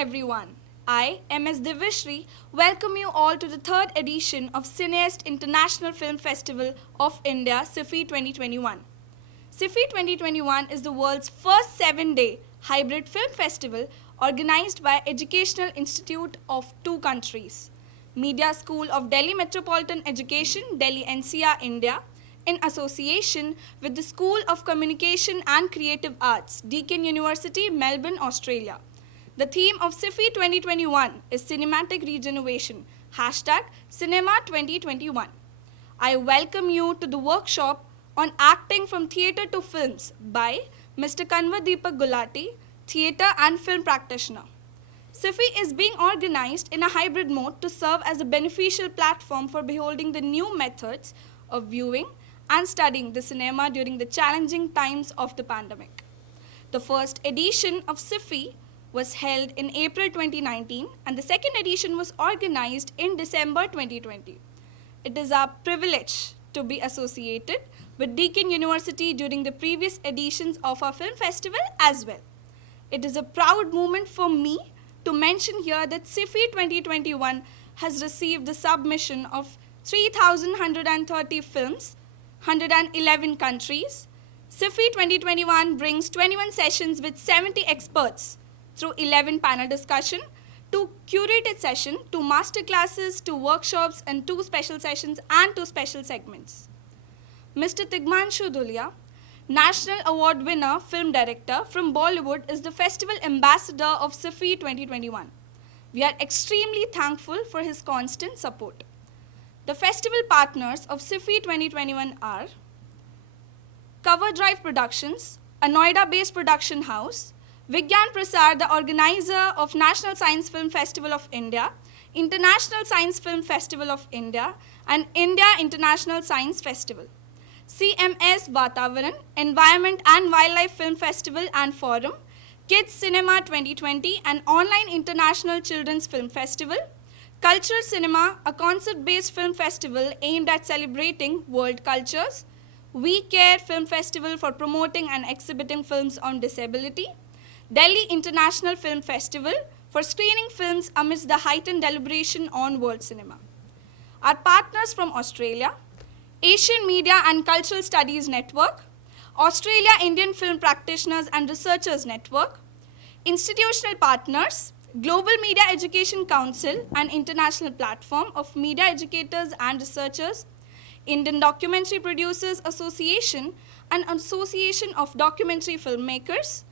everyone. I, MS Divishri, welcome you all to the third edition of Cineast International Film Festival of India, SIFI 2021. SIFI 2021 is the world's first 7-day hybrid film festival organized by Educational Institute of two countries, Media School of Delhi Metropolitan Education, Delhi NCR, India, in association with the School of Communication and Creative Arts, Deakin University, Melbourne, Australia. The theme of SIFI 2021 is Cinematic Regeneration, hashtag Cinema 2021. I welcome you to the workshop on Acting from Theatre to Films by Mr. Kanwar Deepak Gulati, theatre and film practitioner. SIFI is being organized in a hybrid mode to serve as a beneficial platform for beholding the new methods of viewing and studying the cinema during the challenging times of the pandemic. The first edition of SIFI was held in April 2019 and the second edition was organized in December 2020. It is our privilege to be associated with Deakin University during the previous editions of our film festival as well. It is a proud moment for me to mention here that SIFI 2021 has received the submission of 3,130 films, 111 countries. SIFI 2021 brings 21 sessions with 70 experts through 11 panel discussion, 2 curated sessions, 2 masterclasses, 2 workshops, and 2 special sessions and 2 special segments. Mr. Tigmanshu Dhulia, National Award winner film director from Bollywood, is the festival ambassador of SIFI 2021. We are extremely thankful for his constant support. The festival partners of SIFI 2021 are Cover Drive Productions, a Noida-based production house, Vigyan Prasad, the organizer of National Science Film Festival of India, International Science Film Festival of India, and India International Science Festival. CMS Vatavaran, Environment and Wildlife Film Festival and Forum, Kids Cinema 2020, an online international children's film festival, Cultural Cinema, a concept-based film festival aimed at celebrating world cultures, We Care Film Festival for promoting and exhibiting films on disability, Delhi International Film Festival for screening films amidst the heightened deliberation on world cinema. Our partners from Australia, Asian Media and Cultural Studies Network, Australia Indian Film Practitioners and Researchers Network, institutional partners, Global Media Education Council, an international platform of media educators and researchers, Indian Documentary Producers Association, an association of documentary filmmakers,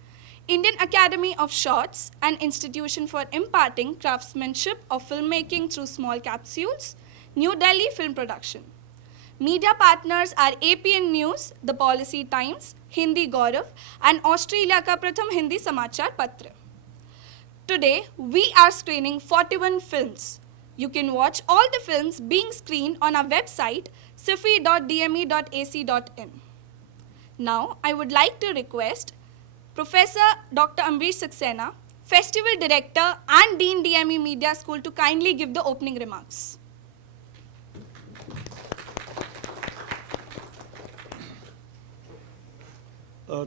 Indian Academy of Shorts, an institution for imparting craftsmanship of filmmaking through small capsules, New Delhi Film Production. Media partners are APN News, The Policy Times, Hindi Gaurav, and Australia ka Pratham Hindi Samachar Patra. Today, we are screening 41 films. You can watch all the films being screened on our website, sifi.dme.ac.in. Now, I would like to request Professor Dr. Amrish Saxena, Festival Director and Dean DME Media School, to kindly give the opening remarks.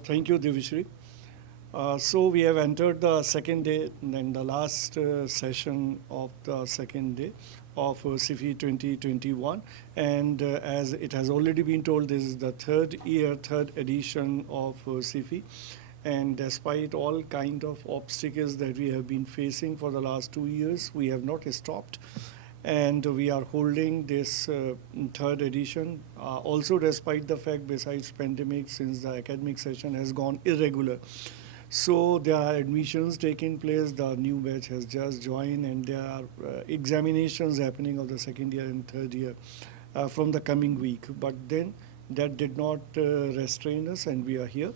Thank you, Divishri. So we have entered the second day and the last session of the second day of SIFI 2021, and as it has already been told, this is the third edition of SIFI, and despite all kind of obstacles that we have been facing for the last 2 years, we have not stopped, and we are holding this third edition, also despite the fact, besides pandemic, since the academic session has gone irregular. So there are admissions taking place, the new batch has just joined, and there are examinations happening of the second year and third year from the coming week. But then that did not restrain us, and we are here.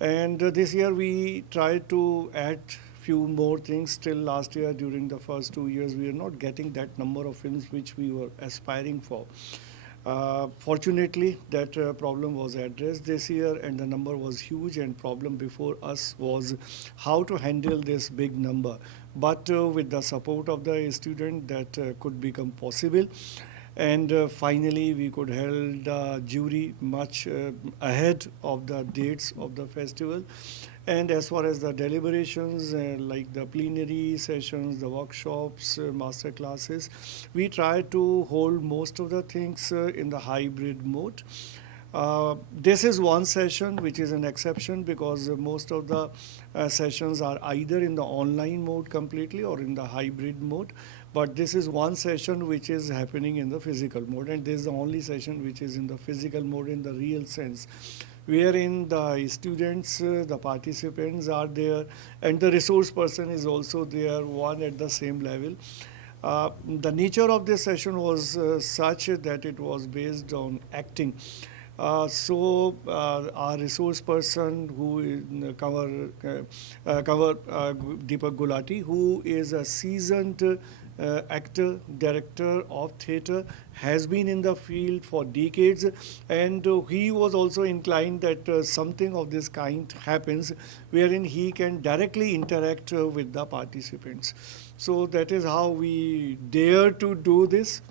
And this year we tried to add few more things. Still last year, during the first 2 years, we are not getting that number of films which we were aspiring for. Fortunately, that problem was addressed this year, and the number was huge, and problem before us was how to handle this big number. But with the support of the student, that could become possible. And finally, we could held the jury much ahead of the dates of the festival. And as far as the deliberations, like the plenary sessions, the workshops, master classes, we try to hold most of the things in the hybrid mode. This is one session which is an exception because most of the sessions are either in the online mode completely or in the hybrid mode. But this is one session which is happening in the physical mode, and this is the only session which is in the physical mode in the real sense, wherein the students, the participants are there, and the resource person is also there, one at the same level. The nature of this session was such that it was based on acting. Our resource person who is Deepak Gulati, who is a seasoned actor, director of theatre, has been in the field for decades, and he was also inclined that something of this kind happens wherein he can directly interact with the participants. So that is how we dare to do this.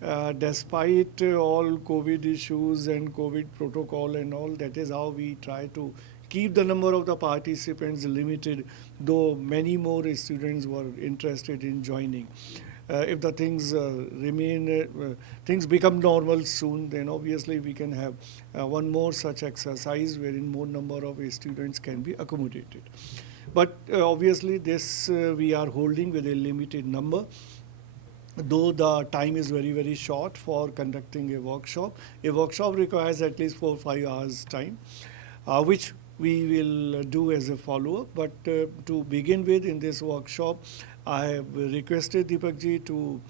Despite all COVID issues and COVID protocol and all, that is how we try to keep the number of the participants limited, though many more students were interested in joining. If the things things become normal soon, then obviously we can have one more such exercise wherein more number of students can be accommodated. But obviously this we are holding with a limited number, though the time is very, very short for conducting a workshop. A workshop requires at least 4 or 5 hours time, which we will do as a follow-up. But to begin with, in this workshop, I have requested Deepak ji to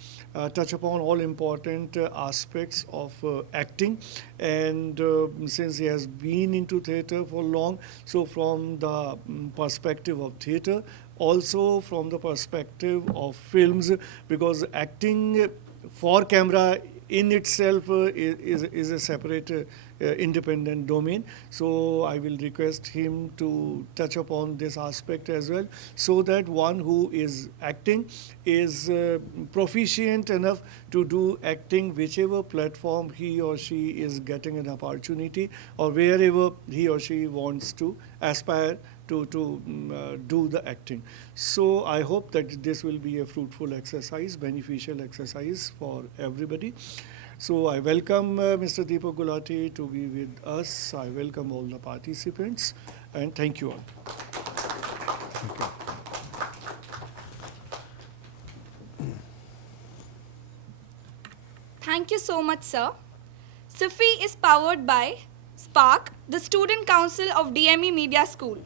touch upon all important aspects of acting. And since he has been into theatre for long, so from the perspective of theatre, also from the perspective of films, because acting for camera in itself is a separate independent domain. So I will request him to touch upon this aspect as well, so that one who is acting is proficient enough to do acting whichever platform he or she is getting an opportunity, or wherever he or she wants to aspire to do the acting. So I hope that this will be a fruitful exercise, beneficial exercise for everybody. So I welcome Mr. Deepak Gulati to be with us. I welcome all the participants, and thank you all. Thank you so much, sir. SIFI is powered by Spark, the Student Council of DME Media School.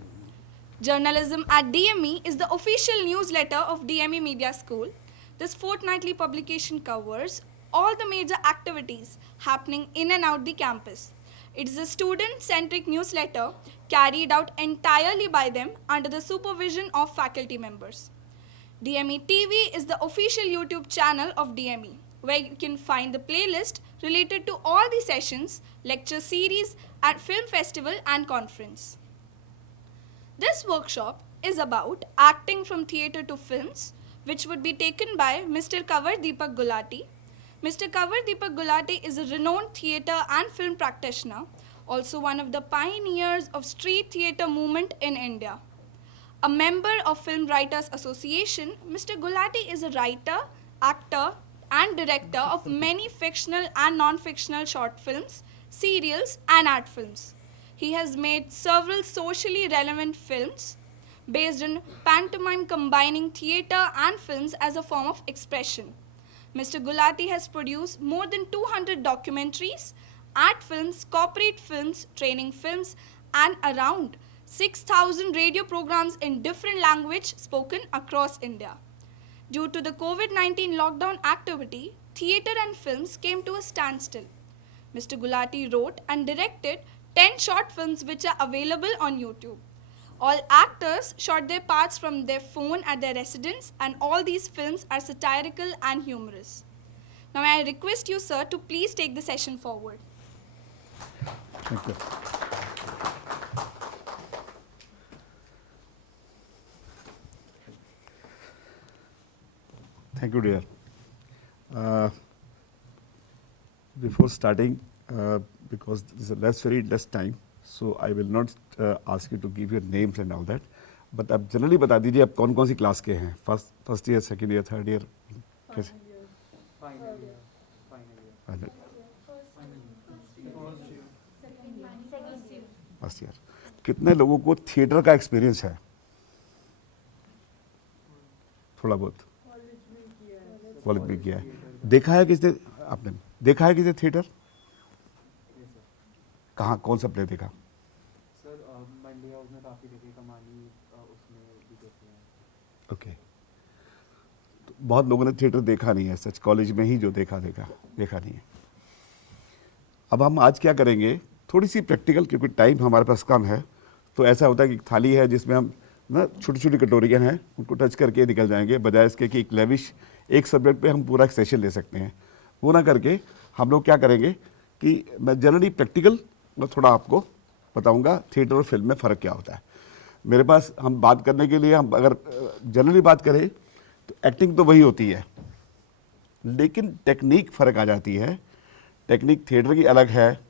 Journalism at DME is the official newsletter of DME Media School. This fortnightly publication covers all the major activities happening in and out the campus. It is a student-centric newsletter carried out entirely by them under the supervision of faculty members. DME TV is the official YouTube channel of DME, where you can find the playlist related to all the sessions, lecture series at film festival and conference. This workshop is about acting from theatre to films, which would be taken by Mr. Kanwar Deepak Gulati. Mr. Kanwar Deepak Gulati is a renowned theatre and film practitioner, also one of the pioneers of street theatre movement in India. A member of Film Writers Association, Mr. Gulati is a writer, actor, and director of many fictional and non-fictional short films, serials, and art films. He has made several socially relevant films based on pantomime combining theatre and films as a form of expression. Mr. Gulati has produced more than 200 documentaries, art films, corporate films, training films, and around 6,000 radio programs in different languages spoken across India. Due to the COVID-19 lockdown activity, theatre and films came to a standstill. Mr. Gulati wrote and directed 10 short films which are available on YouTube. All actors shot their parts from their phone at their residence, and all these films are satirical and humorous. Now I request you, sir, to please take the session forward. Thank you. Thank you, dear. before starting, because there's a very less time, so I will not ask you to give your names and all that. But आप generally बता दीजिए आप कौन कौन सी class के हैं, first year, second year, third year, कैसे? First year. कितने लोगों को थिएटर का एक्सपीरियंस है? थोड़ा बहुत कॉलेज में किया है। देखा है किसने, आपने देखा है किसने थिएटर? कहाँ, कौन सा प्ले देखा? सर मंडे हाउस में काफ़ी देखे, कमानी उसमें भी देखे हैं। ओके। तो बहुत लोगों ने थिएटर देखा नहीं है, सच कॉलेज में ही जो देखा नहीं है। अब हम आज क्या करेंगे, थोड़ी सी प्रैक्टिकल, क्योंकि टाइम हमारे पास कम है। तो ऐसा होता है कि थाली है जिसमें हम ना छोटी छोटी कटोरियाँ हैं, उनको टच करके निकल जाएंगे, बजाय इसके कि एक लेविश एक सब्जेक्ट पे हम पूरा एक सेशन ले सकते हैं। वो ना करके हम लोग क्या करेंगे कि मैं जनरली प्रैक्टिकल मैं थोड़ा आपको बताऊंगा थिएटर और फिल्म में फ़र्क क्या होता है। मेरे पास हम बात करने के लिए, हम अगर जनरली बात करें तो एक्टिंग तो वही होती है, लेकिन टेक्निक फ़र्क आ जाती है। टेक्निक थिएटर की अलग है,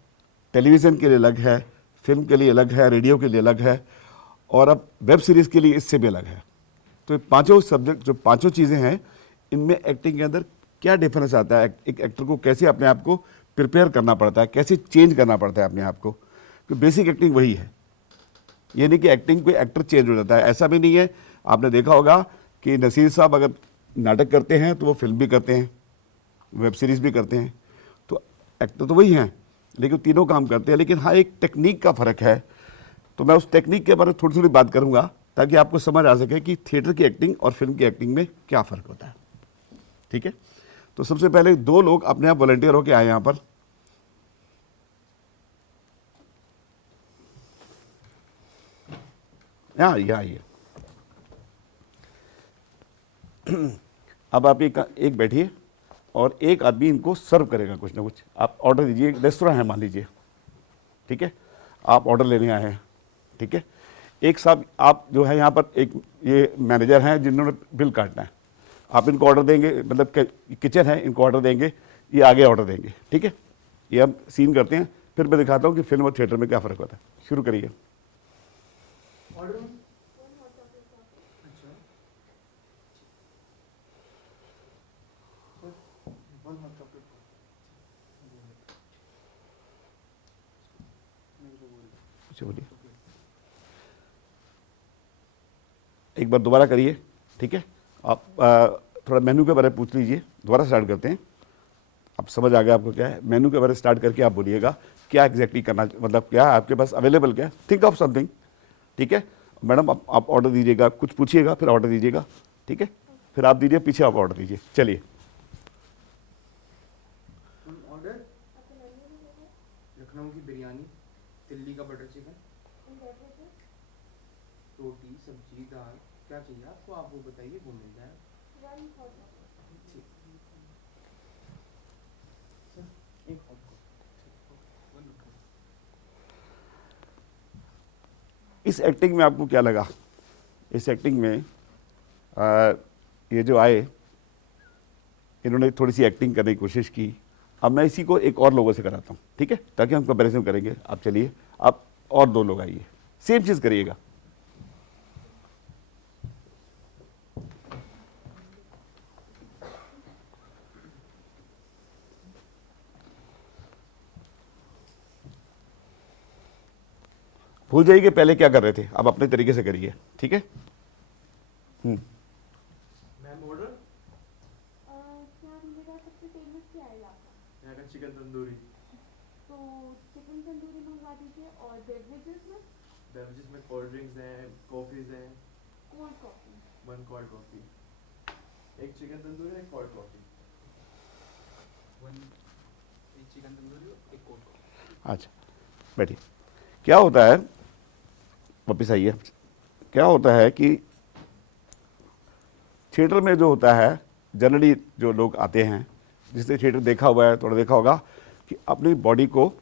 टेलीविज़न के लिए अलग है, फिल्म के लिए अलग है, रेडियो के लिए अलग है, और अब वेब सीरीज़ के लिए इससे भी अलग है। तो ये पांचों सब्जेक्ट, जो पांचों चीज़ें हैं, इनमें एक्टिंग के अंदर क्या डिफरेंस आता है, एक एक्टर को कैसे अपने आप को प्रिपेयर करना पड़ता है, कैसे चेंज करना पड़ता है अपने आप को। तो बेसिक एक्टिंग वही है, ये नहीं कि एक्टिंग कोई एक्टर चेंज हो जाता है, ऐसा भी नहीं है। आपने देखा होगा कि नसीर साहब अगर नाटक करते हैं तो वो फिल्म भी करते हैं, वेब सीरीज़ भी करते हैं। तो एक्टर तो वही हैं, लेकिन तीनों काम करते हैं, लेकिन हाँ एक टेक्निक का फ़र्क है। तो मैं उस टेक्निक के बारे में थोड़ी थोड़ी बात करूँगा ताकि आपको समझ आ सके कि थिएटर की एक्टिंग और फिल्म की एक्टिंग में क्या फ़र्क होता है। ठीक है, तो सबसे पहले दो लोग अपने आप वॉलंटियर होके आए यहाँ पर। यहाँ आइए। अब आप एक बैठिए और एक आदमी इनको सर्व करेगा कुछ ना कुछ। आप ऑर्डर दीजिए, एक रेस्तोरां है मान लीजिए, ठीक है, आप ऑर्डर लेने आए हैं, ठीक है। एक साहब आप जो है यहाँ पर एक ये मैनेजर हैं जिन्होंने बिल काटना है, आप इनको ऑर्डर देंगे, मतलब किचन है, इनको ऑर्डर देंगे, ये आगे ऑर्डर देंगे, ठीक है। ये हम सीन करते हैं, फिर मैं दिखाता हूँ कि फिल्म और थिएटर में क्या फ़र्क होता है। शुरू करिए। अच्छा बोलिए, एक बार दोबारा करिए, ठीक है। आप थोड़ा मेन्यू के बारे में पूछ लीजिए, दोबारा स्टार्ट करते हैं। आप समझ आ गया आपको क्या है। मेन्यू के बारे में स्टार्ट करके आप बोलिएगा क्या एग्जैक्टली करना, मतलब क्या आपके पास अवेलेबल क्या है, थिंक ऑफ समथिंग, ठीक है। मैडम आप ऑर्डर दीजिएगा, कुछ पूछिएगा फिर ऑर्डर दीजिएगा, ठीक है। फिर आप दीजिए, पीछे आप ऑर्डर दीजिए। चलिए। ऑर्डर लखनऊ की बिरयानी, दिल्ली का बटर चिकन, रोटी, सब्जी, दाल, क्या चाहिए आपको, आप वो बताइए, वो मिल जाएगा। ठीक। सर, एक हॉट कॉफी। इस एक्टिंग में आपको क्या लगा? इस एक्टिंग में ये जो आए, इन्होंने थोड़ी सी एक्टिंग करने की कोशिश की। अब मैं इसी को एक और लोगों से कराता हूँ, ठीक है, ताकि हम कंपैरिजन करेंगे। आप चलिए, आप और दो लोग आइए, सेम चीज़ करिएगा। भूल जाइए कि पहले क्या कर रहे थे, अब अपने तरीके से करिए, ठीक है। मैम ऑर्डर, क्या मेरा सबसे फेमस क्या है आपका? यहाँ का चिकन तंदूरी। तो चिकन तंदूरी मंगवा दीजिए। और बेवरेजेस में बेवरेजेस में कोल्ड ड्रिंक्स हैं, कॉफ़ीज़ हैं। Cold coffee. 1 कोल्ड कॉफ़ी, एक चिकन तंदूरी, एक कोल्ड कॉफ़ी। 1 चिकन तंदूरी, एक कोल्ड कॉफ़ी। अच्छा बैठिए। क्या होता है, वापिस आइए। क्या होता है कि थिएटर में जो होता है, जनरली जो लोग आते हैं, जिसने थिएटर देखा हुआ है, थोड़ा देखा होगा कि अपनी बॉडी को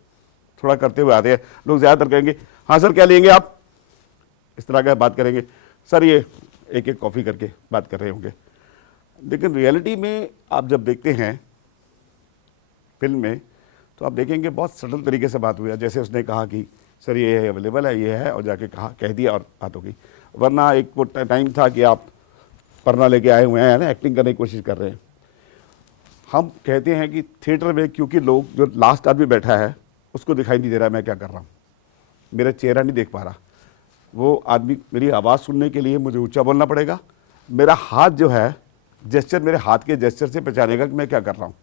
थोड़ा करते हुए आते हैं लोग। ज़्यादातर कहेंगे हाँ सर क्या लेंगे आप, इस तरह का बात करेंगे। सर ये एक एक कॉफ़ी करके बात कर रहे होंगे। लेकिन रियलिटी में आप जब देखते हैं फिल्म में, तो आप देखेंगे बहुत सटल तरीके से बात हुई है, जैसे उसने कहा कि सर ये अवेलेबल है, ये है, और जाके कहा, कह दिया और बात हो गई। वरना एक वो टाइम था कि आप पढ़ना लेके आए हुए हैं ना, एक्टिंग करने की कोशिश कर रहे हैं। हम कहते हैं कि थिएटर में क्योंकि लोग, जो लास्ट आदमी बैठा है उसको दिखाई नहीं दे रहा मैं क्या कर रहा हूँ, मेरा चेहरा नहीं देख पा रहा, वो आदमी मेरी आवाज़ सुनने के लिए मुझे ऊंचा बोलना पड़ेगा, मेरा हाथ जो है जेस्चर, मेरे हाथ के जेस्चर से पहचानेगा कि मैं क्या कर रहा हूँ।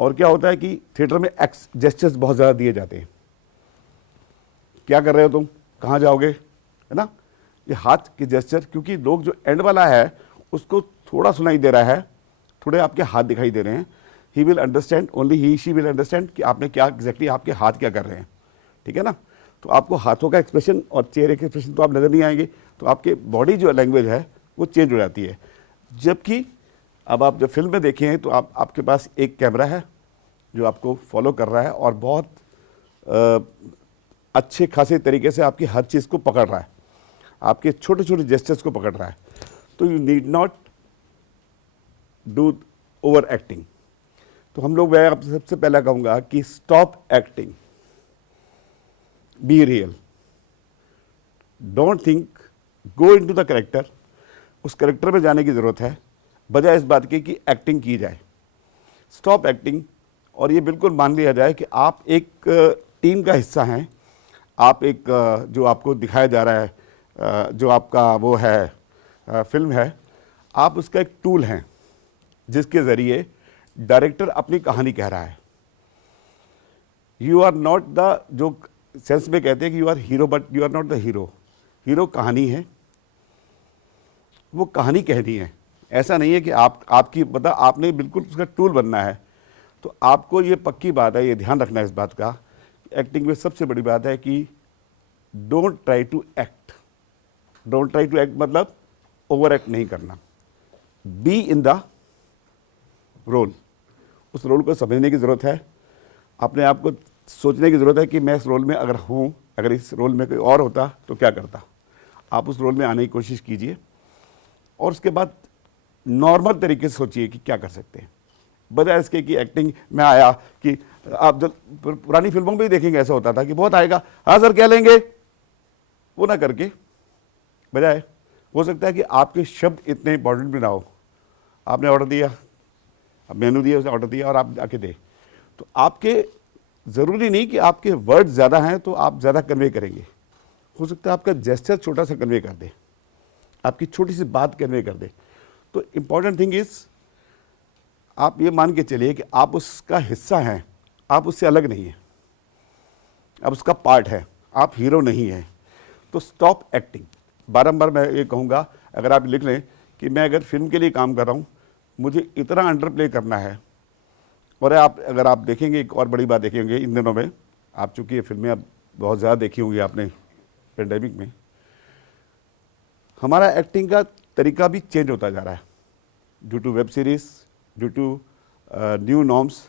और क्या होता है कि थिएटर में एक्स जेस्चर्स बहुत ज़्यादा दिए जाते हैं, क्या कर रहे हो तुम, कहाँ जाओगे, है ना, ये हाथ के जेस्चर, क्योंकि लोग जो एंड वाला है उसको थोड़ा सुनाई दे रहा है, थोड़े आपके हाथ दिखाई दे रहे हैं, he will understand, only he she will understand कि आपने क्या एग्जैक्टली आपके हाथ क्या कर रहे हैं, ठीक है ना। तो आपको हाथों का एक्सप्रेशन और चेहरे के एक्सप्रेशन तो आप नज़र नहीं आएंगे, तो आपके बॉडी जो लैंग्वेज है वो चेंज हो जाती है। जबकि अब आप जब फिल्म में देखें हैं तो आपके पास एक कैमरा है जो आपको फॉलो कर रहा है और बहुत अच्छे खासे तरीके से आपकी हर चीज़ को पकड़ रहा है, आपके छोटे छोटे जेस्चर्स को पकड़ रहा है। तो you need not do over acting. तो हम लोग, मैं आपसे सबसे पहला कहूँगा कि stop acting, be real, don't think, go into the character. उस कैरेक्टर में जाने की ज़रूरत है, बजाय इस बात की कि एक्टिंग की जाए। स्टॉप एक्टिंग, और ये बिल्कुल मान लिया जाए कि आप एक टीम का हिस्सा हैं, आप एक जो आपको दिखाया जा रहा है, जो आपका वो है फिल्म है, आप उसका एक टूल हैं जिसके ज़रिए डायरेक्टर अपनी कहानी कह रहा है। यू आर नॉट द, जो सेंस में कहते हैं कि you are hero, but you are not the hero. Hero कहानी है, वो कहानी कहनी है, ऐसा नहीं है कि आपकी मतलब आपने बिल्कुल उसका टूल बनना है। तो आपको ये पक्की बात है, ये ध्यान रखना है इस बात का, एक्टिंग में सबसे बड़ी बात है कि don't try to act. Don't try to act मतलब ओवर एक्ट नहीं करना, बी इन द रोल। उस रोल को समझने की ज़रूरत है, अपने आप को सोचने की ज़रूरत है कि मैं इस रोल में अगर हूँ, अगर इस रोल में कोई और होता तो क्या करता। आप उस रोल में आने की कोशिश कीजिए और उसके बाद नॉर्मल तरीके से सोचिए कि क्या कर सकते हैं, बजाय इसके कि एक्टिंग में आया कि आप जब पुरानी फिल्मों में भी देखेंगे ऐसा होता था कि बहुत आएगा, हाँ सर क्या लेंगे, वो ना करके बजाय हो सकता है कि आपके शब्द इतने इंपॉर्टेंट भी ना हो, आपने ऑर्डर दिया, अब मेनू दिया, उसे ऑर्डर दिया और आप आके दे, तो आपके ज़रूरी नहीं कि आपके वर्ड ज़्यादा हैं तो आप ज़्यादा कन्वे करेंगे, हो सकता है आपका जेस्चर छोटा सा कन्वे कर दे, आपकी छोटी सी बात कन्वे कर दे। तो इम्पॉर्टेंट थिंग इज़, आप ये मान के चलिए कि आप उसका हिस्सा हैं, आप उससे अलग नहीं हैं, आप उसका पार्ट है, आप हीरो नहीं हैं। तो स्टॉप एक्टिंग। बारंबार मैं ये कहूँगा, अगर आप लिख लें कि मैं अगर फिल्म के लिए काम कर रहा हूँ, मुझे इतना अंडर प्ले करना है। और आप अगर आप देखेंगे, एक और बड़ी बात देखेंगे इन दिनों में, आप चूँकि ये फिल्में अब बहुत ज़्यादा देखी होंगी आपने पेंडेमिक में, हमारा एक्टिंग का तरीका भी चेंज होता जा रहा है due to web series, due to new norms,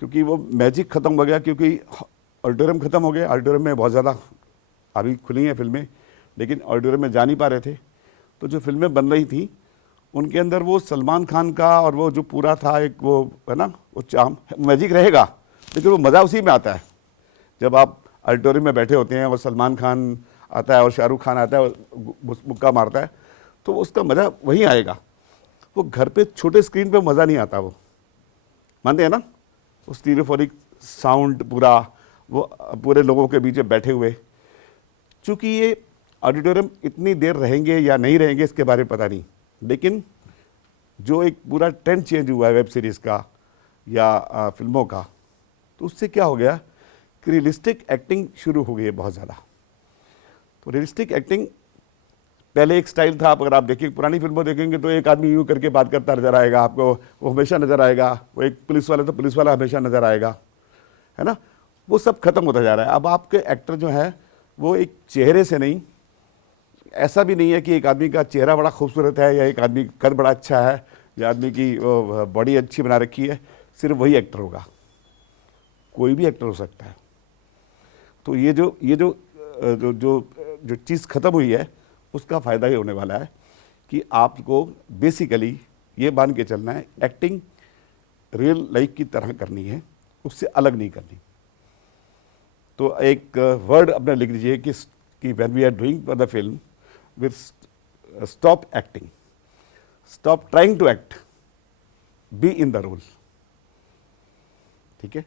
क्योंकि वो मैजिक ख़त्म हो गया, क्योंकि ऑडिटोरियम ख़त्म हो गया। ऑडिटोरियम में बहुत ज़्यादा अभी खुली हैं फिल्में, लेकिन ऑडिटोरियम में जा नहीं पा रहे थे, तो जो फिल्में बन रही थी उनके अंदर वो सलमान खान का और वो जो पूरा था एक वो है ना, वो चाम मैजिक रहेगा, लेकिन वो मज़ा उसी में आता है जब आप ऑडिटोरियम में बैठे होते हैं और सलमान खान आता है और शाहरुख खान आता है और मुक्का मारता है, तो उसका मज़ा वही आएगा। वो घर पे छोटे स्क्रीन पे मज़ा नहीं आता, वो मानते हैं ना, वो स्टीरियोफोनिक साउंड पूरा, वो पूरे लोगों के बीच में बैठे हुए। चूँकि ये ऑडिटोरियम इतनी देर रहेंगे या नहीं रहेंगे इसके बारे में पता नहीं, लेकिन जो एक पूरा ट्रेंड चेंज हुआ है वेब सीरीज़ का या फिल्मों का, तो उससे क्या हो गया कि रियलिस्टिक एक्टिंग शुरू हो गई है बहुत ज़्यादा। तो रियलिस्टिक एक्टिंग पहले एक स्टाइल था, आप अगर आप देखिए पुरानी फिल्मों देखेंगे तो एक आदमी यूँ करके बात करता नजर आएगा आपको, वो हमेशा नज़र आएगा, वो एक पुलिस वाला तो पुलिस वाला हमेशा नज़र आएगा, है ना। वो सब खत्म होता जा रहा है। अब आपके एक्टर जो है वो एक चेहरे से नहीं, ऐसा भी नहीं है कि एक आदमी का चेहरा बड़ा खूबसूरत है या एक आदमी का कद बड़ा अच्छा है या आदमी की बॉडी अच्छी बना रखी है, सिर्फ वही एक्टर होगा, कोई भी एक्टर हो सकता है। तो ये जो जो जो जो चीज़ ख़त्म हुई है उसका फ़ायदा ये होने वाला है कि आपको बेसिकली ये मान के चलना है, एक्टिंग रियल लाइफ की तरह करनी है उससे अलग नहीं करनी। तो एक वर्ड अपने लिख लीजिए कि when we are doing for the film with stop acting, stop trying to act, be in the role. ठीक है।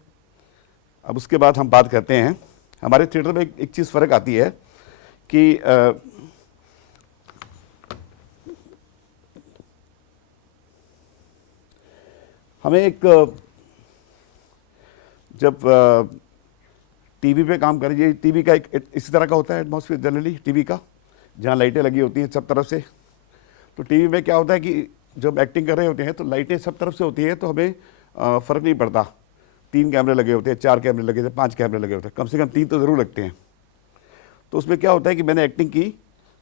अब उसके बाद हम बात करते हैं, हमारे थिएटर में एक चीज़ फ़र्क आती है कि हमें एक जब टीवी पे काम करिए, टीवी का एक इसी तरह का होता है एटमॉस्फेयर जनरली टीवी का, जहाँ लाइटें लगी होती हैं सब तरफ से। तो टीवी में क्या होता है कि जब एक्टिंग कर रहे होते हैं तो लाइटें सब तरफ से होती हैं, तो हमें फ़र्क नहीं पड़ता 3 कैमरे लगे होते हैं, 4 कैमरे लगे होते हैं, 5 कैमरे लगे होते हैं, कम से कम 3 तो ज़रूर लगते हैं। तो उसमें क्या होता है कि मैंने एक्टिंग की,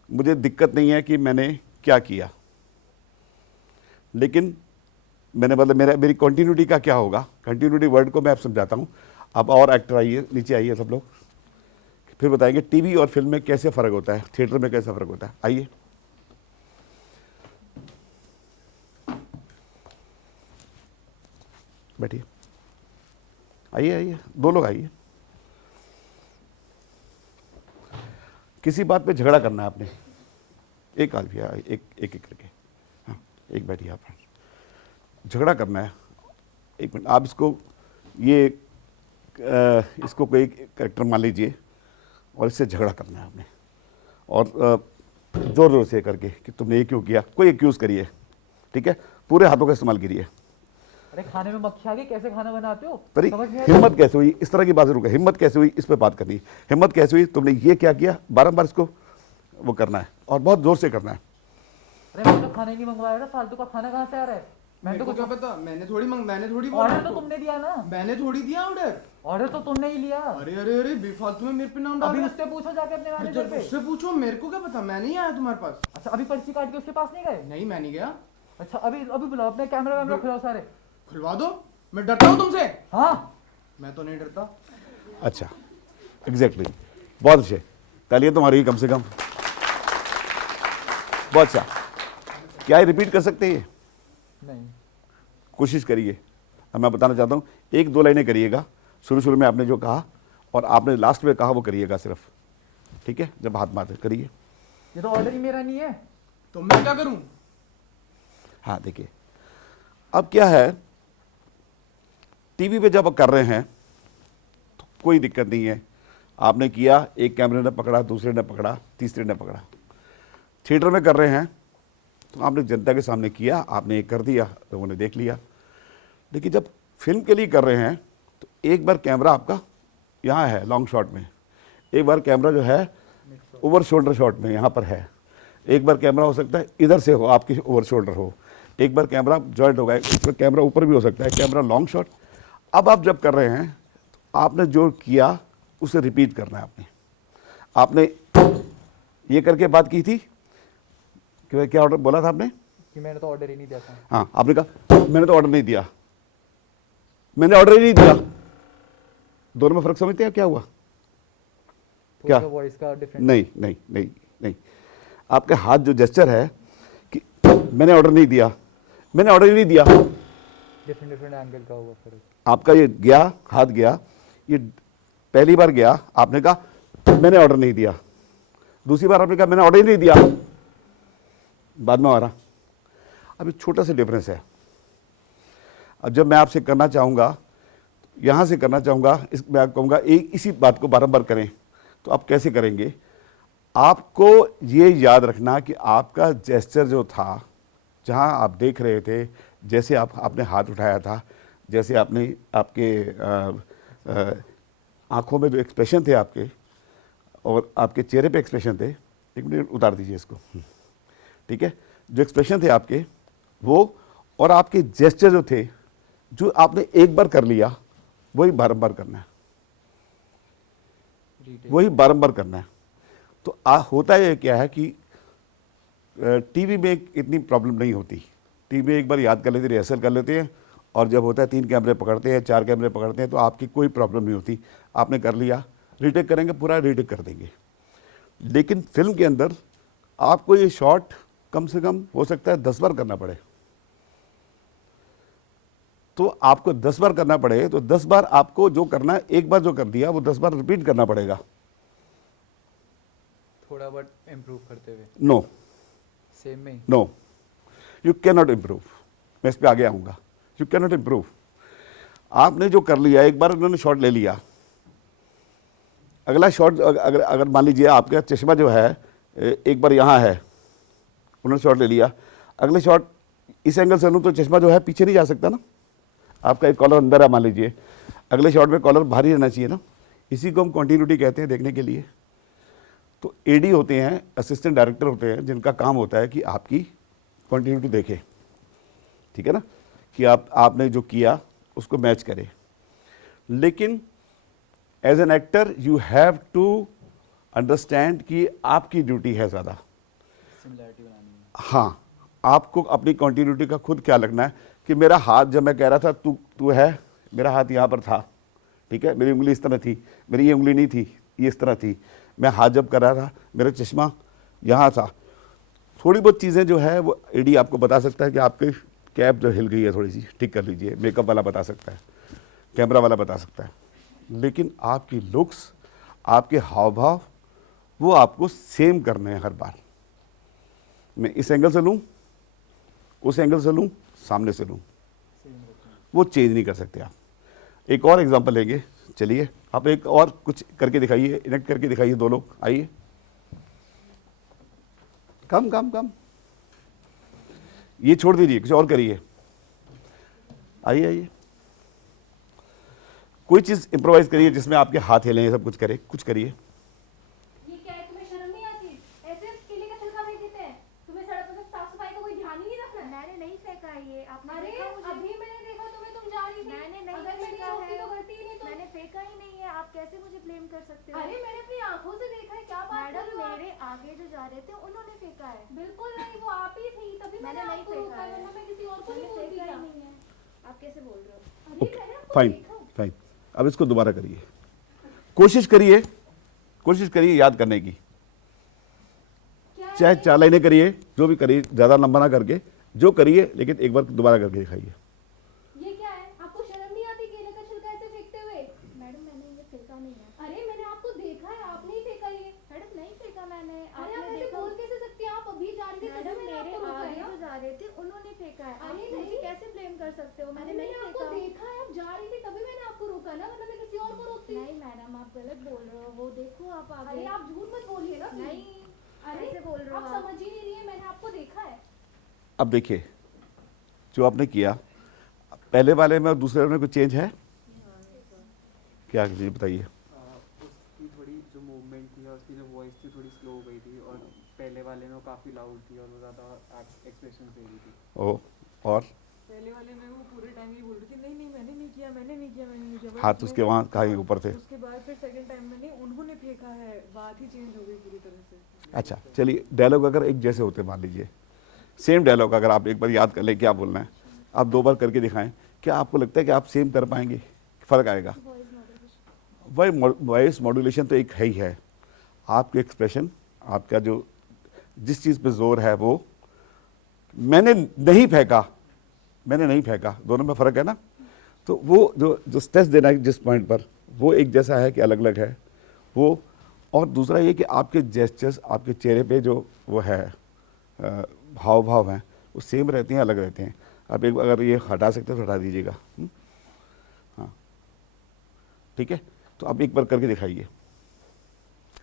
मुझे दिक्कत नहीं है कि मैंने क्या किया, लेकिन मैंने मतलब मेरी कंटिन्यूटी का क्या होगा। कंटिन्यूटी वर्ड को मैं अब समझाता हूँ। अब और एक्टर आइए, नीचे आइए सब लोग, फिर बताएंगे टीवी और फिल्म में कैसे फ़र्क होता है, थिएटर में कैसे फ़र्क होता है। आइए, बैठिए, आइए आइए, 2 लोग आइए। किसी बात पे झगड़ा करना है आपने, एक आदमी एक एक करके, हाँ एक बैठिए आप, झगड़ा करना है। 1 मिनट, आप इसको कोई कैरेक्टर मान लीजिए और इससे झगड़ा करना है आपने, और जोर जोर से करके कि तुमने ये क्यों किया, कोई एक्यूज़ करिए। ठीक है, पूरे हाथों का इस्तेमाल करिए। अरे खाने में मक्खी आ गई, कैसे खाना बनाते हो? तरी समझ नहीं आ रही। हिम्मत कैसे हुई, इस तरह की बात जरूर कर, हिम्मत कैसे हुई इस पे बात करनी। हिम्मत कैसे हुई, तुमने ये क्या किया, बारंबार इसको वो करना है और बहुत जोर से करना है। अरे मैंने तो खाना ही नहीं मंगवाया था, फालतू का खाना कहाँ से आ रहा है? मेरे को क्या पता, मैंने थोड़ी बोला ऑर्डर तो आपको। तुमने दिया ना, मैंने थोड़ी दिया ऑर्डर। ऑर्डर तो तुमने ही लिया। अरे अरे अरे, बेफालतू में मेरे पे नाम डाल अभी रहा उससे पूछो जाके अपने है। मैनेजर पे। उससे पूछो, मेरे को क्या पता, मैं नहीं आया तुम्हारे पास। अच्छा अभी पर्ची काट के उसके पास नहीं गए? नहीं, मैं नहीं गया। अच्छा अभी बुलाओ, अपने कैमरा वैमरा खुलाओ सारे। खुलवा दो, मैं डरता हूँ तुमसे। हाँ मैं तो नहीं डरता। अच्छा, एग्जैक्टली, बहुत अच्छे, तालियां तुम्हारी कम से कम, बहुत अच्छा। क्या ये रिपीट कर सकते हैं? नहीं, कोशिश करिए। अब मैं बताना चाहता हूँ, 1-2 लाइनें करिएगा। शुरू में आपने जो कहा और आपने लास्ट में कहा वो करिएगा सिर्फ। ठीक है, जब हाथ मारते करिए। ये तो ऑर्डर ही मेरा नहीं है। तो मैं क्या करूँ? हाँ देखिए, अब क्या है, टीवी पे जब कर रहे हैं तो कोई दिक्कत नहीं है, आपने किया, एक कैमरे ने पकड़ा, दूसरे ने पकड़ा, तीसरे ने पकड़ा। थिएटर में कर रहे हैं तो आपने जनता के सामने किया, आपने एक कर दिया, लोगों ने देख लिया। लेकिन जब फिल्म के लिए कर रहे हैं तो एक बार कैमरा आपका यहाँ है लॉन्ग शॉट में, एक बार कैमरा जो है ओवर शोल्डर शॉट में यहाँ पर है, एक बार कैमरा हो सकता है इधर से हो, आपकी ओवर शोल्डर हो, एक बार कैमरा जॉइंट होगा, एक बार कैमरा ऊपर भी हो सकता है, कैमरा लॉन्ग शॉट। अब आप जब कर रहे हैं तो आपने जो किया उसे रिपीट करना है। आपने ये करके बात की थी कि क्या ऑर्डर बोला था आपने? कि मैंने तो ऑर्डर ही नहीं दिया था। हाँ, आपने कहा मैंने तो ऑर्डर नहीं दिया, मैंने ऑर्डर ही नहीं दिया। दोनों में फर्क समझते हैं क्या हुआ? क्या? वॉइस का डिफरेंस? नहीं नहीं नहीं नहीं, आपके हाथ जो जेस्चर है कि मैंने ऑर्डर नहीं दिया, मैंने ऑर्डर ही नहीं दिया, डिफरेंट एंगल का होगा फिर। आपका ये गया, हाथ गया, ये पहली बार गया, आपने कहा मैंने ऑर्डर नहीं दिया, दूसरी बार आपने कहा मैंने ऑर्डर ही नहीं दिया, बाद में आ रहा। अब एक छोटा सा डिफरेंस है। अब जब मैं आपसे करना चाहूँगा, यहाँ से करना चाहूँगा, मैं आपको कहूँगा इसी बात को बारंबार करें, तो आप कैसे करेंगे? आपको ये याद रखना कि आपका जेस्चर जो था, जहाँ आप देख रहे थे, जैसे आपने हाथ उठाया था, जैसे आपने आपके आँखों में जो एक्सप्रेशन थे आपके और आपके चेहरे पे एक्सप्रेशन थे, 1 मिनट उतार दीजिए इसको, ठीक है, जो एक्सप्रेशन थे आपके वो, और आपके जेस्चर जो थे, जो आपने एक बार कर लिया, वही बारंबार करना है, वही बारंबार करना है। तो होता ये क्या है कि टीवी में इतनी प्रॉब्लम नहीं होती। टीवी में एक बार याद कर लेते, रिहर्सल कर लेते हैं, और जब होता है 3 कैमरे पकड़ते हैं, 4 कैमरे पकड़ते हैं, तो आपकी कोई प्रॉब्लम नहीं होती। आपने कर लिया, रीटेक करेंगे, पूरा रीटेक कर देंगे। लेकिन फिल्म के अंदर आपको ये शॉट कम से कम हो सकता है 10 बार करना पड़े। तो आपको 10 बार करना पड़े तो 10 बार आपको जो करना है, एक बार जो कर दिया वो 10 बार रिपीट करना पड़ेगा। थोड़ा बहुत इम्प्रूव करते हुए नो सेम में ही। No, you can not improve. मैं इस पे आगे आऊंगा। You can not improve. आपने जो कर लिया, एक बार उन्होंने शॉट ले लिया, अगला शॉट अगर अगर मान लीजिए आपका चश्मा जो है एक बार यहाँ है, उन्होंने शॉट ले लिया, अगले शॉट इस एंगल से लूँ तो चश्मा जो है पीछे नहीं जा सकता ना। आपका एक कॉलर अंदर है मान लीजिए, अगले शॉट में कॉलर बाहर ही रहना चाहिए ना। इसी को हम कॉन्टिन्यूटी कहते हैं देखने के लिए। तो एडी होते हैं, असिस्टेंट डायरेक्टर होते हैं, जिनका काम होता है कि आपकी कॉन्टिन्यूटी देखें, ठीक है ना, कि आपने जो किया उसको मैच करें। लेकिन as an actor you have to understand कि आपकी ड्यूटी है ज़्यादा। सिमिलैरिटी बनानी है। हाँ, आपको अपनी कॉन्टिन्यूटी का खुद ख्याल रखना है कि मेरा हाथ, जब मैं कह रहा था तू है, मेरा हाथ यहाँ पर था, ठीक है, मेरी उंगली इस तरह थी, मेरी ये उंगली नहीं थी, ये इस तरह थी। मैं हाथ जब कर रहा था मेरा चश्मा यहाँ था। थोड़ी बहुत चीज़ें जो है वो एडी आपको बता सकता है कि आपकी कैप जो हिल गई है थोड़ी सी, ठीक कर लीजिए। मेकअप वाला बता सकता है, कैमरा वाला बता सकता है। लेकिन आपकी लुक्स, आपके हाव भाव, वो आपको सेम करने हैं हर बार। मैं इस एंगल से लूँ, उस एंगल से लूँ, सामने से लूँ, वो चेंज नहीं कर सकते आप। एक और एग्जांपल लेंगे, चलिए आप एक और कुछ करके दिखाइए, इनेक्ट करके दिखाइए। दो लोग आइए, कम कम कम, ये छोड़ दीजिए, कुछ और करिए। आइए आइए, कोई चीज़ इम्प्रोवाइज करिए जिसमें आपके हाथ हिले, सब कुछ करे, कुछ करिए। ये क्या है, तुम्हें शर्म नहीं आती? ऐसे केले का छिलका फेंक देते हैं। तुम्हें सड़क पर साफ सफाई का कोई ध्यान ही नहीं रखना। मैंने नहीं फेंका ये, आपने अरे देखा मुझे? अभी मैंने देखा तुम्हें, तुम जा रही थी। मैंने नहीं अगर मैंने फेंका रोकी है। तो गलती ही नहीं तो। मैंने फेंका ही नहीं है, आप कैसे मुझे ब्लेम कर सकते हो? अरे मैंने अपनी आंखों से देखा है, क्या बात कर मैडम, रही हो आप? मेरे आगे जो जा रहे थे उन्होंने फेंका है। बिल्कुल नहीं, वो आप ही थी, तभी मैंने मैंने नहीं आपको फेंका रोका, है। वरना मैं किसी और को नहीं मैंने बोलती फेंका ही क्या? नहीं है। आप कैसे बोल रहे हो? अरे मैंने आपको फाइन देखा। फाइन, अब इसको दोबारा करिए, कोशिश करिए, कोशिश करिए याद करने की। क्या है चाहे ये? 4 लाइनें करिए, जो भी करिए, ज़्यादा लंबा ना करके, जो करिए, लेकिन एक बार दोबारा करके दिखाइए। ये क्या है? आपको शर्म नहीं आती केले का छिलका ऐसे फेंकते हुए? मैडम, मैंने ये फेंका नहीं है। अरे मैंने आपको देखा है, आपने ही फेंका ये। मैडम, नहीं फेंका मैंने। अरे आप आपने ऐसे देखा? बोल कैसे सकती हैं? आप अभी जा रही थी, तभी मैडम, मैंने मेरे आपको रोका आगे है ना। जो जा रहे थे उन्होंने फेंका है। अरे आप मुझे नहीं। कैसे ब्लेम कर सकते हो? अरे मैंने नहीं मैंने आपको फेंका। देखा है, आप जा रही थी तभी मैंने आपको रोका ना, वरना मैं किसी और को रोकती। नहीं मैडम, आप गलत बोल रहे हो। वो देखो आप आगे। अरे आप झूठ मत बोलिए ना please। नहीं, अरे कैसे बोल रहे हो आप आप? समझ ही नहीं रही है, मैंने आपको देखा है। अब देखिए, जो आपने किया, पहले वाले में और दूसरे में कुछ चेंज है क्या? जी बताइए। उसकी थोड़ी जो मूवमेंट थी और उसकी जो वॉइस थी थोड़ी स्लो हो गई थी, और पहले वाले में वो काफ़ी लाउड थी और वो ज़्यादा एक्सप्रेशन दे रही थी। ओ, और पहले वाले में वो पूरे टाइम ये बोल रही थी, नहीं नहीं मैंने नहीं किया, मैंने नहीं किया, मैंने नहीं किया। हाथ उसके वहाँ कहाँ ऊपर थे? उसके बाद फिर सेकंड टाइम में नहीं, उन्होंने फेंका है, बात ही चेंज हो गई पूरी तरह से। अच्छा चलिए, डायलॉग अगर एक जैसे होते, मान लीजिए सेम डायलॉग अगर आप एक बार याद कर लें क्या बोलना है, आप 2 बार करके दिखाएं, क्या आपको लगता है कि आप सेम कर पाएंगे? फ़र्क आएगा? वॉइस मॉड्यूलेशन तो एक है ही है, आपके एक्सप्रेशन, आपका जो जिस चीज़ पे जोर है वो। मैंने नहीं फेंका, मैंने नहीं फेंका, दोनों में फ़र्क है ना। तो वो जो स्ट्रेस देना है जिस पॉइंट पर, वो एक जैसा है कि अलग अलग है वो। और दूसरा ये कि आपके जेस्चर्स, आपके चेहरे पे जो वो है हाव भाव हैं, वो सेम रहते हैं, अलग रहते हैं। आप एक अगर ये हटा सकते हो तो हटा दीजिएगा। हाँ ठीक है, तो आप एक बार करके दिखाइए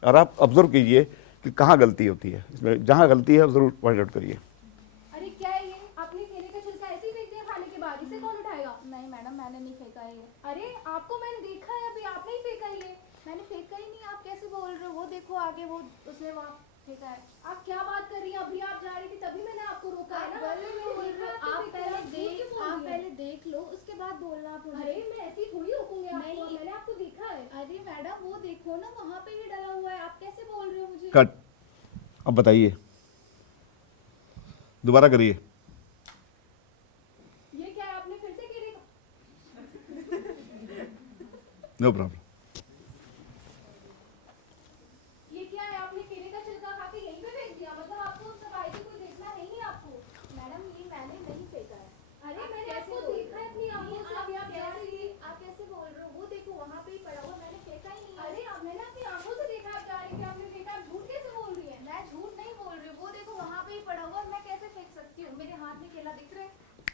और आप ऑब्जर्व कीजिए कि कहाँ गलती होती है। इसमें जहाँ गलती है ज़रूर पॉइंट आउट करिए। अरे क्या है ये? आपने केले का छिलका ऐसे ही फेंक दिया खाने के बाद, इसे कौन उठाएगा? नहीं मैडम, मैंने नहीं फेंका ये। अरे आपको मैंने देखा है, अभी आपने ही फेंका ये। मैंने फेंका ही नहीं, आप कैसे बोल रहे हो? वो देखो आगे, वो उसने वहाँ फेंका है। आप क्या बात कर रही हैं? अभी आप जा रही थी तभी मैंने आपको रोका है ना। आप गलत मैंने बोल देखा रहे हो। आपको आप फेंका है, पहले आप झूठ क्यों बोल आप रही हैं? पहले देख लो, उसके बाद बोलना आप मुझे। अरे मैं ऐसी थोड़ी रोकूंगी आपको, नहीं। मैंने आपको देखा है। अरे मैडम, वो देखो ना, वहाँ पे ही डला हुआ है। आप कैसे बोल रहे हो मुझे? कट। अब बताइए, दोबारा करिए। ये क्या है? आपने फिर से केले का नो प्रॉब्लम। ये क्या है? आपने केले का छिलका खा के यहीं पे फेंक दिया? मतलब आपको सफाई से कोई देखना नहीं है आपको? मैडम, ये मैंने नहीं फेंका है। अरे आप मैंने कैसे आपको बोल देखा है अपनी आंखों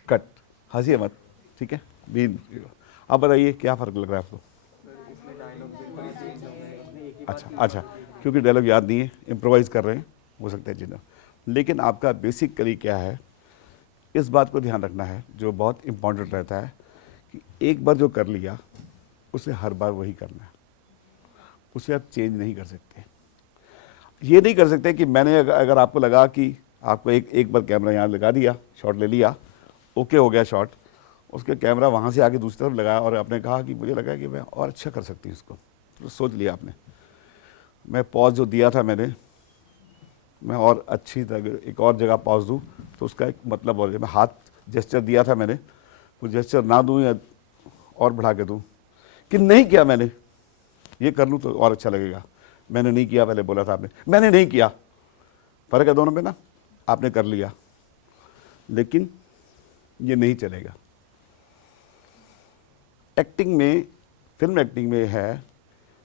कट, हंसिए मत, ठीक है। भी अब बताइए क्या फ़र्क लग रहा है आपको? अच्छा अच्छा, क्योंकि डायलॉग याद नहीं है, इम्प्रोवाइज़ कर रहे हैं, हो सकता है जिन्ना। लेकिन आपका बेसिकली क्या है, इस बात को ध्यान रखना है जो बहुत इम्पॉर्टेंट रहता है कि एक बार जो कर लिया उसे हर बार वही करना है, उसे आप चेंज नहीं कर सकते। ये नहीं कर सकते कि मैंने अगर आपको लगा कि आपको एक बार कैमरा यहाँ लगा दिया, शॉट ले लिया, ओके हो गया शॉट, उसके कैमरा वहाँ से आके दूसरी तरफ लगाया और आपने कहा कि मुझे लगा कि मैं और अच्छा कर सकती हूँ इसको, तो सोच लिया आपने, मैं पॉज जो दिया था मैं और अच्छी तरह एक और जगह पॉज दूँ तो उसका एक मतलब और है। मैं हाथ जेस्चर दिया था मैंने, वो जेस्चर ना दूँ या और बढ़ा के दूँ, कि नहीं किया मैंने, ये कर लूँ तो और अच्छा लगेगा, मैंने नहीं किया, पहले बोला था आपने, मैंने नहीं किया, फ़र्क है दोनों में ना। आपने कर लिया, लेकिन ये नहीं चलेगा। एक्टिंग में, फिल्म एक्टिंग में है,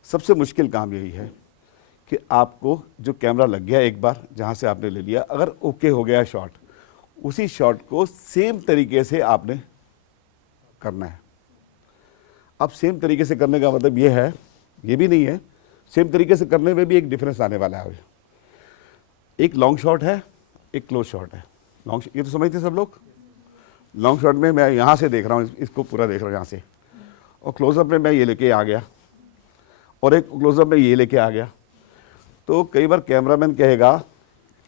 सबसे मुश्किल काम यही है कि आपको जो कैमरा लग गया एक बार, जहाँ से आपने ले लिया, अगर ओके हो गया शॉट, उसी शॉट को सेम तरीके से आपने करना है। अब सेम तरीके से करने का मतलब ये है, ये भी नहीं है, सेम तरीके से करने में भी एक डिफरेंस आने वाला है। एक लॉन्ग शॉट है, एक क्लोज शॉट है। लॉन्ग, ये तो समझते सब लोग। लॉन्ग शॉट में मैं यहाँ से देख रहा हूँ, इसको पूरा देख रहा हूँ यहाँ से, और क्लोजअप में मैं ये लेके आ गया, और एक क्लोजअप में ये लेके आ गया। तो कई बार कैमरामैन कहेगा,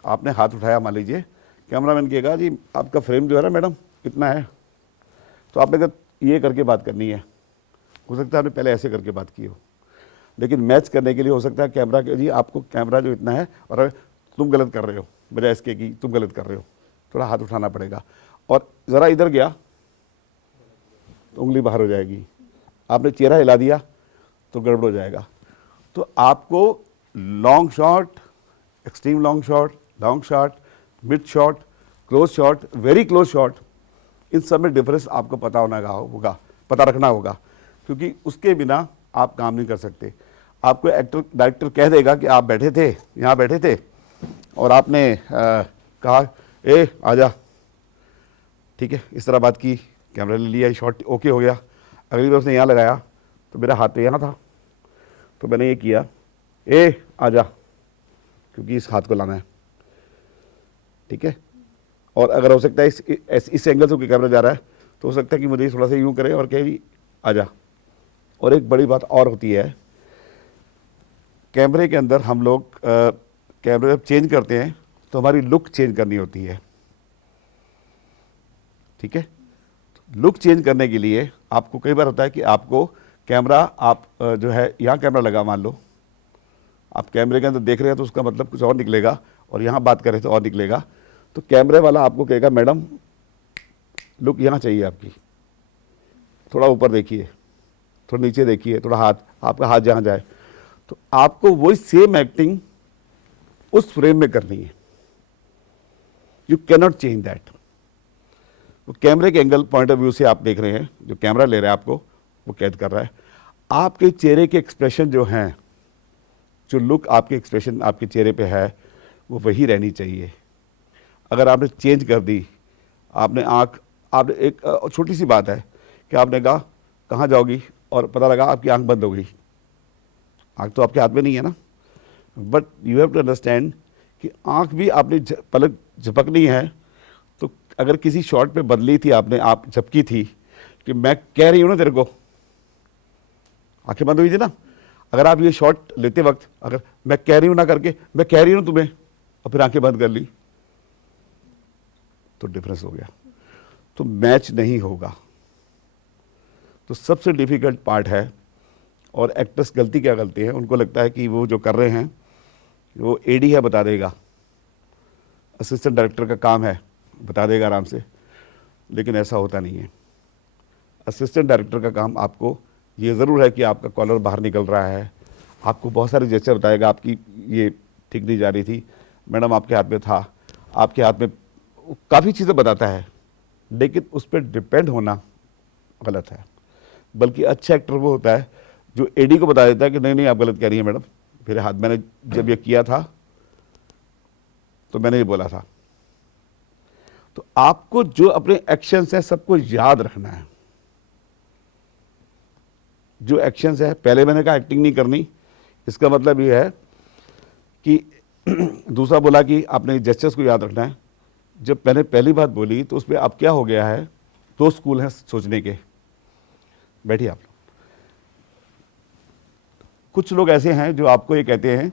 आपने हाथ उठाया मान लीजिए, कैमरामैन कहेगा जी आपका फ्रेम जो है ना मैडम इतना है, तो आपने कहा ये करके बात करनी है, हो सकता है आपने पहले ऐसे करके बात की हो, लेकिन मैच करने के लिए हो सकता है कैमरा के जी आपको कैमरा जो इतना है और अगर तुम गलत कर रहे हो, बजाय इसके कि तुम गलत कर रहे हो, थोड़ा हाथ उठाना पड़ेगा, और ज़रा इधर गया तो उंगली बाहर हो जाएगी, आपने चेहरा हिला दिया तो गड़बड़ हो जाएगा। तो आपको long shot, extreme long shot, mid shot, close shot, very close shot, इन सब में डिफरेंस आपको पता होगा, पता रखना होगा, क्योंकि उसके बिना आप काम नहीं कर सकते। आपको एक्टर डायरेक्टर कह देगा कि आप बैठे थे, यहाँ बैठे थे, और आपने कहा ए आजा, ठीक है, इस तरह बात की, कैमरा ले लिया, शॉट ओके हो गया, अगली बार उसने यहाँ लगाया तो मेरा हाथ तो यहाँ था, तो मैंने ये किया, ए आजा, क्योंकि इस हाथ को लाना है, ठीक है। और अगर हो सकता है इस एंगल से कैमरा जा रहा है तो हो सकता है कि मुझे थोड़ा सा यूँ करे और कहे भी आजा। और एक बड़ी बात और होती है, कैमरे के अंदर हम लोग कैमरे जब चेंज करते हैं तो हमारी लुक चेंज करनी होती है, ठीक है। लुक चेंज करने के लिए आपको कई बार होता है कि आपको कैमरा, आप जो है यहाँ कैमरा लगा, मान लो आप कैमरे के अंदर देख रहे हैं तो उसका मतलब कुछ और निकलेगा, और यहाँ बात करें तो और निकलेगा। तो कैमरे वाला आपको कहेगा मैडम लुक यहाँ चाहिए आपकी, थोड़ा ऊपर देखिए, थोड़ा नीचे देखिए, थोड़ा हाथ, आपका हाथ जहाँ जाए, तो आपको वही सेम एक्टिंग उस फ्रेम में करनी है। You can not change that. वो कैमरे के एंगल पॉइंट ऑफ व्यू से आप देख रहे हैं, जो कैमरा ले रहा है आपको वो कैद कर रहा है, आपके चेहरे के एक्सप्रेशन जो हैं, जो लुक आपके एक्सप्रेशन आपके चेहरे पे है वो वही रहनी चाहिए। अगर आपने चेंज कर दी, आपने आँख, आपने एक छोटी सी बात है कि आपने कहा कहाँ जाओगी और पता लगा आपकी आंख बंद हो गई, आंख तो आपके हाथ में नहीं है ना, but you have to understand कि आंख भी आपने पलक झपकनी है। तो अगर किसी शॉट पे बदली थी आपने, आप झपकी थी कि मैं कह रही हूँ ना तेरे को, आंखें बंद हुई थी ना, अगर आप ये शॉट लेते वक्त अगर मैं कह रही हूँ ना करके मैं कह रही हूँ तुम्हें और फिर आंखें बंद कर ली तो डिफरेंस हो गया, तो मैच नहीं होगा। तो सबसे डिफिकल्ट पार्ट है, और एक्टर्स गलती क्या करते हैं, उनको लगता है कि वो जो कर रहे हैं वो एडी है बता देगा, असिस्टेंट डायरेक्टर का काम है बता देगा आराम से, लेकिन ऐसा होता नहीं है। असिस्टेंट डायरेक्टर का काम आपको ये ज़रूर है कि आपका कॉलर बाहर निकल रहा है, आपको बहुत सारे जेस्चर बताएगा, आपकी ये ठीक नहीं जा रही थी मैडम, आपके हाथ में था, आपके हाथ में, काफ़ी चीज़ें बताता है, लेकिन उस पर डिपेंड होना गलत है। बल्कि अच्छा एक्टर वो होता है जो एडी को बता देता है कि नहीं नहीं आप गलत कह रही हैं मैडम, मेरे हाथ, मैंने जब ये किया था तो मैंने ये बोला था। तो आपको जो अपने एक्शंस है सबको याद रखना है। जो एक्शंस है, पहले मैंने कहा एक्टिंग नहीं करनी, इसका मतलब ये है कि दूसरा बोला कि आपने जेस्चर्स को याद रखना है। जब मैंने पहली बात बोली तो उसमें अब क्या हो गया है, दो स्कूल हैं सोचने के। बैठिए आप लोग। कुछ लोग ऐसे हैं जो आपको ये कहते हैं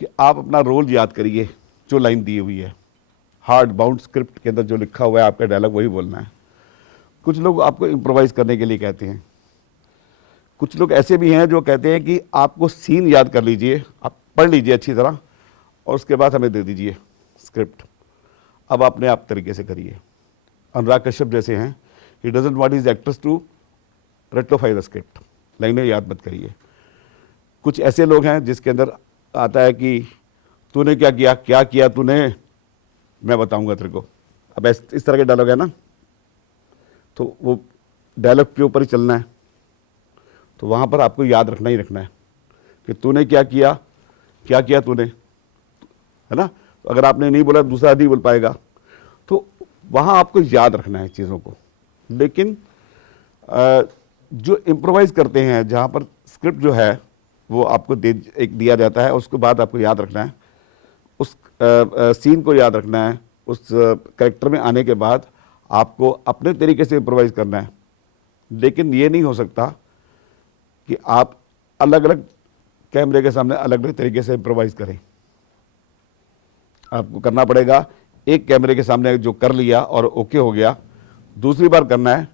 कि आप अपना रोल याद करिए, जो लाइन दी हुई है, हार्ड बाउंड स्क्रिप्ट के अंदर जो लिखा हुआ है आपका डायलॉग वही बोलना है। कुछ लोग आपको इम्प्रोवाइज करने के लिए कहते हैं। कुछ लोग ऐसे भी हैं जो कहते हैं कि आपको सीन याद कर लीजिए, आप पढ़ लीजिए अच्छी तरह और उसके बाद हमें दे दीजिए स्क्रिप्ट, अब अपने आप तरीके से करिए। अनुराग कश्यप जैसे हैं, he doesn't want his actors to retrofit the script, लाइनें याद मत करिए। कुछ ऐसे लोग हैं जिसके अंदर आता है कि तूने क्या किया तूने, मैं बताऊंगा तेरे को। अब इस तरह के डायलॉग है ना, तो वो डायलॉग के ऊपर ही चलना है। तो वहाँ पर आपको याद रखना ही रखना है कि तूने क्या किया तूने, है ना। तो अगर आपने नहीं बोला दूसरा नहीं बोल पाएगा, तो वहाँ आपको याद रखना है चीज़ों को। लेकिन जो इम्प्रोवाइज़ करते हैं, जहाँ पर स्क्रिप्ट जो है वो आपको एक दिया जाता है, उसके बाद आपको याद रखना है, उस सीन को याद रखना है, उस कैरेक्टर में आने के बाद आपको अपने तरीके से इम्प्रोवाइज़ करना है। लेकिन ये नहीं हो सकता कि आप अलग अलग कैमरे के सामने अलग अलग तरीके से इम्प्रोवाइज़ करें। आपको करना पड़ेगा एक कैमरे के सामने जो कर लिया और ओके हो गया, दूसरी बार करना है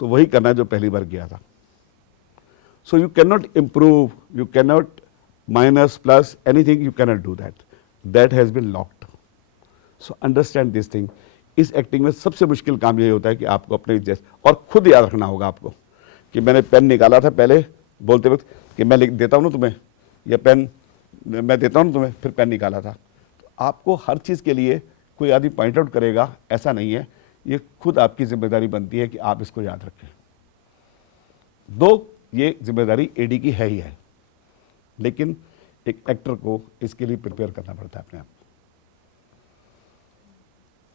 तो वही करना है जो पहली बार किया था। So you can not improve, you can not minus plus anything, you can not do that, that has been locked. So understand this thing. इस एक्टिंग में सबसे मुश्किल काम ये होता है कि आपको अपने जैसे और खुद याद रखना होगा आपको कि मैंने पेन निकाला था पहले बोलते वक्त कि मैं लिख देता हूँ ना तुम्हें, या पेन मैं देता हूँ ना तुम्हें, फिर पेन निकाला था। तो आपको हर चीज़ के लिए कोई आदमी पॉइंट आउट करेगा ऐसा नहीं है, ये खुद आपकी जिम्मेदारी बनती है कि आप इसको याद रखें। दो ये जिम्मेदारी एडी की है ही है, लेकिन एक एक्टर को इसके लिए प्रिपेयर करना पड़ता है अपने आप।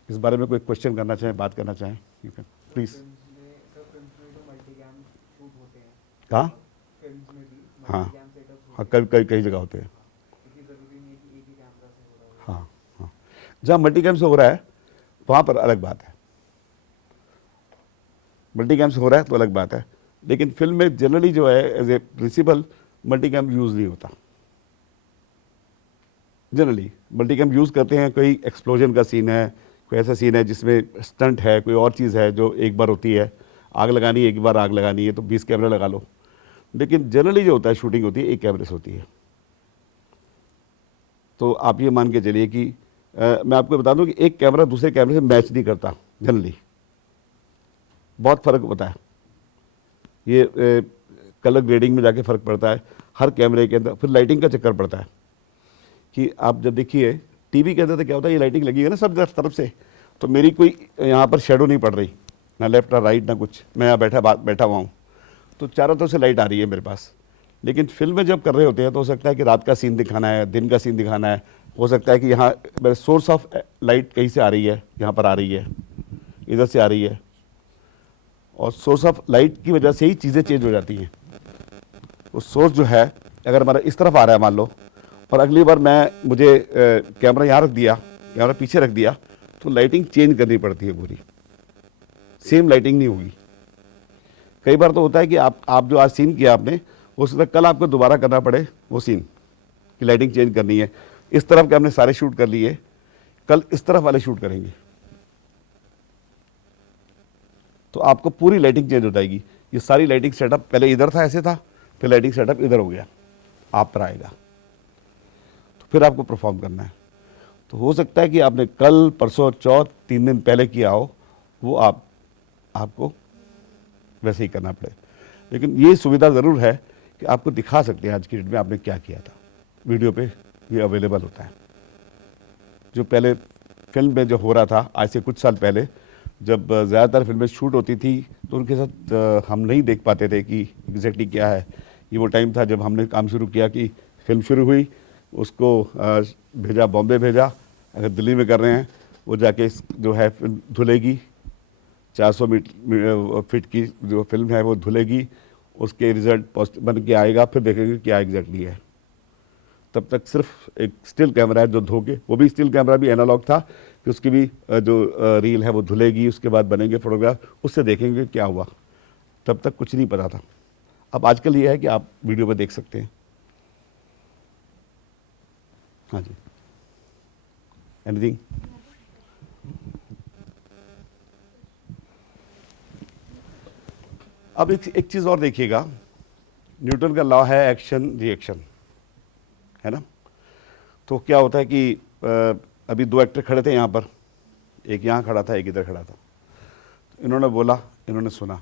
इस बारे में कोई क्वेश्चन करना चाहें, बात करना चाहें, यू कैन प्लीज। कहाँ? हाँ हाँ, कई जगह होते हैं। हाँ हाँ, जहाँ मल्टी कैम से हो रहा है वहाँ पर अलग बात है, मल्टी कैम से हो रहा है तो अलग बात है। लेकिन फिल्म में जनरली जो है as a principle multi cam use नहीं होता। जनरली मल्टी कैम यूज़ करते हैं, कोई एक्सप्लोजन का सीन है, कोई ऐसा सीन है जिसमें स्टंट है, कोई और चीज़ है जो एक बार होती है, आग लगानी है, एक बार आग लगानी है तो 20 कैमरे लगा लो। लेकिन जनरली जो होता है शूटिंग होती है एक कैमरे से होती है। तो आप ये मान के चलिए कि मैं आपको बता दूं कि एक कैमरा दूसरे कैमरे से मैच नहीं करता जनरली, बहुत फ़र्क होता है। ये कलर ग्रेडिंग में जाके फ़र्क पड़ता है हर कैमरे के अंदर। फिर लाइटिंग का चक्कर पड़ता है कि आप जब देखिए टीवी के अंदर तो क्या होता है, ये लाइटिंग लगी है ना सब तरफ से, तो मेरी कोई यहाँ पर शेडो नहीं पड़ रही, ना लेफ्ट ना राइट ना कुछ, मैं यहाँ बैठा हुआ हूँ तो चारों तरफ से लाइट आ रही है मेरे पास। लेकिन फिल्म में जब कर रहे होते हैं तो हो सकता है कि रात का सीन दिखाना है, दिन का सीन दिखाना है, हो सकता है कि यहाँ मेरे सोर्स ऑफ लाइट कहीं से आ रही है, यहाँ पर आ रही है, इधर से आ रही है, और सोर्स ऑफ लाइट की वजह से ही चीज़ें चेंज हो जाती हैं। उस सोर्स जो है अगर हमारा इस तरफ आ रहा है मान लो, और अगली बार मुझे कैमरा यहाँ रख दिया, कैमरा पीछे रख दिया, तो लाइटिंग चेंज करनी पड़ती है पूरी, सेम लाइटिंग नहीं होगी। कई बार तो होता है कि आप जो आज सीन किया आपने, हो सकता है कल आपको दोबारा करना पड़े वो सीन की लाइटिंग चेंज करनी है। इस तरफ के हमने सारे शूट कर लिए, कल इस तरफ वाले शूट करेंगे तो आपको पूरी लाइटिंग चेंज हो जाएगी। ये सारी लाइटिंग सेटअप पहले इधर था, ऐसे था, फिर लाइटिंग सेटअप इधर हो गया, आप पर आएगा, तो फिर आपको परफॉर्म करना है। तो हो सकता है कि आपने कल परसों चौथ 3 दिन पहले किया हो, वो आपको वैसे ही करना पड़े। लेकिन ये सुविधा ज़रूर है कि आपको दिखा सकते हैं आज की डेट में आपने क्या किया था, वीडियो पे ये अवेलेबल होता है। जो पहले फिल्म में जो हो रहा था आज से कुछ साल पहले, जब ज़्यादातर फिल्में शूट होती थी तो उनके साथ हम नहीं देख पाते थे कि एग्जैक्टली क्या है। ये वो टाइम था जब हमने काम शुरू किया कि फिल्म शुरू हुई, उसको भेजा, बॉम्बे भेजा, अगर दिल्ली में कर रहे हैं वो जाके जो है फिल्म धुलेगी, 400 फीट की जो फिल्म है वो धुलेगी, उसके रिजल्ट पॉजिटिव बन के आएगा, फिर देखेंगे क्या एग्जैक्टली है। तब तक सिर्फ एक स्टिल कैमरा है जो धोके, वो भी स्टिल कैमरा भी एनालॉग था कि उसकी भी जो रील है वो धुलेगी, उसके बाद बनेंगे फोटोग्राफ, उससे देखेंगे क्या हुआ। तब तक कुछ नहीं पता था। अब आजकल ये है कि आप वीडियो में देख सकते हैं। हाँ जी, एनीथिंग? अब एक चीज़ और देखिएगा, न्यूटन का लॉ है एक्शन रिएक्शन, है ना। तो क्या होता है कि अभी दो एक्टर खड़े थे यहाँ पर, एक यहाँ खड़ा था, एक इधर खड़ा था। इन्होंने बोला, इन्होंने सुना,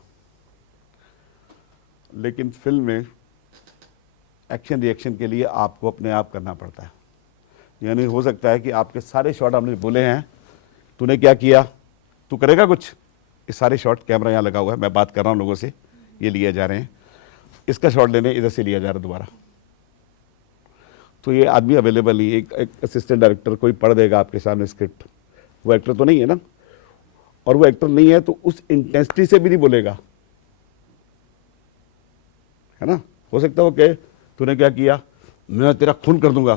लेकिन फिल्म में एक्शन रिएक्शन के लिए आपको अपने आप करना पड़ता है। यानी हो सकता है कि आपके सारे शॉट आपने बोले हैं, तूने क्या किया, तू करेगा कुछ, ये सारे शॉट, कैमरा यहाँ लगा हुआ है, मैं बात कर रहा हूँ लोगों से, ये लिए जा रहे हैं, इसका शॉट लेने इधर से लिया जा रहा है दोबारा। तो ये आदमी अवेलेबल नहीं, एक असिस्टेंट डायरेक्टर कोई पढ़ देगा आपके सामने स्क्रिप्ट, वो एक्टर तो नहीं है ना, और वो एक्टर नहीं है तो उस इंटेंसिटी से भी नहीं बोलेगा, है ना। हो सकता है वो कहे तूने क्या किया, मैं तेरा खून कर दूंगा।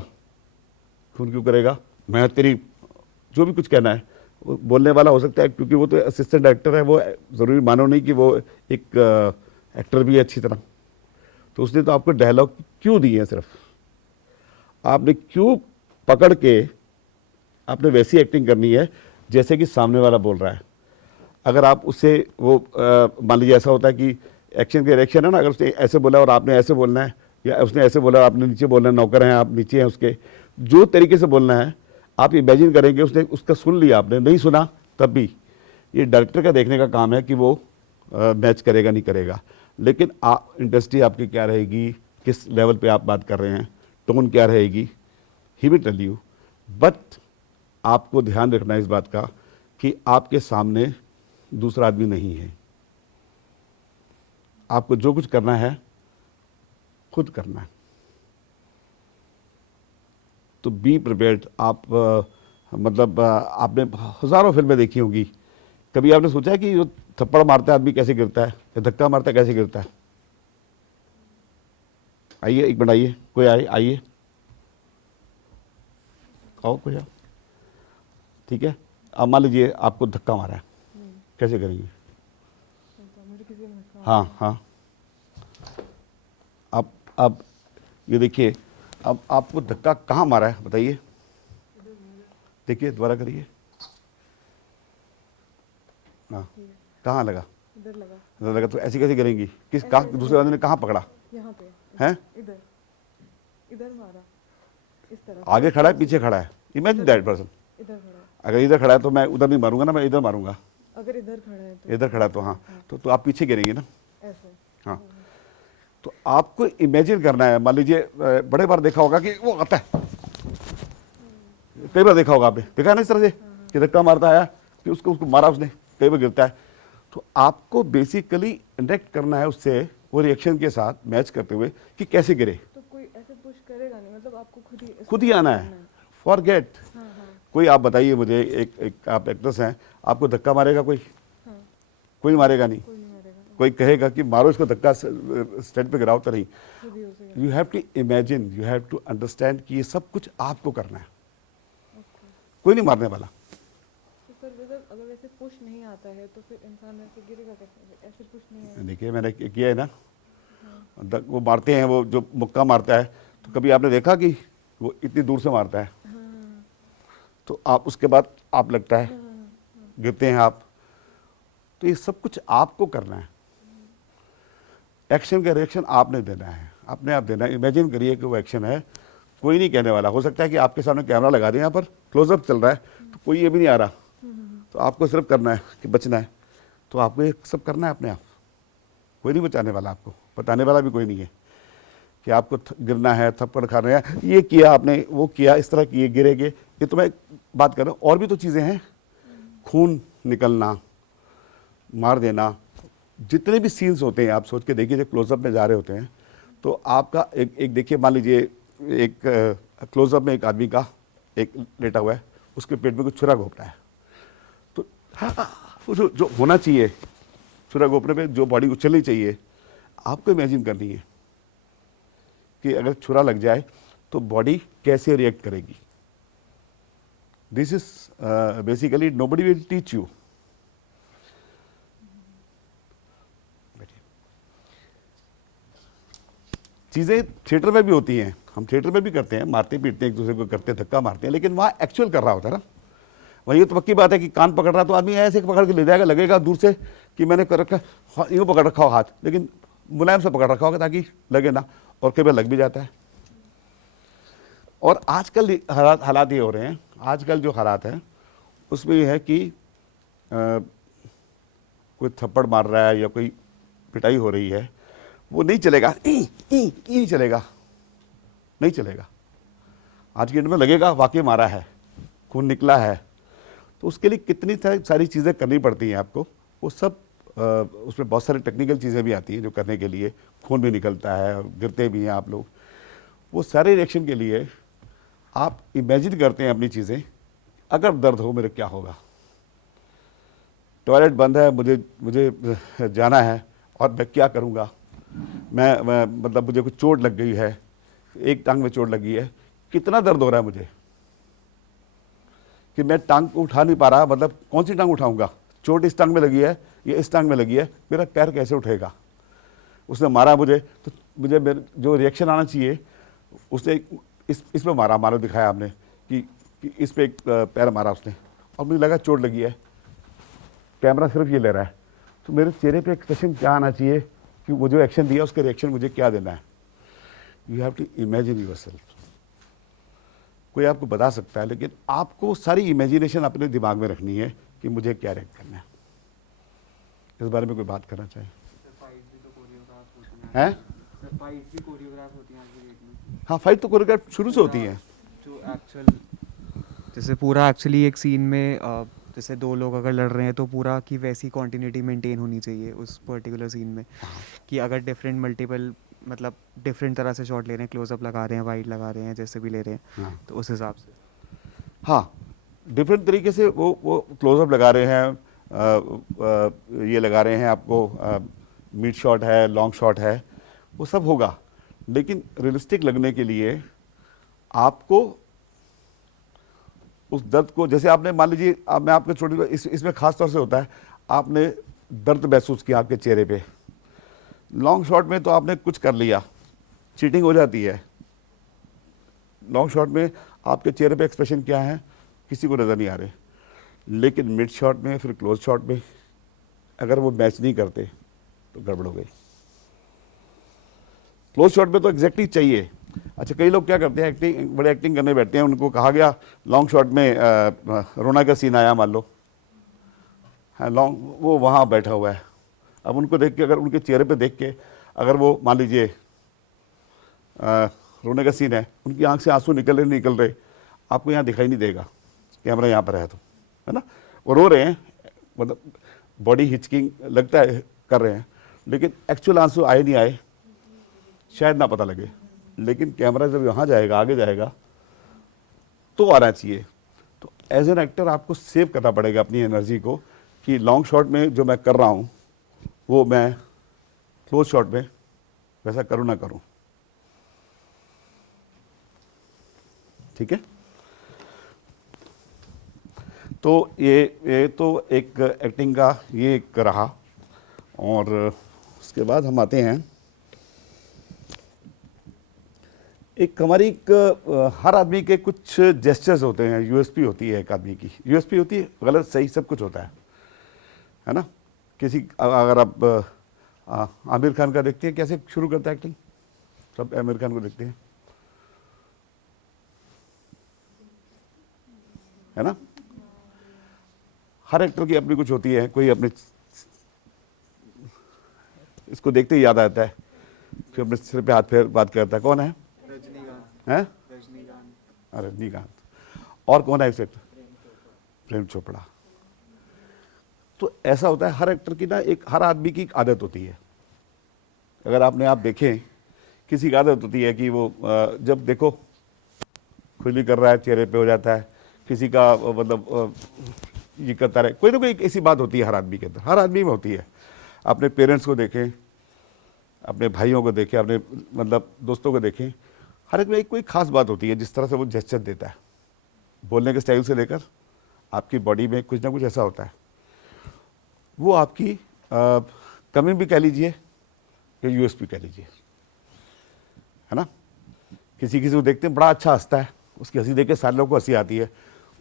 खून क्यों करेगा, मैं तेरी, जो भी कुछ कहना है वो बोलने वाला हो सकता है, क्योंकि वो तो असिस्टेंट डायरेक्टर है, वो ज़रूरी मानो नहीं कि वो एक एक्टर भी है अच्छी तरह। तो उसने तो आपको डायलॉग क्यों दिए हैं, सिर्फ आपने क्यों पकड़ के आपने वैसी एक्टिंग करनी है जैसे कि सामने वाला बोल रहा है। अगर आप उससे वो मान लीजिए ऐसा होता है कि एक्शन के रिएक्शन है ना, अगर उसने ऐसे बोला और आपने ऐसे बोलना है, या उसने ऐसे बोला आपने नीचे बोलना है, नौकर हैं आप, नीचे हैं उसके, जो तरीके से बोलना है आप इमेजिन करेंगे, उसने उसका सुन लिया, आपने नहीं सुना, तब भी ये डायरेक्टर का देखने का काम है कि वो मैच करेगा नहीं करेगा। लेकिन इंडस्ट्री आपकी क्या रहेगी, किस लेवल पे आप बात कर रहे हैं, टोन क्या रहेगी, he will tell you. But आपको ध्यान रखना है इस बात का कि आपके सामने दूसरा आदमी नहीं है, आपको जो कुछ करना है खुद करना है। तो बी प्रिपेयर्ड। आप मतलब आपने हज़ारों फिल्में देखी होंगी, कभी आपने सोचा है कि जो थप्पड़ मारता है आदमी कैसे गिरता है, या धक्का मारता है कैसे गिरता है? आइए एक मिनट, आइए, कोई आइए, आओ कोई आओ। ठीक है, अब मान लीजिए आपको धक्का मारा है, कैसे करेंगे? मुझे किसी ने हाँ हाँ, अब ये देखिए, अब आपको धक्का कहाँ मारा है बताइए, देखिए दोबारा करिए। हाँ, कहाँ लगा? इधर लगा, इधर लगा, तो ऐसी कैसे करेंगी? किस कहाँ, दूसरे बंदे ने कहाँ पकड़ा यहाँ पे है? इधर इधर मारा, इस तरफ आगे खड़ा है, पीछे खड़ा है, इमेजिन दैट पर्सन। इधर खड़ा है। अगर इधर खड़ा है तो मैं उधर नहीं मारूंगा ना, मैं इधर मारूंगा। अगर इधर खड़ा है तो इधर खड़ा है तो हाँ, तो आप पीछे गिरेंगे ना। ऐसे। हाँ, तो आपको इमेजिन करना है। मान लीजिए बड़े बार देखा होगा कि वो आता है, कई बार देखा होगा आपने, देखा है ना इस तरह से कि धक्का मारता आया कि उसको मारा उसने, कई बार गिरता है। तो आपको बेसिकली इंटरेक्ट करना है उससे, वो रिएक्शन के साथ मैच करते हुए कि कैसे गिरे। तो कोई ऐसे पुश करेगा नहीं, मतलब आपको खुद ही आना है, फॉरगेट। कोई आप बताइए मुझे, एक आप एक्ट्रेस हैं, आपको धक्का मारेगा कोई? कोई मारेगा नहीं। कोई नहीं मारेगा, कोई कहेगा कि मारो इसको धक्का, स्टेज पे गिराओ, तो नहीं। खुद ही उसे। You have to imagine, you have to understand कि ये सब कुछ आपको करना है, कोई नहीं मारने वाला। तो सर अगर वैसे पुश नहीं आता है तो फिर इंसान ऐसे गिरेगा कैसे? ऐसे पुश नहीं है। देखिए मैंने किया है ना, वो मारते हैं, वो जो मुक्का मारता है, तो कभी आपने देखा कि वो इतनी दूर से मारता है, तो आप उसके बाद आप लगता है गिरते हैं आप। तो ये सब कुछ आपको करना है, एक्शन का रिएक्शन आपने देना है, अपने आप देना है। इमेजिन करिए कि वो एक्शन है, कोई नहीं कहने वाला। हो सकता है कि आपके सामने कैमरा लगा दें, यहाँ पर क्लोजअप चल रहा है, तो कोई ये भी नहीं आ रहा, तो आपको सिर्फ करना है कि बचना है। तो आपको ये सब करना है अपने आप, कोई नहीं बचाने वाला, आपको बताने वाला भी कोई नहीं है कि आपको गिरना है, थप्पड़ खाना है, ये किया आपने, वो किया, इस तरह किए, गिरेगे। ये तो मैं बात कर रहा हूँ, और भी तो चीज़ें हैं, खून निकलना, मार देना, जितने भी सीन्स होते हैं आप सोच के देखिए, जब क्लोजअप में जा रहे होते हैं तो आपका एक देखिए, मान लीजिए एक क्लोजअप में एक आदमी का एक लेटा हुआ है, उसके पेट में कुछ छुरा घोंप रहा है, वो जो होना चाहिए छुरा घोंपने पे, जो बॉडी उछलनी चाहिए, आपको इमेजिन करनी है कि अगर छुरा लग जाए तो बॉडी कैसे रिएक्ट करेगी. This is basically nobody will teach you. चीज़ें थिएटर में भी होती हैं, हम थिएटर में भी करते हैं, मारते पीटते हैं एक दूसरे को, करते हैं, धक्का मारते हैं, लेकिन वहाँ एक्चुअल कर रहा होता है ना. वही तो पक्की बात है कि कान पकड़ रहा तो आदमी ऐसे पकड़ के ले जाएगा, लगेगा दूर से कि मैंने कर रखा, यूँ पकड़ रखा हो हाथ, लेकिन मुलायम से पकड़ रखा होगा ताकि लगे ना, और कई बार लग भी जाता है. और आजकल हालात ये हो रहे हैं, आजकल जो हालात हैं उसमें ये है कि कोई थप्पड़ मार रहा है या कोई पिटाई हो रही है, वो नहीं चलेगा, नहीं चलेगा, नहीं चलेगा. आज की डेट में लगेगा वाकई मारा है, खून निकला है, तो उसके लिए कितनी सारी चीज़ें करनी पड़ती हैं आपको. वो सब उसमें बहुत सारी टेक्निकल चीज़ें भी आती हैं जो करने के लिए, खून भी निकलता है और गिरते भी हैं आप लोग. वो सारे रिएक्शन के लिए आप इमेजिन करते हैं अपनी चीज़ें, अगर दर्द हो मेरे क्या होगा, टॉयलेट बंद है, मुझे जाना है और मैं क्या करूँगा, मैं मतलब मुझे कुछ चोट लग गई है, एक टांग में चोट लगी है, कितना दर्द हो रहा है मुझे कि मैं टांग को उठा नहीं पा रहा, मतलब कौन सी टांग उठाऊंगा, चोट इस टांग में लगी है, ये इस टांग में लगी है, मेरा पैर कैसे उठेगा. उसने मारा मुझे तो मुझे जो रिएक्शन आना चाहिए उसने इस पे मारा दिखाया आपने कि इस पे एक पैर मारा उसने, और मुझे लगा चोट लगी है, कैमरा सिर्फ ये ले रहा है, तो मेरे चेहरे पे एक्सप्रेशन क्या आना चाहिए कि वो जो एक्शन दिया उसके रिएक्शन मुझे क्या देना है. You have to imagine yourself. कोई आपको बता सकता है, लेकिन आपको सारी इमेजिनेशन अपने दिमाग में रखनी है कि मुझे क्या रिएक्ट करना है. इस बारे में कोई बात करना चाहे? फाइट भी तो कोरियोग्राफ होती हैं. हैं? फाइट भी कोरियोग्राफ होती हैं आज की डेट में. हाँ, फाइट तो कोरियोग्राफ शुरू से होती है. जो एक्चुअल, जैसे पूरा एक्चुअली एक सीन में जैसे दो लोग अगर लड़ रहे हैं तो पूरा की वैसी कॉन्टिन्यूटी मेंटेन होनी चाहिए उस पर्टिकुलर सीन में, कि अगर डिफरेंट मल्टीपल मतलब डिफरेंट तरह से शॉट ले रहे हैं, क्लोजअप लगा रहे हैं, वाइड लगा रहे हैं, जैसे भी ले रहे हैं, हाँ. तो उस हिसाब से. हाँ, डिफरेंट तरीके से वो क्लोजअप लगा रहे हैं, ये लगा रहे हैं आपको, मिड शॉट है, लॉन्ग शॉट है, वो सब होगा. लेकिन रियलिस्टिक लगने के लिए आपको उस दर्द को, जैसे आपने मान लीजिए, मैं आपको छोटी इसमें खास तौर से होता है, आपने दर्द महसूस किया आपके चेहरे पे. लॉन्ग शॉट में तो आपने कुछ कर लिया, चीटिंग हो जाती है. लॉन्ग शॉट में आपके चेहरे पे एक्सप्रेशन क्या है किसी को नज़र नहीं आ रहे, लेकिन मिड शॉट में फिर क्लोज शॉट में अगर वो मैच नहीं करते तो गड़बड़ हो गई. क्लोज शॉट में तो एग्जैक्टली चाहिए. अच्छा, कई लोग क्या करते हैं, बड़े एक्टिंग करने बैठते हैं, उनको कहा गया लॉन्ग शॉट में रोना का सीन आया मान लो, हाँ लॉन्ग, वो वहाँ बैठा हुआ है. अब उनको देख के, अगर उनके चेहरे पे देख के अगर वो मान लीजिए रोने का सीन है, उनकी आंख से आंसू निकल रहे, आपको यहाँ दिखाई नहीं देगा, कैमरा यहाँ पर है तो, है ना, वो रो रहे हैं, मतलब बॉडी हिचकिंग लगता है कर रहे हैं, लेकिन एक्चुअल आंसू आए नहीं आए शायद ना पता लगे. लेकिन कैमरा जब यहाँ जाएगा, आगे जाएगा, तो आना चाहिए. तो एज एन एक्टर आपको सेव करना पड़ेगा अपनी एनर्जी को कि लॉन्ग शॉट में जो मैं कर रहा हूँ वो मैं क्लोज शॉट में वैसा करूँ ना करूँ. ठीक है. तो ये तो एक एक्टिंग का ये एक रहा. और उसके बाद हम आते हैं, एक हमारी हर आदमी के कुछ जेस्चर्स होते हैं, यूएसपी होती है एक आदमी की, यूएसपी होती है, गलत सही सब कुछ होता है ना. किसी अगर आप आमिर खान का देखते हैं कैसे शुरू करता है एक्टिंग, सब आमिर खान को देखते हैं, है ना. हर एक्टर की अपनी कुछ होती है, कोई अपने इसको देखते ही याद आता है, फिर अपने सिर पे हाथ फेर बात करता है. कौन है? हैं? रजनीकांत. और कौन है इस एक्टर? प्रेम चोपड़ा. तो ऐसा होता है हर एक्टर की ना, एक हर आदमी की एक आदत होती है. अगर आप देखें, किसी की आदत होती है कि वो जब देखो खुजली कर रहा है चेहरे पे हो जाता है, किसी का मतलब ये करता रहे। कोई ना कोई एक ऐसी बात होती है हर आदमी के अंदर, हर आदमी में होती है। अपने पेरेंट्स को देखें, अपने भाइयों को देखें, अपने मतलब दोस्तों को देखें, हर एक में एक कोई खास बात होती है जिस तरह से वो जेस्चर देता है, बोलने के स्टाइल से लेकर आपकी बॉडी में कुछ ना कुछ ऐसा होता है। वो आपकी कमी भी कह लीजिए या यूएसपी कह लीजिए, है ना। किसी किसी को देखते हैं बड़ा अच्छा हंसता है, उसकी हंसी देख के सारे लोगों को हंसी आती है।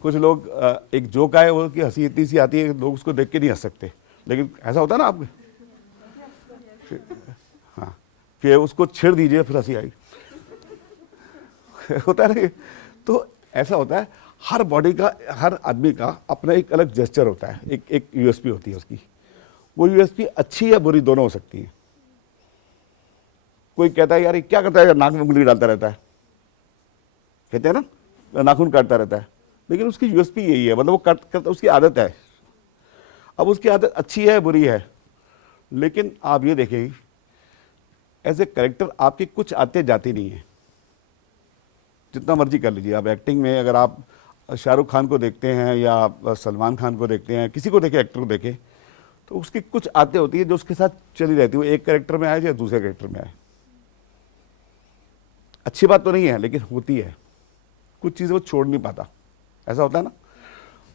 कुछ लोग एक जोक आए वो की हंसी इतनी सी आती है कि लोग उसको देख के नहीं हंस सकते, लेकिन ऐसा होता है ना आपके। हाँ, फिर उसको छेड़ दीजिए फिर हंसी आई होता है ना। तो ऐसा होता है, हर बॉडी का, हर आदमी का अपना एक अलग जेस्चर होता है, एक यूएसपी होती है उसकी। वो यूएसपी अच्छी या बुरी दोनों हो सकती है। कोई कहता है यार ये क्या करता है, यार नाक में उंगली डालता रहता है, कहते हैं ना, नाखून काटता रहता है, लेकिन उसकी यूएसपी यही है, मतलब वो करता, उसकी आदत है। अब उसकी आदत अच्छी है बुरी है, लेकिन आप ये देखें एज ए करेक्टर आपकी कुछ आते जाती नहीं है। जितना मर्जी कर लीजिए आप एक्टिंग में, अगर आप शाहरुख खान को देखते हैं या सलमान खान को देखते हैं, किसी को देखें, एक्टर को देखें, तो उसकी कुछ आते होती है जो उसके साथ चली रहती है, वो एक कैरेक्टर में आए या दूसरे कैरेक्टर में आए। अच्छी बात तो नहीं है लेकिन होती है, कुछ चीज़ें वो छोड़ नहीं पाता, ऐसा होता है ना।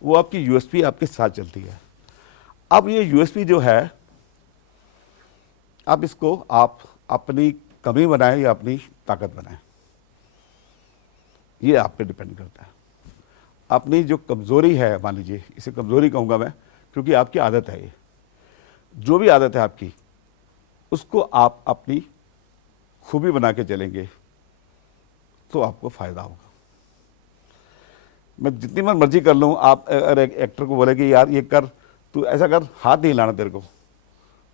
वो आपकी यूएसपी आपके साथ चलती है। अब ये यूएसपी जो है, अब इसको आप अपनी कमी बनाएं या अपनी ताकत बनाएं, ये आप पे डिपेंड करता है। अपनी जो कमज़ोरी है, मान लीजिए इसे कमज़ोरी कहूँगा मैं, क्योंकि आपकी आदत है, ये जो भी आदत है आपकी, उसको आप अपनी खूबी बना के चलेंगे तो आपको फ़ायदा होगा। मैं जितनी बार मर्जी कर लूँ, आप अगर एक एक्टर को बोले कि यार ये कर, तू ऐसा कर, हाथ नहीं लाना तेरे को,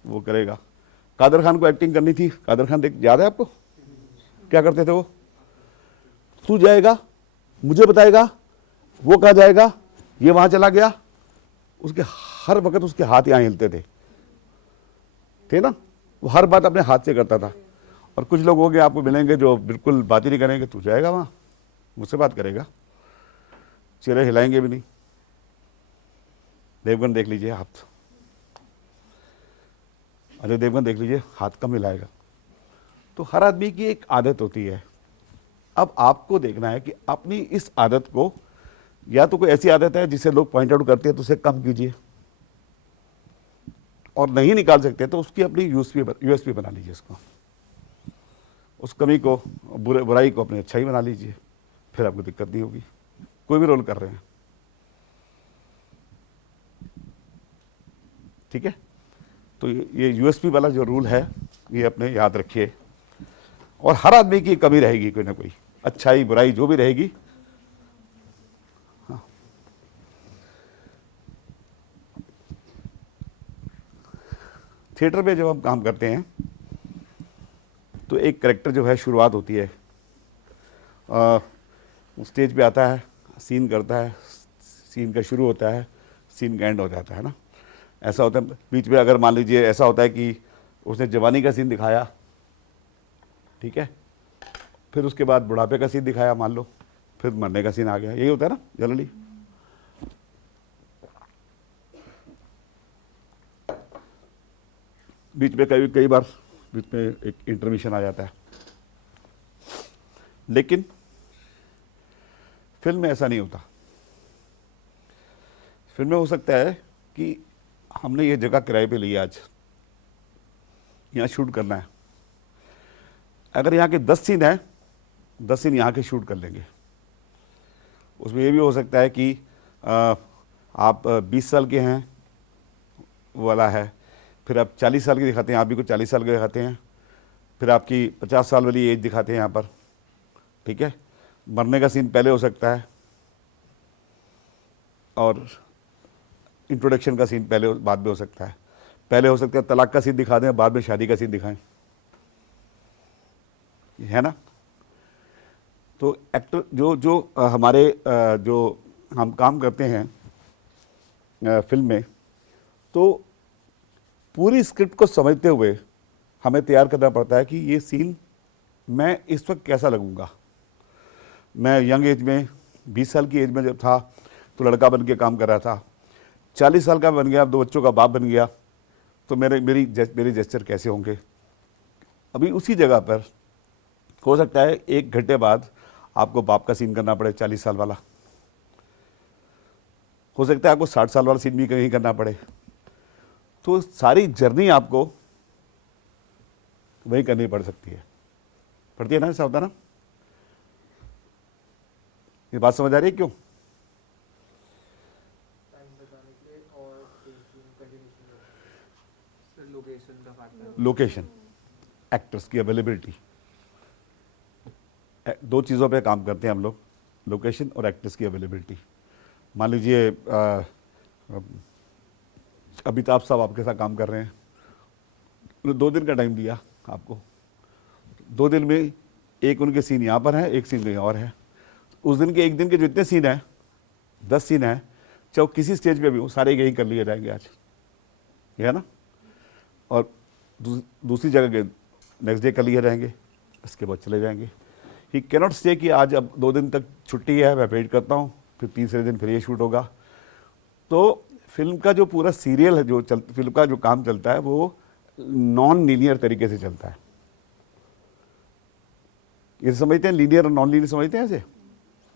वो करेगा। कादर खान को एक्टिंग करनी थी, कादर खान देख, याद है आपको क्या करते थे वो? तू जाएगा, मुझे बताएगा, वो कहाँ जाएगा, ये वहाँ चला गया, उसके हर वक्त उसके हाथ यहाँ हिलते थे ना। वो हर बात अपने हाथ से करता था। और कुछ लोग होंगे आपको मिलेंगे जो बिल्कुल बात ही नहीं करेंगे, तू जाएगा वहाँ, मुझसे बात करेगा, चेहरे हिलाएंगे भी नहीं। देवगन देख लीजिए आप, अजय देवगन देख लीजिए, हाथ कम हिलाएगा। तो हर आदमी की एक आदत होती है। अब आपको देखना है कि अपनी इस आदत को, या तो कोई ऐसी आदत है जिसे लोग पॉइंट आउट करते हैं तो उसे कम कीजिए, और नहीं निकाल सकते तो उसकी अपनी यूएसपी बना लीजिए। उसको, उस कमी को, बुराई को अपनी अच्छाई बना लीजिए, फिर आपको दिक्कत नहीं होगी। कोई भी रोल कर रहे हैं, ठीक है। तो ये यूएसपी वाला जो रूल है ये अपने याद रखिए। और हर आदमी की कमी रहेगी, कोई ना कोई, अच्छाई बुराई जो भी रहेगी। हाँ। थिएटर में जब हम काम करते हैं तो एक कैरेक्टर जो है, शुरुआत होती है, स्टेज पे आता है, सीन करता है, सीन का शुरू होता है, सीन का एंड हो जाता है ना। ऐसा होता है बीच में, अगर मान लीजिए ऐसा होता है कि उसने जवानी का सीन दिखाया, ठीक है, फिर उसके बाद बुढ़ापे का सीन दिखाया मान लो, फिर मरने का सीन आ गया, यही होता है ना जनरली। बीच में कई बार बीच में एक इंटरमिशन आ जाता है, लेकिन फिल्म में ऐसा नहीं होता। फिल्म में हो सकता है कि हमने ये जगह किराए पे ली है, आज यहाँ शूट करना है, अगर यहाँ के 10 सीन है, 10 सीन यहाँ के शूट कर लेंगे। उसमें ये भी हो सकता है कि आप 20 साल के हैं वो वाला है, फिर आप 40 साल के दिखाते हैं, आप भी कुछ 40 साल के दिखाते हैं, फिर आपकी 50 साल वाली एज दिखाते हैं यहाँ पर, ठीक है। मरने का सीन पहले हो सकता है, और इंट्रोडक्शन का सीन पहले बाद में हो सकता है। पहले हो सकता है तलाक का सीन दिखा दें, बाद में शादी का सीन दिखाएं, है ना। तो एक्टर जो हमारे जो हम काम करते हैं फिल्म में, तो पूरी स्क्रिप्ट को समझते हुए हमें तैयार करना पड़ता है कि ये सीन मैं इस वक्त कैसा लगूंगा। मैं यंग एज में, 20 साल की एज में जब था तो लड़का बन के काम कर रहा था, 40 साल का बन गया, 2 बच्चों का बाप बन गया, तो मेरे जेस्चर कैसे होंगे? अभी उसी जगह पर हो सकता है 1 घंटे बाद आपको बाप का सीन करना पड़े 40 साल वाला, हो सकता है आपको 60 साल वाला सीन भी कहीं करना पड़े। तो सारी जर्नी आपको वही करनी पड़ सकती है, पड़ती है ना? ऐसा होता है ना? ये बात समझ आ रही है क्यों? लोकेशन, एक्टर्स की अवेलेबिलिटी, 2 चीज़ों पे काम करते हैं हम लोग, लोकेशन और एक्टर्स की अवेलेबिलिटी। मान लीजिए अमिताभ साहब आपके साथ काम कर रहे हैं, उन्होंने 2 दिन का टाइम दिया आपको, 2 दिन में एक उनके सीन यहाँ पर है, एक सीन कहीं और है। उस दिन के 1 दिन के जो इतने सीन हैं, 10 सीन हैं, चाहे वो किसी स्टेज पे भी हो, सारे यही कर लिए जाएंगे आज, ये है ना? और दूसरी जगह के नेक्स्ट डे कर लिए जाएंगे, इसके बाद चले जाएंगे। ही कैनॉट स्टे कि आज अब 2 दिन तक छुट्टी है, मैं वेट करता हूँ, फिर तीसरे दिन फिर ये शूट होगा। तो फिल्म का जो पूरा सीरियल है, फिल्म का जो काम चलता है, वो नॉन लीनियर तरीके से चलता है। ये समझते हैं लीनियर और नॉन लीनियर, समझते हैं ऐसे?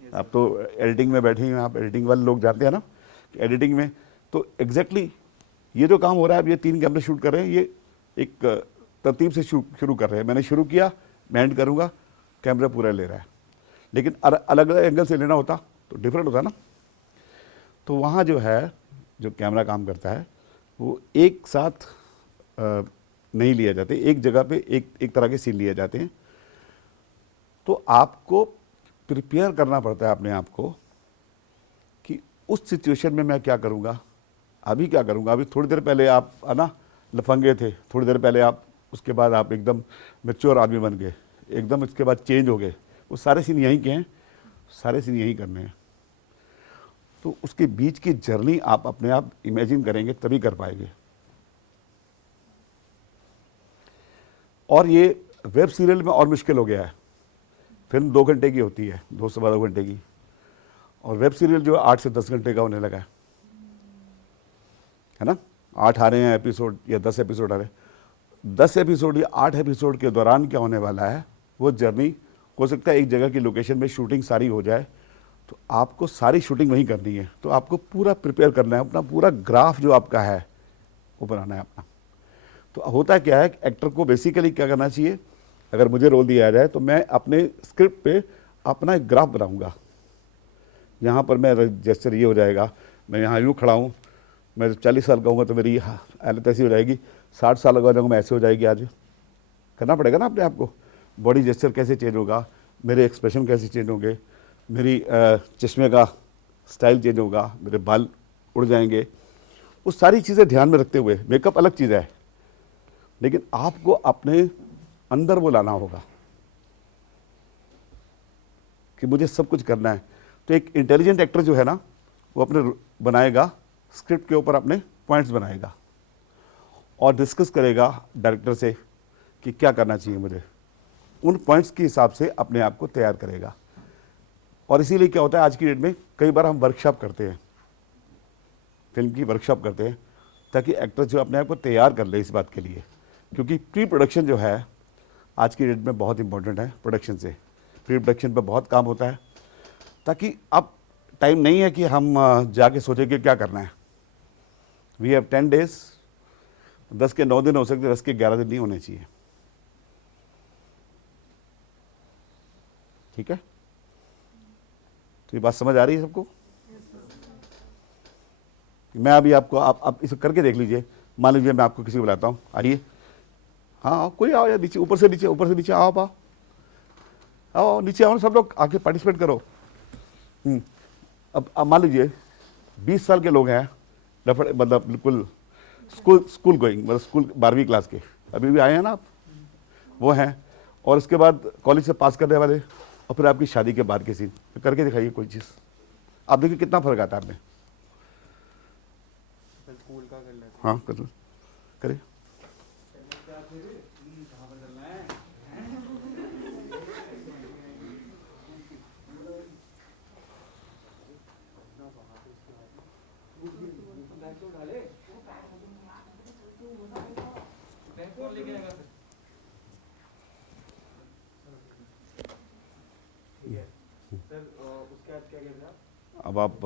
आप तो एडिटिंग में बैठे हैं, आप एडिटिंग वाले लोग जानते हैं ना, एडिटिंग में तो एग्जैक्टली ये जो काम हो रहा है, अब ये 3 कैमरे शूट कर रहे हैं, ये एक तरतीब से शुरू कर रहे हैं। मैंने शुरू किया, मैं एंड करूँगा, कैमरा पूरा ले रहा है। लेकिन अलग अलग एंगल से लेना होता तो डिफरेंट होता ना। तो वहाँ जो है, जो कैमरा काम करता है, वो एक साथ नहीं लिए जाते, एक जगह पे एक तरह के सीन लिए जाते हैं। तो आपको प्रिपेयर करना पड़ता है अपने आप को कि उस सिचुएशन में मैं क्या करूँगा, अभी क्या करूँगा। अभी थोड़ी देर पहले आप है ना लफंगे थे, थोड़ी देर पहले आप, उसके बाद आप एकदम मैच्योर आदमी बन गए, एकदम इसके बाद चेंज हो गए। वो सारे सीन यहीं के हैं, सारे सीन यहीं करने हैं। तो उसके बीच की जर्नी आप अपने आप इमेजिन करेंगे तभी कर पाएंगे। और ये वेब सीरियल में और मुश्किल हो गया है। फिल्म 2 घंटे की होती है, 2 से 12 घंटे की, और वेब सीरियल जो है 8 से 10 घंटे का होने लगा है ना? 8 आ रहे हैं एपिसोड या 10 एपिसोड आ रहे हैं। 10 एपिसोड या 8 एपिसोड के दौरान क्या होने वाला है, वो जर्नी हो सकता है एक जगह की लोकेशन में शूटिंग सारी हो जाए, तो आपको सारी शूटिंग वहीं करनी है। तो आपको पूरा प्रिपेयर करना है, अपना पूरा ग्राफ जो आपका है वो बनाना है अपना। तो होता क्या है, एक्टर को बेसिकली क्या करना चाहिए, अगर मुझे रोल दिया जाए तो मैं अपने स्क्रिप्ट पे अपना एक ग्राफ बनाऊंगा। यहाँ पर मैं जेस्चर ये हो जाएगा, मैं यहाँ यूँ खड़ा हूँ, मैं 40 साल का हूँगा तो मेरी हालत ऐसी हो जाएगी, 60 साल का हो जाऊँगा मैं ऐसे हो जाएगी। आज करना पड़ेगा ना अपने आप को, बॉडी जेस्चर कैसे चेंज होगा, मेरे एक्सप्रेशन कैसे चेंज होंगे, मेरी चश्मे का स्टाइल चेंज होगा, मेरे बाल उड़ जाएंगे। वो सारी चीज़ें ध्यान में रखते हुए, मेकअप अलग चीज़ है, लेकिन आपको अपने अंदर वो लाना होगा कि मुझे सब कुछ करना है। तो एक इंटेलिजेंट एक्टर जो है ना, वो अपने बनाएगा स्क्रिप्ट के ऊपर, अपने पॉइंट्स बनाएगा और डिस्कस करेगा डायरेक्टर से कि क्या करना चाहिए मुझे, उन पॉइंट्स के हिसाब से अपने आप को तैयार करेगा। और इसीलिए क्या होता है, आज की डेट में कई बार हम वर्कशॉप करते हैं, फिल्म की वर्कशॉप करते हैं, ताकि एक्टर जो अपने आप को तैयार कर ले इस बात के लिए। क्योंकि प्री प्रोडक्शन जो है आज की डेट में बहुत इंपॉर्टेंट है। प्रोडक्शन से, प्री प्रोडक्शन पर बहुत काम होता है, ताकि अब टाइम नहीं है कि हम जाके सोचें कि क्या करना है। वी हैव 10 डेज, 10 के 9 दिन हो सकते, 10 के 11 दिन नहीं होने चाहिए। ठीक है, तो ये बात समझ आ रही है सबको? मैं अभी आपको, आप इसे करके देख लीजिए। मान लीजिए मैं आपको किसी को बुलाता हूँ, आइए, हाँ आओ, कोई आओ यार, नीचे, ऊपर से नीचे आओ, आप आओ नीचे आओ, सब लोग आके पार्टिसिपेट करो। अब मान लीजिए 20 साल के लोग हैं, मतलब बिल्कुल स्कूल गोइंग, मतलब स्कूल 12वीं क्लास के, अभी भी आए हैं ना आप, वो हैं। और उसके बाद कॉलेज से पास करने वाले, और फिर आपकी शादी के बाद के सीन करके दिखाइए कोई चीज़, आप देखिए कितना फर्क आता है आप में। स्कूल का कर लेते हाँ करिए। अब आप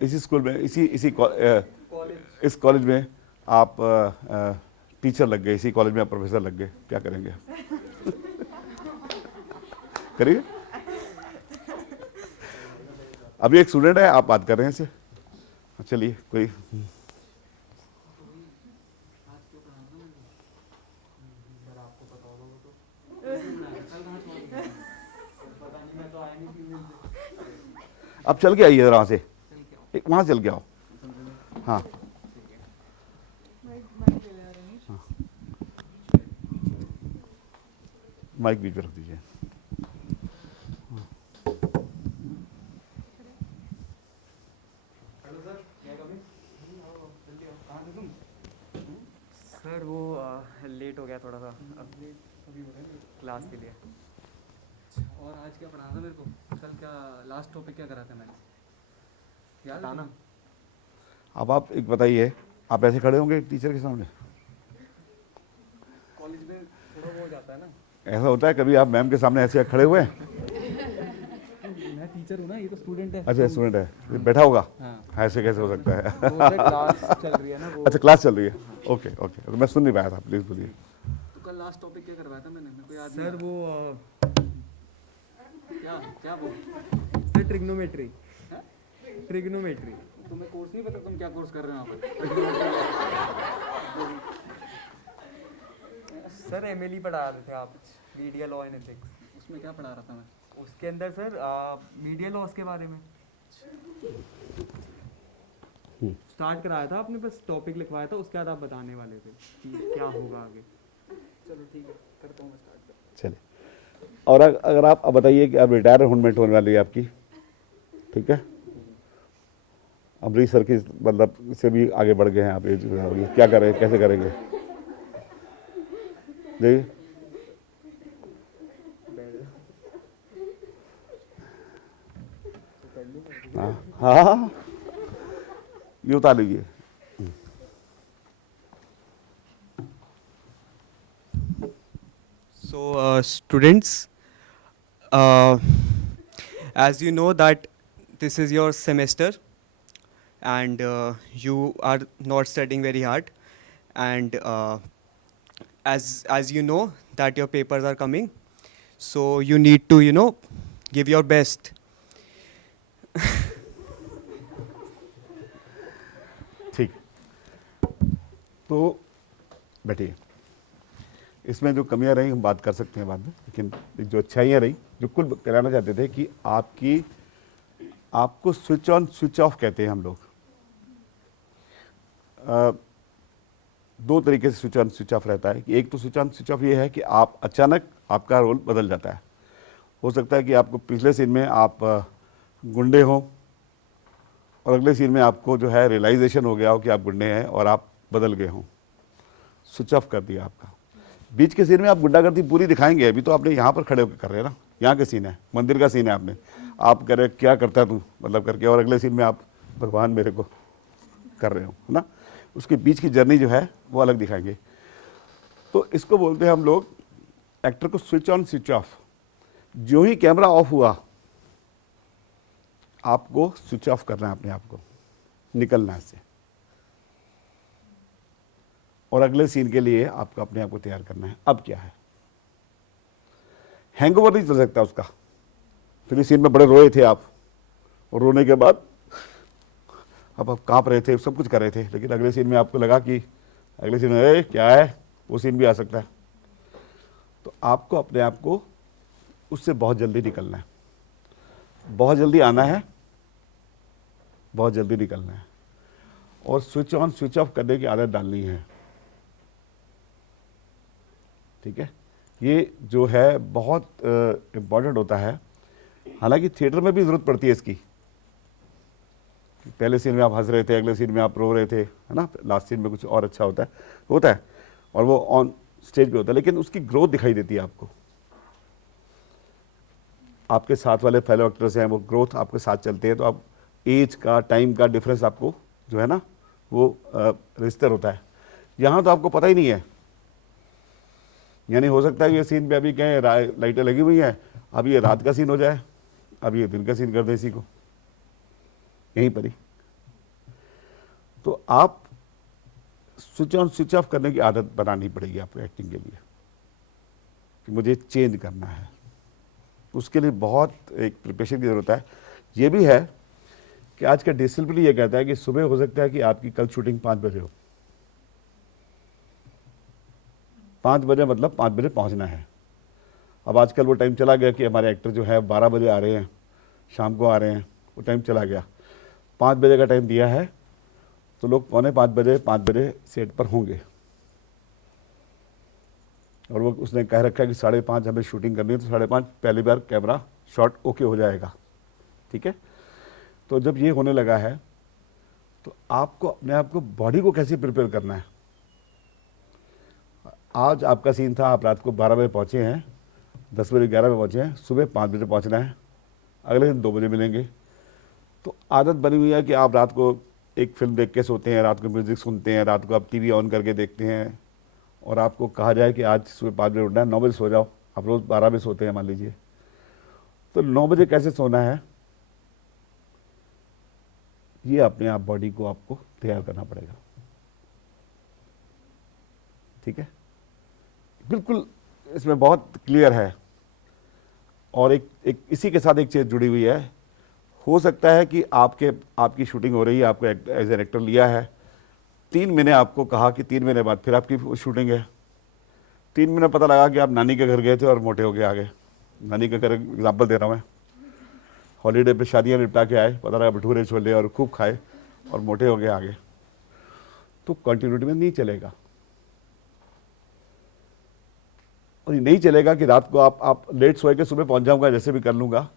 इसी स्कूल में इस कॉलेज में आप टीचर लग गए, इसी कॉलेज में आप प्रोफेसर लग गए, क्या करेंगे? करिए। अभी एक स्टूडेंट है, आप बात कर रहे हैं इससे, चलिए कोई। अब चल के आइए जरा वहाँ से, वहाँ चल के आओ। हाँ माइक बीच में रख दीजिए। सर वो लेट हो गया थोड़ा सा क्लास के लिए। और आज क्या पढ़ा था मेरे को? कल क्या लास्ट टॉपिक क्या करा था मैंने? याद है ना? अब आप एक बताइए, आप ऐसे खड़े होंगे टीचर के सामने? कॉलेज में थोड़ा वो हो जाता है ना। ऐसा होता है कभी आप मैम के सामने ऐसे खड़े हुए हैं? मैं टीचर हूँ ना, ये तो स्टूडेंट है। अच्छा स्टूडेंट है, ये बैठा होगा? हाँ। ऐसे कैसे हो सकता है? वो क्लास चल रही है ना वो। अच्छा क्लास चल रही है, ओके ओके, तो मैं सुन नहीं पाया था, प्लीज बोलिए। तो कल लास्ट टॉपिक क्या करवाया था मैंने? मेरे को याद सर नहीं। वो क्या क्या वो? Sir trigonometry. ट्रिग्नोमेट्री। तुम्हें कोर्स नहीं पता, तुम क्या कोर्स कर रहे हो यहाँ पर? सर एमएलई पढ़ा रहे थे आप, मीडिया लॉ एंड एथिक्स। उसमें क्या पढ़ा रहा था मैं? उसके अंदर सर मीडिया लॉस के बारे में स्टार्ट कराया था आपने, बस टॉपिक लिखवाया था, उसके बाद आप बताने वाले थे कि क्या होगा आगे। चलो ठीक है, करता हूँ मैं स्टार्ट। चलिए, और अगर आप अब बताइए कि अब रिटायरमेंट होने वाली है आपकी, ठीक है? अमरीश सर की मतलब से भी आगे बढ़ गए हैं आप, क्या करें, कैसे करेंगे? देखिए हाँ हाँ, ये उतार लीजिए। So students, as you know that this is your semester and you are not studying very hard, and as you know that your papers are coming, so you need to give your best. ठीक, तो बैठिए। इसमें जो कमियां रही हम बात कर सकते हैं बाद में, लेकिन जो अच्छाइयाँ रही, जो कुल कराना चाहते थे कि आपको स्विच ऑन स्विच ऑफ कहते हैं हम लोग। दो तरीके से स्विच ऑन स्विच ऑफ रहता है कि एक तो स्विच ऑन स्विच ऑफ ये है कि आप अचानक आपका रोल बदल जाता है। हो सकता है कि आपको पिछले सीन में आप गुंडे हों और अगले सीन में आपको जो है रियलाइजेशन हो गया हो कि आप गुंडे हैं और आप बदल गए हों, स्विच ऑफ कर दिया आपका। बीच के सीन में आप गुंडागर्दी पूरी दिखाएंगे, अभी तो आपने यहाँ पर खड़े होकर कर रहे हैं ना, यहाँ का सीन है, मंदिर का सीन है, आपने आप कह रहे क्या करता है तू मतलब करके, और अगले सीन में आप भगवान मेरे को कर रहे हो, है ना? उसके बीच की जर्नी जो है वो अलग दिखाएंगे। तो इसको बोलते हैं हम लोग एक्टर को स्विच ऑन स्विच ऑफ। जो ही कैमरा ऑफ हुआ आपको स्विच ऑफ करना है, अपने आप को निकलना है इससे, और अगले सीन के लिए आपको अपने आप को तैयार करना है। अब क्या है, हैंगओवर नहीं चल सकता उसका। पिछले सीन में बड़े रोए थे आप, और रोने के बाद अब आप कांप रहे थे, सब कुछ कर रहे थे, लेकिन अगले सीन में आपको लगा कि अगले सीन में क्या है, वो सीन भी आ सकता है। तो आपको अपने आप को उससे बहुत जल्दी निकलना है, बहुत जल्दी आना है, बहुत जल्दी निकलना है, और स्विच ऑन स्विच ऑफ करने की आदत डालनी है। ठीक है, ये जो है बहुत इम्पॉर्टेंट होता है। हालांकि थिएटर में भी ज़रूरत पड़ती है इसकी। पहले सीन में आप हंस रहे थे, अगले सीन में आप रो रहे थे, है ना, लास्ट सीन में कुछ और अच्छा होता है और वो ऑन स्टेज पे होता है, लेकिन उसकी ग्रोथ दिखाई देती है आपको। आपके साथ वाले फेलो एक्टर्स हैं, वो ग्रोथ आपके साथ चलते हैं, तो आप एज का, टाइम का डिफरेंस आपको जो है ना वो रजिस्टर होता है। यहाँ तो आपको पता ही नहीं है, यानी हो सकता है ये सीन पे अभी कहें लाइटें लगी हुई हैं, अब ये रात का सीन हो जाए, अब ये दिन का सीन कर दे इसी को यहीं पर ही। तो आप स्विच ऑन स्विच ऑफ करने की आदत बनानी पड़ेगी आपको एक्टिंग के लिए, कि मुझे चेंज करना है। उसके लिए बहुत एक प्रिपरेशन की ज़रूरत है। ये भी है कि आज का डिसिप्लिन ये कहता है कि सुबह हो सकता है कि आपकी कल शूटिंग 5 बजे हो, 5 बजे मतलब 5 बजे पहुंचना है। अब आजकल वो टाइम चला गया कि हमारे एक्टर जो है 12 बजे आ रहे हैं, शाम को आ रहे हैं, वो टाइम चला गया। 5 बजे का टाइम दिया है तो लोग 5 बजे सेट पर होंगे, और वो उसने कह रखा है कि 5:30 हमें शूटिंग करनी है, तो 5:30 पहली बार कैमरा शॉट ओके हो जाएगा, ठीक है। तो जब ये होने लगा है तो आपको अपने आप को, बॉडी को कैसे प्रिपेयर करना है। आज आपका सीन था, आप रात को 12 बजे पहुँचे हैं, 10 बजे 11 बजे पहुँचे हैं, सुबह 5 बजे पहुँचना है, अगले दिन 2 बजे मिलेंगे। तो आदत बनी हुई है कि आप रात को एक फिल्म देख के सोते हैं, रात को म्यूज़िक सुनते हैं, रात को आप टीवी ऑन करके देखते हैं, और आपको कहा जाए कि आज सुबह 5 बजे उठना है, 9 बजे सो जाओ। आप रोज़ 12 बजे सोते हैं मान लीजिए, तो 9 बजे कैसे सोना है, ये अपने आप बॉडी को आपको तैयार करना पड़ेगा, ठीक है। बिल्कुल इसमें बहुत क्लियर है। और एक इसी के साथ एक चीज़ जुड़ी हुई है। हो सकता है कि आपकी शूटिंग हो रही है, आपको एज एन एक्टर लिया है, 3 महीने आपको कहा कि 3 महीने बाद फिर आपकी शूटिंग है। 3 महीने पता लगा कि आप नानी के घर गए थे और मोटे होके आ गए। नानी के घर एग्जाम्पल दे रहा हूँ मैं, हॉलीडे पे शादियाँ निपटा के आए, पता लगा भटूरे छोले और खूब खाए और मोटे होके आ गए, तो कंटिन्यूटी में नहीं चलेगा। और ये नहीं चलेगा कि रात को आप लेट सोए के सुबह पहुंच जाऊंगा, जैसे भी कर लूंगा।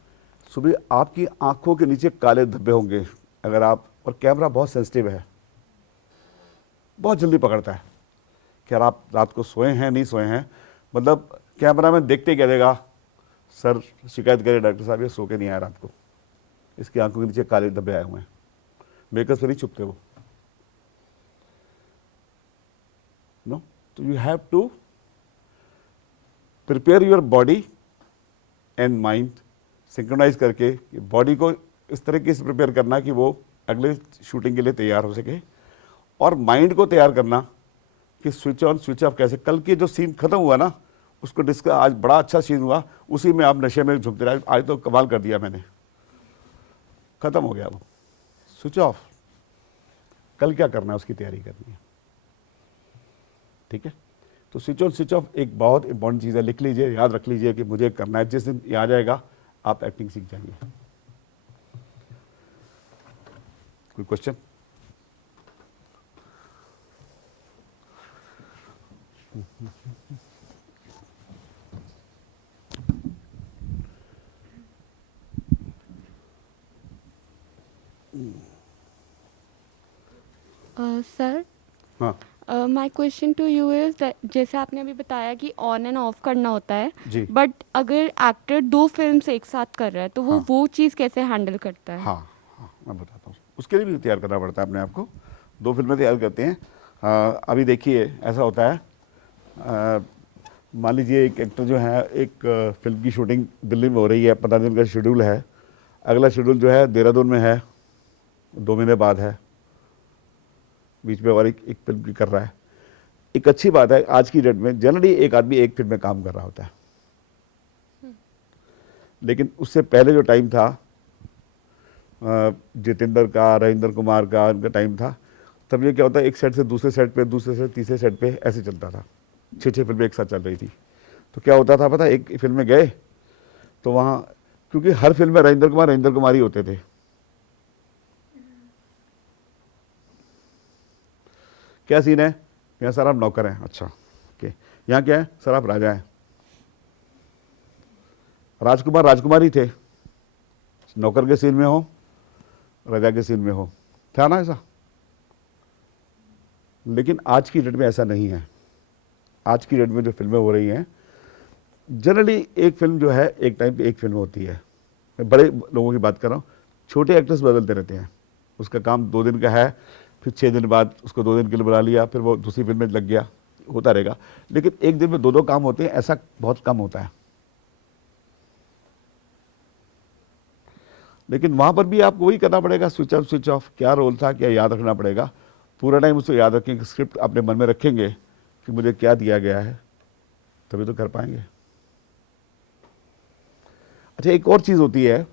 सुबह आपकी आंखों के नीचे काले धब्बे होंगे अगर आप, और कैमरा बहुत सेंसिटिव है, बहुत जल्दी पकड़ता है कि यार आप रात को सोए हैं नहीं सोए हैं। मतलब कैमरा में देखते ही कह देगा, सर शिकायत करे डॉक्टर साहब, ये सो के नहीं आया रात को, इसकी आंखों के नीचे काले धब्बे आए हुए हैं। मेकअप से नहीं छुपते वो, नो। तो you have to prepare your body and mind, synchronize करके बॉडी को इस तरीके से प्रिपेयर करना कि वो अगले शूटिंग के लिए तैयार हो सके, और माइंड को तैयार करना कि स्विच ऑन स्विच ऑफ कैसे। कल के जो सीन खत्म हुआ ना, उसको डिस्कस, आज बड़ा अच्छा सीन हुआ, उसी में आप नशे में झुमते रहे, आज तो कमाल कर दिया मैंने, खत्म हो गया वो, स्विच ऑफ। कल क्या करना है उसकी तैयारी करनी है, ठीक है। तो स्विच ऑन स्विच ऑफ एक बहुत इंपॉर्टेंट चीज़ है, लिख लीजिए, याद रख लीजिए कि मुझे करना है। जिस दिन याद आ जाएगा आप एक्टिंग सीख जाएंगे। कोई क्वेश्चन? सर, हाँ my question to you is, जैसे आपने अभी बताया कि ऑन एंड ऑफ करना होता है, जी। बट अगर एक्टर 2 फिल्म्स एक साथ कर रहा है तो हाँ। वो चीज़ कैसे हैंडल करता है? हाँ हाँ, मैं बताता हूँ। उसके लिए भी तैयार करना पड़ता है अपने आप को। 2 फिल्में तैयार करते हैं। अभी देखिए ऐसा होता है, मान लीजिए एक एक्टर जो है, एक फिल्म की शूटिंग दिल्ली में हो रही है, 15 दिन का शेड्यूल है, अगला शेड्यूल जो है देहरादून में है, 2 महीने बाद है, बीच में और एक फिल्म की कर रहा है। एक अच्छी बात है, आज की डेट में जनरली एक आदमी एक फिल्म में काम कर रहा होता है, लेकिन उससे पहले जो टाइम था, जितेंद्र का, रविंद्र कुमार का, उनका टाइम था, तब ये क्या होता है, एक सेट से दूसरे सेट पे, दूसरे से तीसरे सेट पे ऐसे चलता था। 6 फिल्में एक साथ चल रही थी। तो क्या होता था पता, एक फिल्म में गए तो वहाँ, क्योंकि हर फिल्म में रविंद्र कुमार ही होते थे, क्या सीन है, यहाँ सर आप नौकर हैं, अच्छा ओके, यहाँ क्या है सर आप राजा हैं। राजकुमार ही थे, नौकर के सीन में हो, राजा के सीन में हो, था ना ऐसा। लेकिन आज की डेट में ऐसा नहीं है। आज की डेट में जो फिल्में हो रही हैं, जनरली एक फिल्म जो है एक टाइम पे एक फिल्म होती है। मैं बड़े लोगों की बात कर रहा हूँ, छोटे एक्टर्स बदलते रहते हैं, उसका काम 2 दिन का है, फिर 6 दिन बाद उसको 2 दिन के लिए बुला लिया, फिर वो दूसरी फिल्म में लग गया, होता रहेगा। लेकिन एक दिन में 2-2 काम होते हैं, ऐसा बहुत कम होता है। लेकिन वहाँ पर भी आपको वही करना पड़ेगा, स्विच ऑन स्विच ऑफ, क्या रोल था, क्या याद रखना पड़ेगा, पूरा टाइम उसको याद रखेंगे, स्क्रिप्ट अपने मन में रखेंगे कि मुझे क्या दिया गया है, तभी तो कर पाएंगे। अच्छा, एक और चीज़ होती है,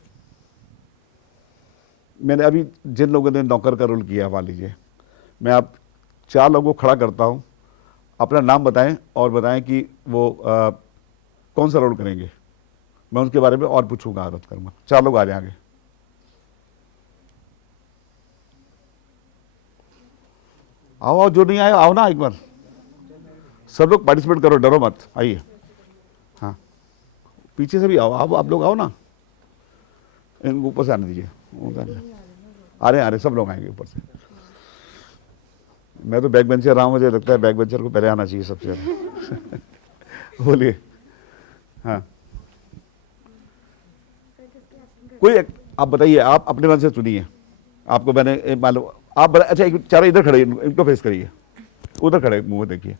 मैंने अभी जिन लोगों ने नौकर का रोल किया, मान लीजिए मैं आप 4 लोगों को खड़ा करता हूँ, अपना नाम बताएं और बताएं कि वो कौन सा रोल करेंगे, मैं उनके बारे में और पूछूंगा, आदत करूँगा। 4 लोग आ जाए आगे। आओ आओ, जो नहीं आए आओ ना, एक बार सब लोग पार्टिसिपेट करो, डरो मत, आइए। हाँ, पीछे से भी आओ, आप लोग आओ ना, इनको ऊपर से आने दीजिए, आ रहे सब लोग आएंगे ऊपर से। मैं तो बैक बेंचर रहा हूँ, मुझे लगता है बैक बेंचर को पहले आना चाहिए सबसे ज़्यादा। बोलिए। हाँ, कोई आप बताइए, आप अपने मन से चुनिए, आपको मैंने मान लो आप अच्छा, एक 4 इधर खड़े, इनको फेस करिए, उधर खड़े मुंह देखिए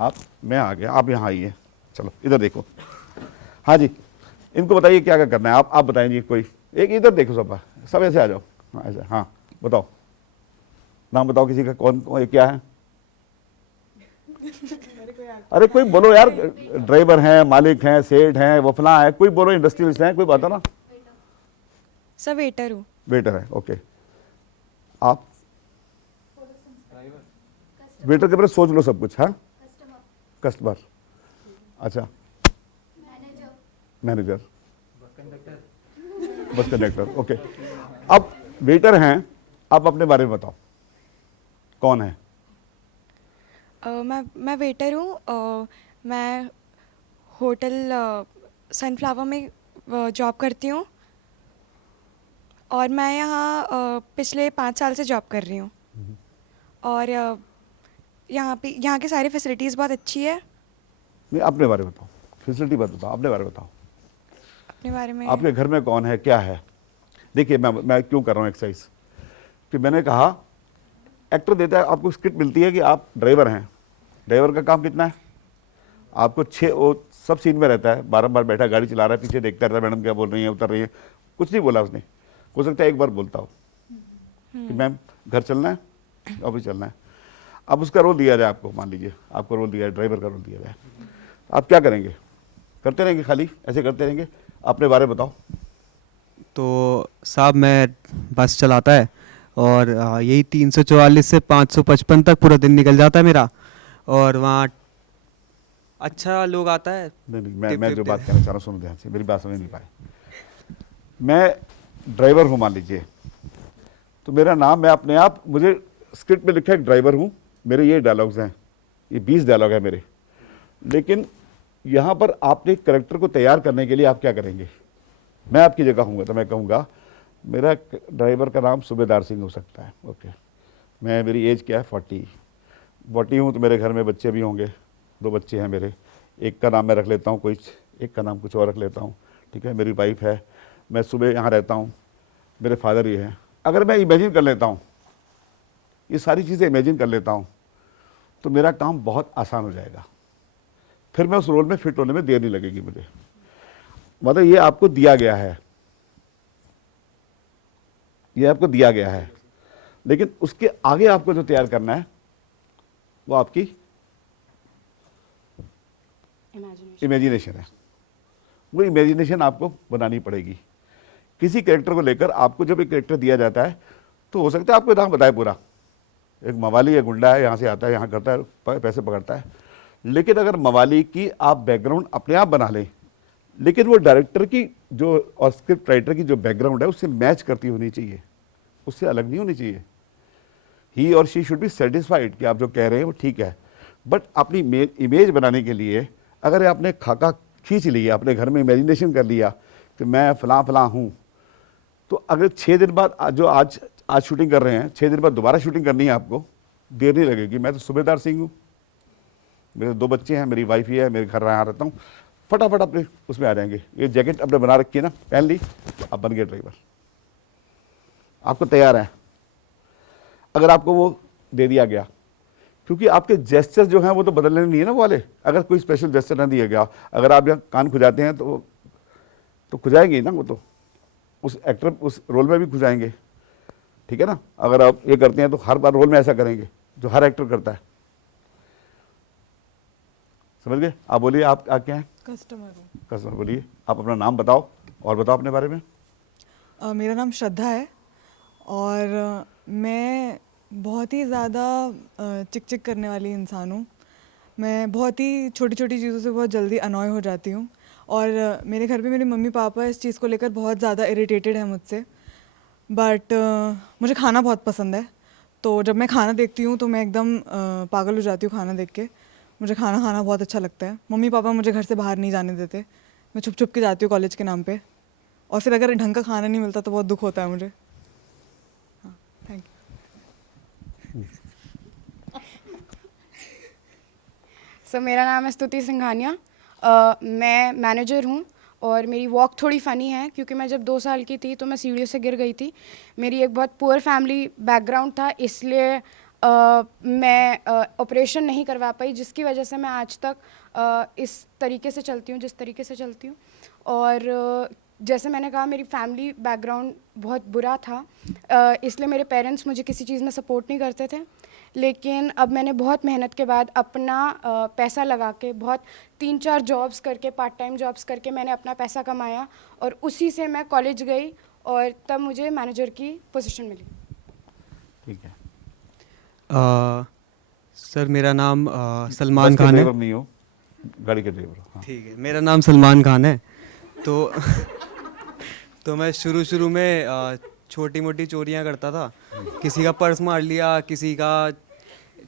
आप, मैं आ गया, आप यहाँ आइए, चलो इधर देखो। हाँ जी, इनको बताइए क्या क्या करना है, आप बताएं जी। कोई एक इधर देखो, सब ऐसे आ जाओ। हाँ ऐसे, हाँ बताओ, नाम बताओ किसी का, कौन क्या है। अरे कोई बोलो यार, ड्राइवर हैं, मालिक हैं, सेठ हैं, वफला है, कोई बोलो, इंडस्ट्रियलिस्ट हैं, कोई बात है ना। सर वेटर हूँ। वेटर है, ओके। आप वेटर के बारे में सोच लो सब कुछ। हाँ, कस्टमर, अच्छा, मैनेजर, बस कंडक्टर, ओके। अब वेटर हैं, आप अपने बारे में बताओ, कौन है। मैं वेटर हूँ। मैं होटल सनफ्लावर में जॉब करती हूँ और मैं यहाँ पिछले 5 साल से जॉब कर रही हूँ और यहाँ की सारी फैसिलिटीज़ बहुत अच्छी है। नहीं, अपने बारे में बताओ, फैसिलिटी बात बताओ, अपने बारे में बताओ। अपने बारे में, आपके घर में कौन है, क्या है। देखिए मैं क्यों कर रहा हूँ एक्सरसाइज, कि मैंने कहा एक्टर देता है, आपको स्क्रिप्ट मिलती है कि आप ड्राइवर हैं, ड्राइवर का काम कितना है, आपको 6 वो सब सीन में रहता है, बारम्बार बैठा गाड़ी चला रहा है, पीछे देखता रहता है, मैडम क्या बोल रही है, उतर रही है, कुछ नहीं बोला उसने, हो सकता है एक बार बोलता हो कि मैम घर चलना है, ऑफिस चलना है। अब उसका रोल दिया जाए आपको, मान लीजिए आपको रोल दिया है, ड्राइवर का रोल दिया जाए, आप क्या करेंगे, करते रहेंगे, खाली ऐसे करते रहेंगे। अपने बारे में बताओ। तो साहब मैं बस चलाता है और यही 344 से 555 तक पूरा दिन निकल जाता है मेरा, और वहाँ अच्छा लोग आता है। नहीं, मैं जो बात कहना चाह रहा हूँ सुनो ध्यान से, मेरी बात समझ नहीं पाए। मैं ड्राइवर हूँ मान लीजिए, तो मेरा नाम, मैं अपने आप, मुझे स्क्रिप्ट में लिखा है ड्राइवर हूँ, मेरे ये डायलॉग्स हैं, ये 20 डायलॉग है मेरे। लेकिन यहाँ पर आपने करेक्टर को तैयार करने के लिए आप क्या करेंगे, मैं आपकी जगह हूँगा तो मैं कहूँगा मेरा ड्राइवर का नाम सूबेदार सिंह हो सकता है, ओके। मेरी एज क्या है, 40 हूँ, तो मेरे घर में बच्चे भी होंगे, 2 बच्चे हैं मेरे, एक का नाम मैं रख लेता हूँ कोई, एक का नाम कुछ और रख लेता हूँ, ठीक है। मेरी वाइफ है, मैं सुबह यहाँ रहता हूँ, मेरे फादर ये हैं। अगर मैं इमेजिन कर लेता हूँ, ये सारी चीज़ें इमेजिन कर लेता हूँ, तो मेरा काम बहुत आसान हो जाएगा, फिर मैं उस रोल में फिट होने में देर नहीं लगेगी मुझे। मतलब ये आपको दिया गया है, ये आपको दिया गया है, लेकिन उसके आगे आपको जो तैयार करना है वो आपकी इमेजिनेशन है। वो इमेजिनेशन आपको बनानी पड़ेगी। किसी कैरेक्टर को लेकर आपको जब एक कैरेक्टर दिया जाता है तो हो सकता है आपको नाम बताए पूरा, एक मवाली है, गुंडा है, यहाँ से आता है, यहाँ करता है, पैसे पकड़ता है, लेकिन अगर मवाली की आप बैकग्राउंड अपने आप बना लें, लेकिन वो डायरेक्टर की जो और स्क्रिप्ट राइटर की जो बैकग्राउंड है उससे मैच करती होनी चाहिए, उससे अलग नहीं होनी चाहिए। ही और शी शुड बी सेटिस्फाइड कि आप जो कह रहे हैं वो ठीक है। बट अपनी इमेज बनाने के लिए अगर आपने खाका खींच लिया, अपने घर में इमेजिनेशन कर लिया कि मैं फलां फलां हूँ, तो अगर 6 दिन बाद जो आज शूटिंग कर रहे हैं, 6 दिन बाद दोबारा शूटिंग करनी है, आपको देर नहीं लगेगी। मैं तो सूबेदार सिंह हूँ, मेरे 2 बच्चे हैं, मेरी वाइफ ही है, मेरे घर यहाँ रहता हूँ, फटाफट अपने उसमें आ जाएंगे। ये जैकेट अपने बना रखी है ना, पहन ली, अब बन गए ड्राइवर। आपको तैयार है, अगर आपको वो दे दिया गया, क्योंकि आपके जेस्चर जो हैं वो तो बदलने नहीं है ना वाले, अगर कोई स्पेशल जेस्चर ना दिया गया, अगर आप यहाँ कान खुजाते हैं तो खुजाएंगे ही ना, वो तो उस एक्टर उस रोल में भी खुजाएंगे, ठीक है ना। अगर आप ये करते हैं तो हर बार रोल में ऐसा करेंगे जो हर एक्टर करता है, समझ गए। आप बोलिए, आप क्या हैं? कस्टमर हूँ। कस्टमर। बोलिए, आप अपना नाम बताओ और बताओ अपने बारे में। मेरा नाम श्रद्धा है और मैं बहुत ही ज़्यादा चिक चिक करने वाली इंसान हूँ। मैं बहुत ही छोटी छोटी चीज़ों से बहुत जल्दी अनॉय हो जाती हूँ और मेरे घर पे मेरे मम्मी पापा इस चीज़ को लेकर बहुत ज़्यादा इरिटेटेड है मुझसे। बट मुझे खाना बहुत पसंद है, तो जब मैं खाना देखती हूँ तो मैं एकदम पागल हो जाती हूँ खाना देख के। मुझे खाना खाना बहुत अच्छा लगता है। मम्मी पापा मुझे घर से बाहर नहीं जाने देते, मैं छुप छुप के जाती हूँ कॉलेज के नाम पे, और फिर अगर ढंग का खाना नहीं मिलता तो बहुत दुख होता है मुझे। हाँ, थैंक यू। सर मेरा नाम है स्तुति सिंघानिया। मैं मैनेजर हूँ और मेरी वॉक थोड़ी फ़नी है क्योंकि मैं जब 2 साल की थी तो मैं सीढ़ियों से गिर गई थी। मेरी एक बहुत पुअर फैमिली बैकग्राउंड था, इसलिए मैं ऑपरेशन नहीं करवा पाई, जिसकी वजह से मैं आज तक इस तरीके से चलती हूँ जिस तरीके से चलती हूँ। और जैसे मैंने कहा, मेरी फैमिली बैकग्राउंड बहुत बुरा था, इसलिए मेरे पेरेंट्स मुझे किसी चीज़ में सपोर्ट नहीं करते थे। लेकिन अब मैंने बहुत मेहनत के बाद अपना पैसा लगा के, बहुत 3-4 जॉब्स करके, पार्ट टाइम जॉब्स करके मैंने अपना पैसा कमाया और उसी से मैं कॉलेज गई और तब मुझे मैनेजर की पोजीशन मिली। ठीक है। सर मेरा नाम सलमान बस के खान है। ड्राइवर नहीं हो, गाड़ी के ड्राइवर हो। हाँ। ठीक है, मेरा नाम सलमान खान है। तो तो मैं शुरू में छोटी मोटी चोरियां करता था। किसी का पर्स मार लिया, किसी का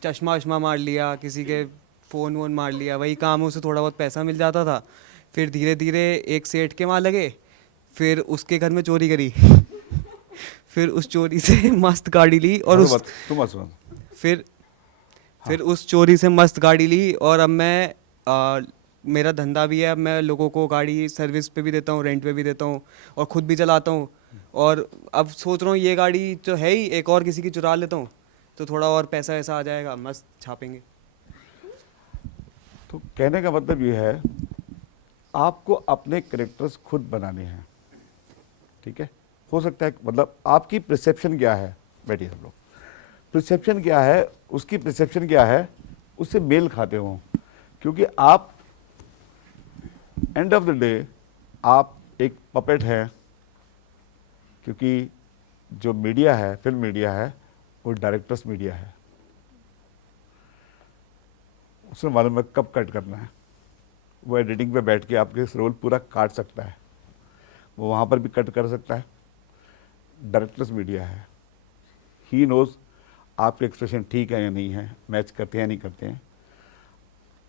चश्मा वश्मा मार लिया, किसी के फ़ोन वोन मार लिया, वही कामों से थोड़ा बहुत पैसा मिल जाता था। फिर धीरे धीरे एक सेठ के वहाँ लगे, फिर उसके घर में चोरी करी। फिर उस चोरी से मस्त गाड़ी ली और फिर उस चोरी से मस्त गाड़ी ली और अब मैं मेरा धंधा भी है। अब मैं लोगों को गाड़ी सर्विस पे भी देता हूँ, रेंट पे भी देता हूँ और ख़ुद भी चलाता हूँ। और अब सोच रहा हूँ ये गाड़ी जो है ही एक और किसी की चुरा लेता हूँ तो थोड़ा और पैसा ऐसा आ जाएगा, मस्त छापेंगे। तो कहने का मतलब ये है, आपको अपने कैरेक्टर्स खुद बनाने हैं, ठीक है। हो सकता है, मतलब आपकी परसेप्शन क्या है, बैठिए सब लोग, परसेप्शन क्या है, उसकी परसेप्शन क्या है, उससे मेल खाते हो। क्योंकि आप एंड ऑफ द डे आप एक पपेट है, क्योंकि जो मीडिया है, फिल्म मीडिया है, वो डायरेक्टर्स मीडिया है। उसमें मालूम है कब कट करना है। वो एडिटिंग पे बैठ के आपके रोल पूरा काट सकता है, वो वहाँ पर भी कट कर सकता है। डायरेक्टर्स मीडिया है, ही नोज आपके एक्सप्रेशन ठीक है या नहीं है, मैच करते हैं या नहीं करते हैं।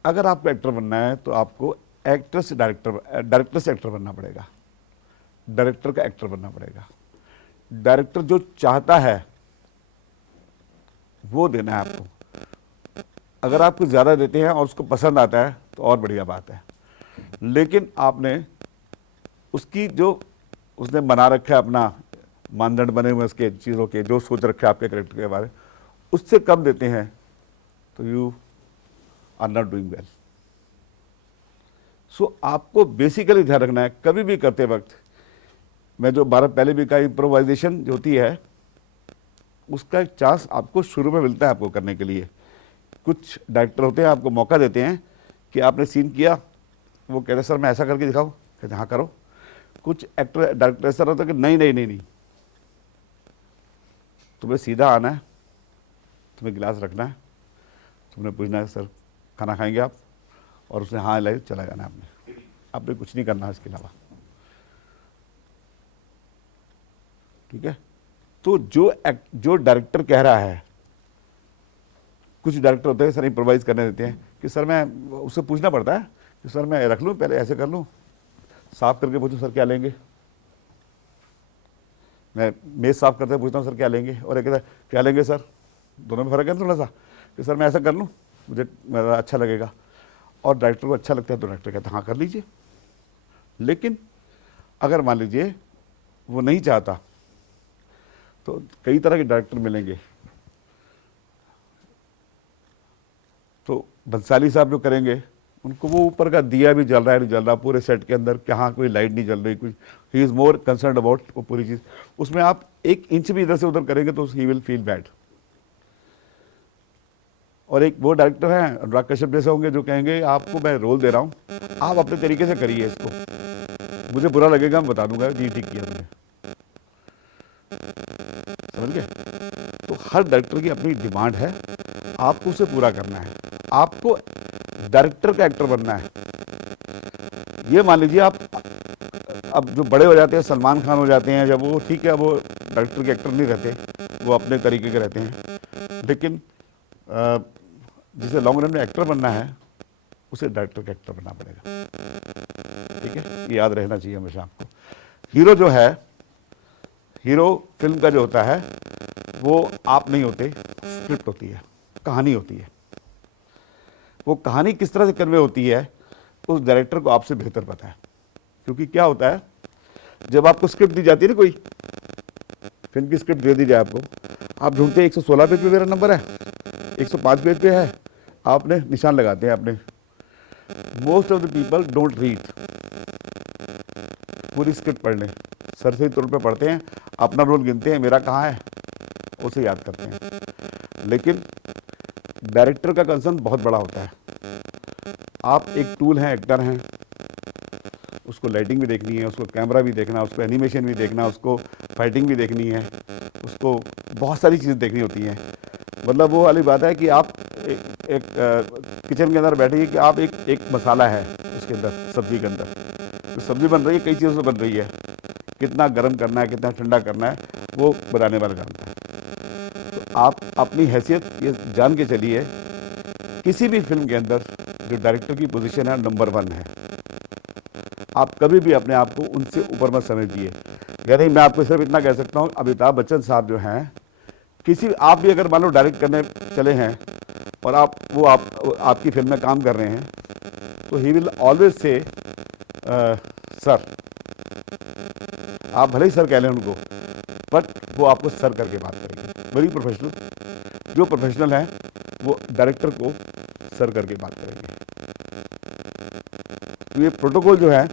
अगर आपको एक्टर बनना है तो आपको एक्टर से डायरेक्टर से एक्टर बनना पड़ेगा, डायरेक्टर का एक्टर बनना पड़ेगा। डायरेक्टर जो चाहता है वो देना है आपको। अगर आप कुछ ज़्यादा देते हैं और उसको पसंद आता है तो और बढ़िया बात है, लेकिन आपने उसकी जो उसने बना रखा है, अपना मानदंड बने हुए उसके चीज़ों के, जो सोच रखा है आपके कैरेक्टर के बारे में, उससे कम देते हैं तो you are not doing well. So आपको बेसिकली ध्यान रखना है कभी भी करते वक्त, मैं जो बार पहले भी कहा, इम्प्रोवाइजेशन जो होती है उसका एक चांस आपको शुरू में मिलता है आपको करने के लिए। कुछ डायरेक्टर होते हैं, आपको मौका देते हैं कि आपने सीन किया, वो कहते हैं सर मैं ऐसा करके दिखाऊं, कहते हाँ करो। कुछ एक्टर डायरेक्टर ऐसा होता है कि नहीं नहीं नहीं नहीं, तुम्हें सीधा आना है, तुम्हें गिलास रखना है, तुमने पूछना है सर खाना खाएंगे आप, और उसने हाँ लाइव चला जाना है। आपने कुछ नहीं करना है इसके अलावा, ठीक है। तो जो डायरेक्टर कह रहा है, कुछ डायरेक्टर होते हैं सर इम्प्रोवाइज करने देते हैं कि सर मैं, उससे पूछना पड़ता है कि सर मैं रख लूँ, पहले ऐसे कर लूँ, साफ करके पूछूँ सर क्या लेंगे, मैं मेज साफ करते पूछता हूँ सर क्या लेंगे, और एक कहता है क्या लेंगे सर। दोनों में फ़र्क है थोड़ा सा, कि सर मैं ऐसा कर लूँ, मुझे मेरा अच्छा लगेगा, और डायरेक्टर को अच्छा लगता है तो डायरेक्टर कहता है हाँ कर लीजिए। लेकिन अगर मान लीजिए वो नहीं चाहता तो कई तरह के डायरेक्टर मिलेंगे। तो बंसाली साहब जो करेंगे, उनको वो ऊपर का दिया भी जल रहा है नहीं जल रहा, पूरे सेट के अंदर कहाँ कोई लाइट नहीं जल रही, कुछ, he is more concern about वो पूरी चीज़। उसमें आप 1 इंच भी इधर से उधर करेंगे तो ही विल फील बैड। और एक वो डायरेक्टर हैं अनुराग कश्यप जैसे होंगे जो कहेंगे आपको मैं रोल दे रहा हूँ, आप अपने तरीके से करिए इसको, मुझे बुरा लगेगा मैं बता दूंगा जी ठीक किया तुमने। समझ गए? तो हर डायरेक्टर की अपनी डिमांड है, आपको उसे पूरा करना है, आपको डायरेक्टर का एक्टर बनना है। ये मान लीजिए आप अब जो बड़े हो जाते हैं, सलमान खान हो जाते हैं, जब वो ठीक है वो डायरेक्टर के एक्टर नहीं रहते, वो अपने तरीके के रहते हैं, लेकिन जिसे लॉन्ग रन में एक्टर बनना है उसे डायरेक्टर का एक्टर बनना पड़ेगा। ठीक है, ये याद रहना चाहिए हमेशा आपको। हीरो जो है, हीरो फिल्म का जो होता है वो आप नहीं होते, स्क्रिप्ट होती है, कहानी होती है। वो कहानी किस तरह से कन्वे होती है उस डायरेक्टर को आपसे बेहतर पता है। क्योंकि क्या होता है, जब आपको स्क्रिप्ट दी जाती है ना, कोई फिल्म की स्क्रिप्ट दे दी जाए आपको, आप ढूंढते हैं 116 पेज पे मेरा नंबर है, 105 पेज पे है, आपने निशान लगाते हैं अपने। Most of the people don't read, पूरी स्क्रिप्ट पढ़ लें, सरसरी तौर पे पढ़ते हैं, अपना रोल गिनते हैं मेरा कहाँ है, उसे याद करते हैं। लेकिन डायरेक्टर का कंसर्न बहुत बड़ा होता है। आप एक टूल हैं, एक्टर हैं, उसको लाइटिंग भी देखनी है, उसको कैमरा भी देखना, उसको एनिमेशन भी देखना, उसको फाइटिंग भी देखनी है, उसको बहुत सारी चीज़ें देखनी होती हैं। मतलब वो वाली बात है कि आप एक किचन के अंदर बैठिए कि आप एक मसाला है उसके अंदर, सब्जी के अंदर, तो सब्जी बन रही है, कई चीज़ों से बन रही है, कितना गर्म करना है, कितना ठंडा करना है, वो बनाने वाला जानता है। तो आप अपनी हैसियत ये जान के चलिए, किसी भी फिल्म के अंदर जो डायरेक्टर की पोजीशन है नंबर 1 है। आप कभी भी अपने आप को उनसे ऊपर मत समझिए। यानी मैं आपको सिर्फ इतना कह सकता हूँ, अमिताभ बच्चन साहब जो हैं, किसी आप भी अगर मान लो डायरेक्ट करने चले हैं और आपकी फिल्म में काम कर रहे हैं, तो he will always say sir. आप भले ही सर कह लें उनको, बट वो आपको सर करके बात करेंगे। वेरी प्रोफेशनल, जो प्रोफेशनल है वो डायरेक्टर को सर करके बात करेंगे। तो ये प्रोटोकॉल जो है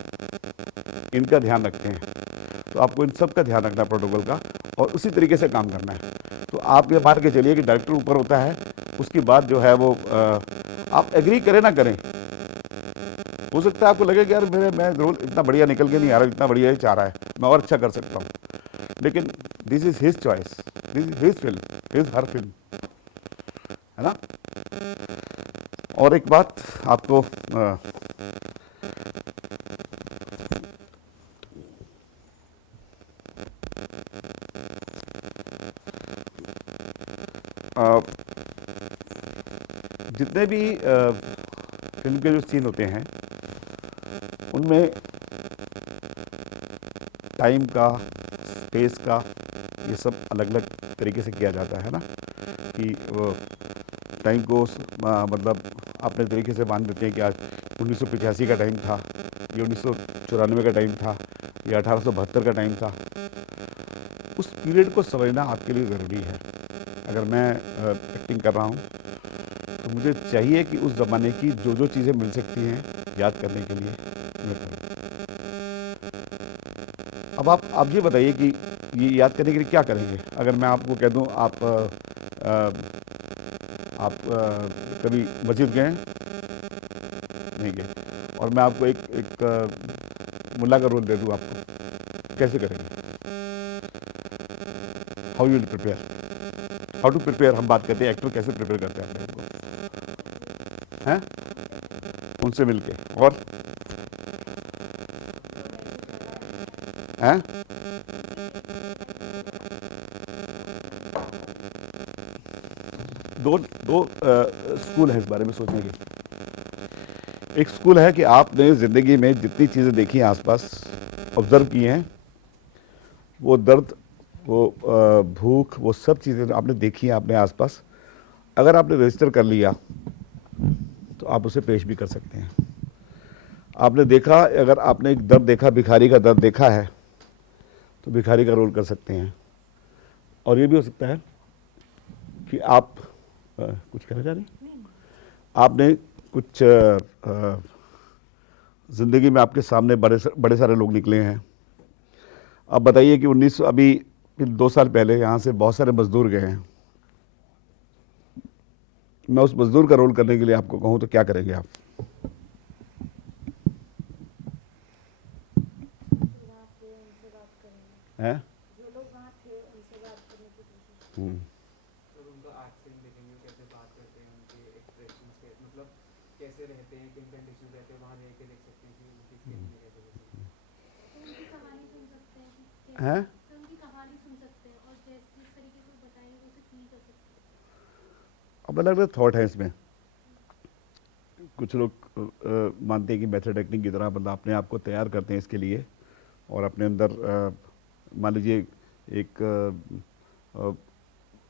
इनका ध्यान रखते हैं, तो आपको इन सब का ध्यान रखना है प्रोटोकॉल का, और उसी तरीके से काम करना है। तो आप ये मान के चलिए कि डायरेक्टर ऊपर होता है, उसकी बात जो है वो आप एग्री करें ना करें, हो सकता है आपको लगे कि यार मैं रोल इतना बढ़िया निकल के नहीं आ रहा, इतना बढ़िया ही चाह रहा है, मैं और अच्छा कर सकता हूँ, लेकिन this is his choice, this is his film, his her film, है ना। और एक बात आपको जितने भी फिल्म के जो सीन होते हैं उनमें टाइम का, स्पेस का, ये सब अलग अलग तरीके से किया जाता है ना, कि टाइम को मतलब अपने तरीके से मान देते हैं कि आज 1985 का टाइम था, ये 1994 का टाइम था, या 1872 का टाइम था। उस पीरियड को समझना आपके लिए ज़रूरी है। अगर मैं एक्टिंग कर रहा हूँ तो मुझे चाहिए कि उस ज़माने की जो जो चीज़ें मिल सकती हैं याद करने के लिए मैं करूँ। अब आप ये बताइए कि ये याद करने के लिए क्या करेंगे। अगर मैं आपको कह दूँ आप कभी मस्जिद गए नहीं गए, और मैं आपको एक मुल्ला का रोल दे दूँ, आपको कैसे करेंगे? How you will prepare, how to prepare. हम बात करते हैं एक्टर कैसे प्रिपेयर करते हैं अपने को, हैं उनसे मिलके, और हैं दो स्कूल है इस बारे में सोचने के। एक स्कूल है कि आपने ज़िंदगी में जितनी चीज़ें देखी हैं आसपास, ऑब्जर्व की हैं, वो दर्द, वो भूख, वो सब चीज़ें आपने देखी हैं अपने आसपास, अगर आपने रजिस्टर कर लिया तो आप उसे पेश भी कर सकते हैं। आपने देखा, अगर आपने एक दर्द देखा, भिखारी का दर्द देखा है, तो भिखारी का रोल कर सकते हैं। और ये भी हो सकता है कि आप कुछ कहना चाह रही, आपने कुछ ज़िंदगी में आपके सामने बड़े सारे लोग निकले हैं। अब बताइए कि 1900 अभी फिर 2 साल पहले यहाँ से बहुत सारे मजदूर गए हैं। मैं उस मजदूर का रोल करने के लिए आपको कहूँ तो क्या करेंगे आप? हैं? हम्म। तो उनका एक्सेंट देखेंगे, कैसे बात करते हैं, उनके एक्सप्रेशंस के मतलब कैसे रहते हैं, किन कंडीशन रहते हैं, वहाँ रह के देख सकते हैं कि उनकी स्किन में कैसे रहते हैं। उनकी कहानी सुन सकते हैं कि कैसे- हैं? तो उनकी कहानी सुन सकते हैं और जिस तरीके से वो बताएंगे उसे फील कर सकते हैं। अब अलग अलग थॉट है इसमें। कुछ लोग मानते हैं कि मेथड एक्टिंग की तरह मतलब अपने आप को तैयार करते हैं इसके लिए, और अपने अंदर मान लीजिए एक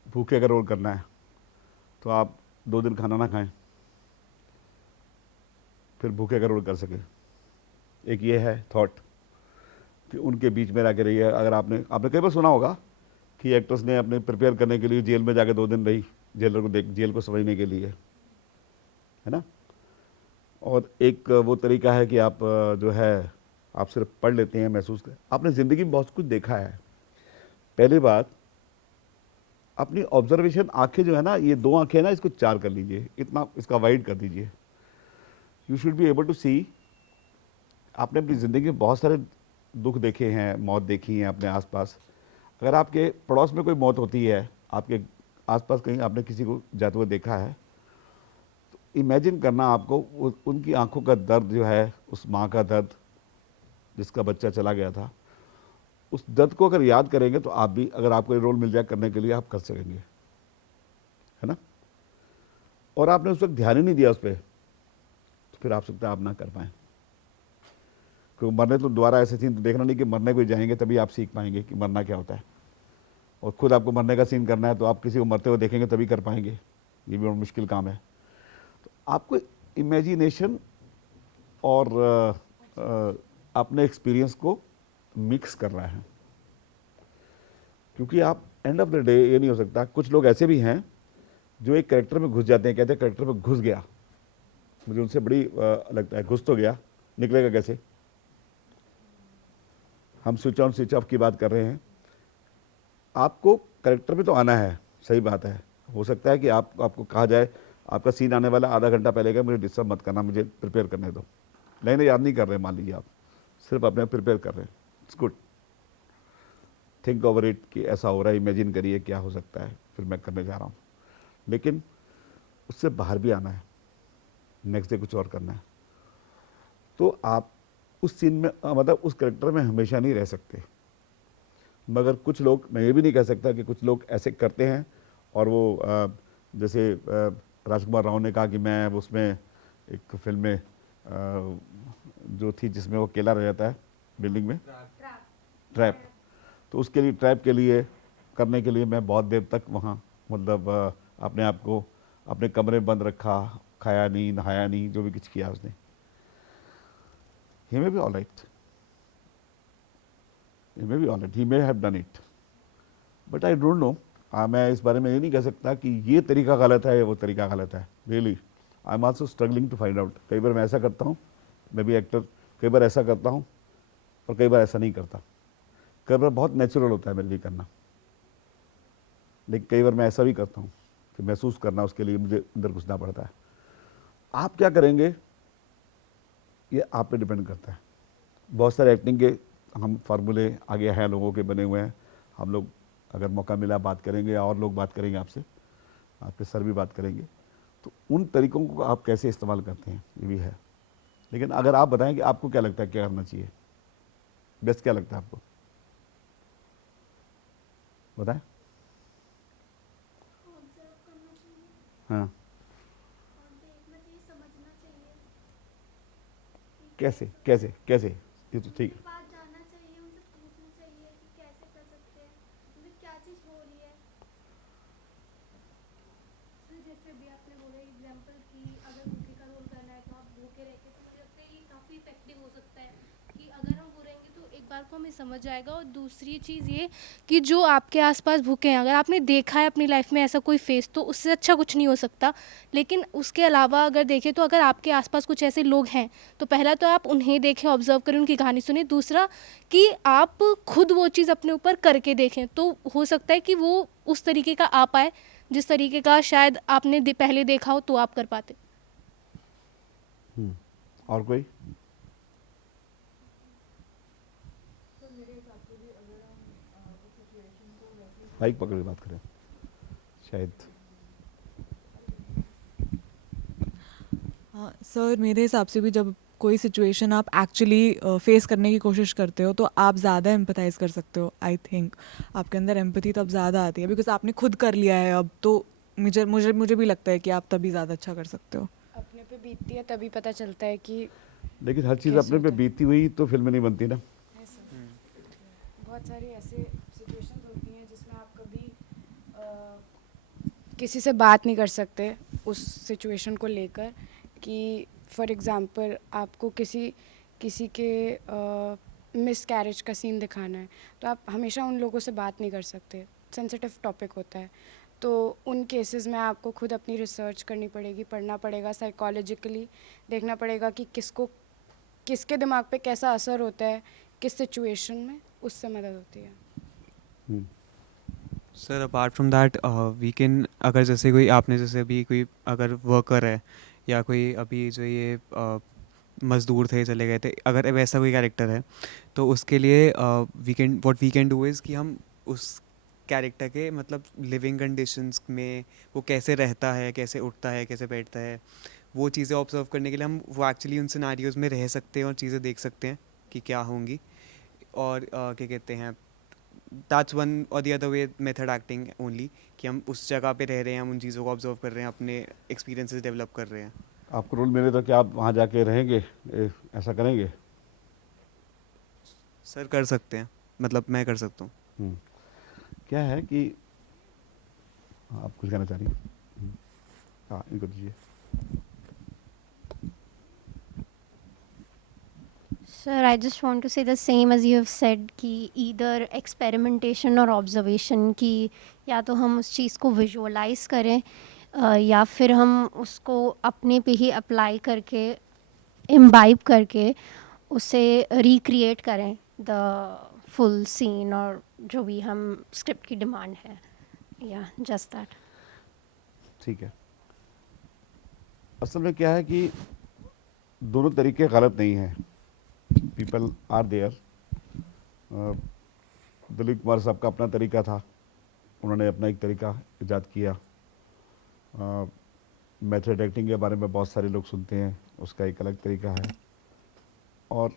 भूखे का रोल करना है तो आप 2 दिन खाना ना खाएं फिर भूखे का रोल कर सकें। एक ये है थॉट कि उनके बीच में रह के रहिए। अगर आपने कई बार सुना होगा कि एक्टर्स ने अपने प्रिपेयर करने के लिए जेल में जाके 2 दिन रही, जेल को समझने के लिए, है ना। और एक वो तरीका है कि आप जो है आप सिर्फ पढ़ लेते हैं, महसूस कर। आपने ज़िंदगी में बहुत कुछ देखा है। पहली बात, अपनी ऑब्जर्वेशन आंखें जो है ना, ये 2 आंखें ना, इसको 4 कर लीजिए, इतना इसका वाइड कर दीजिए। You should be able to see. आपने अपनी ज़िंदगी में बहुत सारे दुख देखे हैं, मौत देखी है अपने आसपास। अगर आपके पड़ोस में कोई मौत होती है, आपके आसपास कहीं आपने किसी को जाते हुए देखा है, तो इमेजिन करना आपको उनकी आंखों का दर्द जो है, उस माँ का दर्द जिसका बच्चा चला गया था, उस दर्द को अगर याद करेंगे तो आप भी, अगर आपको ये रोल मिल जाए करने के लिए, आप कर सकेंगे, है ना। और आपने उस वक्त ध्यान ही नहीं दिया उस पर, तो फिर आप सकता है आप ना कर पाएँ। क्योंकि मरने तो दोबारा ऐसे सीन तो देखना नहीं कि मरने को जाएंगे तभी आप सीख पाएंगे कि मरना क्या होता है। और खुद आपको मरने का सीन करना है तो आप किसी को मरते हुए देखेंगे तभी कर पाएंगे, ये भी बहुत मुश्किल काम है। तो आपको इमेजिनेशन और अपने एक्सपीरियंस को मिक्स करना है, क्योंकि आप एंड ऑफ द डे ये नहीं हो सकता। कुछ लोग ऐसे भी हैं जो एक कैरेक्टर में घुस जाते हैं, कहते हैं कैरेक्टर में घुस गया, मुझे उनसे बड़ी लगता है, घुस तो गया, निकलेगा कैसे। हम स्विच ऑन स्विच ऑफ की बात कर रहे हैं। आपको कैरेक्टर में तो आना है, सही बात है। हो सकता है कि आपको कहा जाए आपका सीन आने वाला आधा घंटा पहले का, मुझे डिस्टर्ब मत करना, मुझे प्रिपेयर करने दो। लाइनें याद नहीं कर रहे, मान लीजिए आप सिर्फ अपने प्रिपेयर कर रहे हैं, it's good. Think over it कि ऐसा हो रहा है, इमेजिन करिए क्या हो सकता है, फिर मैं करने जा रहा हूँ। लेकिन उससे बाहर भी आना है, नेक्स्ट डे कुछ और करना है। तो आप उस सीन में मतलब उस कैरेक्टर में हमेशा नहीं रह सकते। मगर कुछ लोग, मैं ये भी नहीं कह सकता कि कुछ लोग ऐसे करते हैं और वो जैसे राजकुमार राव ने कहा कि मैं उसमें एक फिल्म में जो थी जिसमें वो अकेला रह जाता है बिल्डिंग में, ट्रैप। तो उसके लिए, ट्रैप के लिए करने के लिए मैं बहुत देर तक वहाँ मतलब अपने आप को अपने कमरे में बंद रखा, खाया नहीं, नहाया नहीं, जो भी कुछ किया उसने। He may be all right. He may be all right. He may have done it. But I don't know. मैं इस बारे में ये नहीं कह सकता कि ये तरीका गलत है या वो तरीका गलत है। Really, I am also struggling to find out. कई बार मैं ऐसा करता हूँ, मैं भी एक्टर, कई बार ऐसा करता हूँ और कई बार ऐसा नहीं करता। कई बार बहुत नेचुरल होता है मेरे लिए करना, लेकिन कई बार मैं ऐसा भी करता हूँ कि महसूस करना, उसके लिए मुझे अंदर घुसना पड़ता है। आप क्या करेंगे ये आप पे डिपेंड करता है। बहुत सारे एक्टिंग के हम फार्मूले आगे हैं, लोगों के बने हुए हैं। हम लोग अगर मौका मिला बात करेंगे, और लोग बात करेंगे आपसे, आपके सर भी बात करेंगे, तो उन तरीकों को आप कैसे इस्तेमाल करते हैं ये भी है। लेकिन अगर आप बताएं कि आपको क्या लगता है क्या करना चाहिए, बेस्ट क्या लगता है आपको, बताएं। ऑब्जर्व करना चाहिए हाँ, और देखना चाहिए, समझना चाहिए कैसे कैसे कैसे, ये तो ठीक है। उनके पास जाना चाहिए, उनसे पूछना चाहिए कि कैसे कर सकते हैं, उनमें क्या चीज़ हो रही है। तो जैसे अभी आपने बोला एग्जाम्पल कि अगर भूखे का रोल करना है तो आप भूखे रह के, तो मुझे लगता है ये काफ़ी इफेक्टिव हो सकता है कि अगर हम घूरेंगे तो एक बार को हमें समझ आएगा। और दूसरी चीज़ ये कि जो आपके आसपास भूखे हैं, अगर आपने देखा है अपनी लाइफ में ऐसा कोई फेस, तो उससे अच्छा कुछ नहीं हो सकता। लेकिन उसके अलावा अगर देखें तो अगर आपके आसपास कुछ ऐसे लोग हैं तो पहला तो आप उन्हें देखें, ऑब्जर्व करें, उनकी कहानी सुने। दूसरा कि आप खुद वो चीज़ अपने ऊपर करके देखें, तो हो सकता है कि वो उस तरीके का आ पाए जिस तरीके का शायद आपने पहले देखा हो तो आप कर पाते। और कोई? माइक पकड़ के बात करें शायद। हाँ सर, मेरे हिसाब से भी जब कोई सिचुएशन आप एक्चुअली फेस करने की कोशिश करते हो तो आप ज़्यादा एम्पथाइज कर सकते हो। आई थिंक आपके अंदर एम्पैथी तब ज़्यादा आती है बिकॉज आपने खुद कर लिया है अब। तो मुझे मुझे मुझे भी लगता है कि आप तभी ज़्यादा अच्छा कर सकते हो। अपने पे बीतती है तभी पता चलता है कि लेकिन हर चीज़ कैसे अपने पे होता है? बीतती हुई तो फिल्म नहीं बनती ना। बहुत सारी ऐसे सिचुएशंस होती हैं जिसमें आप कभी किसी से बात नहीं कर सकते उस सिचुएशन को लेकर, कि फॉर एग्ज़ाम्पल आपको किसी के मिस कैरेज का सीन दिखाना है तो आप हमेशा उन लोगों से बात नहीं कर सकते, सेंसिटिव टॉपिक होता है। तो उन केसेस में आपको खुद अपनी रिसर्च करनी पड़ेगी, पढ़ना पड़ेगा, साइकोलॉजिकली देखना पड़ेगा कि किसके दिमाग पे कैसा असर होता है किस सिचुएशन में, उससे मदद होती है। Sir apart from that we can, अगर जैसे कोई आपने जैसे अभी कोई अगर वर्कर है या कोई अभी जो ये मज़दूर थे चले गए थे, अगर वैसा कोई कैरेक्टर है तो उसके लिए वी कैन डू इज़ कि हम उस कैरेक्टर के मतलब लिविंग कंडीशंस में वो कैसे रहता है, कैसे उठता है, कैसे बैठता है, वो चीज़ें ऑब्जर्व करने के लिए हम वो एक्चुअली उन सिनारियोज़ में रह सकते हैं और चीज़ें देख सकते हैं कि क्या होंगी। और क्या कहते हैं, दैट्स वन और the other way method acting only, कि हम उस जगह पे रह रहे हैं, हम उन चीज़ों को ऑब्जर्व कर रहे हैं, अपने एक्सपीरियंसेस डेवलप कर रहे हैं। आपको रोल मिले तो क्या आप वहाँ जाके रहेंगे, ऐसा करेंगे? सर कर सकते हैं, मतलब मैं कर सकता हूँ। क्या है कि हाँ, आप कुछ कहना चाह रही हैं? हाँ, इनको दीजिए। Sir, I just want to say the same as you have said कि either experimentation और observation, कि या तो हम उस चीज़ को visualize करें या फिर हम उसको अपने पे ही apply करके imbibe करके उसे recreate करें the full scene और जो भी हम script की demand है। Yeah, just that. ठीक है। असल में क्या है कि दोनों तरीके गलत नहीं हैं। People are there. Dilip Kumar साहब का अपना तरीका था, उन्होंने अपना एक तरीका ईजाद किया। मेथड एक्टिंग के बारे में बहुत सारे लोग सुनते हैं, उसका एक अलग तरीका है। और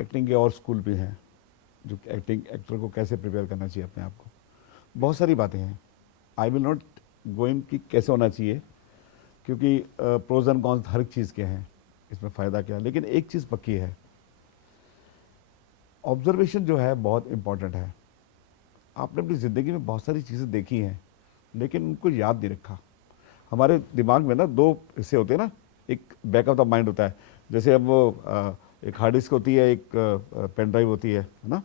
एक्टिंग के और स्कूल भी हैं, जो एक्टर को कैसे प्रिपेयर करना चाहिए अपने आप को, बहुत सारी बातें हैं। आई विल नॉट गोइंग कि कैसे होना चाहिए, क्योंकि प्रोज एंड कॉन्स हर चीज़ के हैं, इसमें फ़ायदा क्या है। लेकिन एक चीज़ पक्की है, ऑब्जर्वेशन जो है बहुत इम्पॉर्टेंट है। आपने अपनी ज़िंदगी में बहुत सारी चीज़ें देखी हैं लेकिन उनको याद नहीं रखा। हमारे दिमाग में ना दो हिस्से होते हैं ना, एक बैक ऑफ द माइंड होता है, जैसे अब वो एक हार्ड डिस्क होती है, एक पेन ड्राइव होती है ना।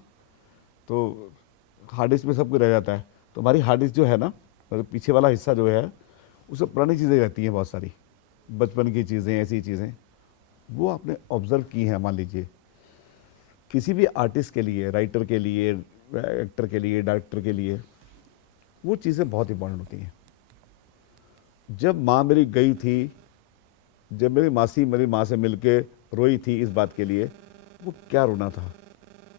तो हार्ड डिस्क में सब कुछ रह जाता है, तो हमारी हार्ड डिस्क जो है ना, मतलब पीछे वाला हिस्सा जो है उसमें पुरानी चीज़ें रहती हैं, बहुत सारी बचपन की चीज़ें, ऐसी चीज़ें वो आपने ऑब्जर्व की हैं। मान लीजिए किसी भी आर्टिस्ट के लिए, राइटर के लिए, एक्टर के लिए, डायरेक्टर के लिए वो चीज़ें बहुत इंपॉर्टेंट होती हैं। जब माँ मेरी गई थी, जब मेरी मासी मेरी माँ से मिलके रोई थी इस बात के लिए, वो क्या रोना था,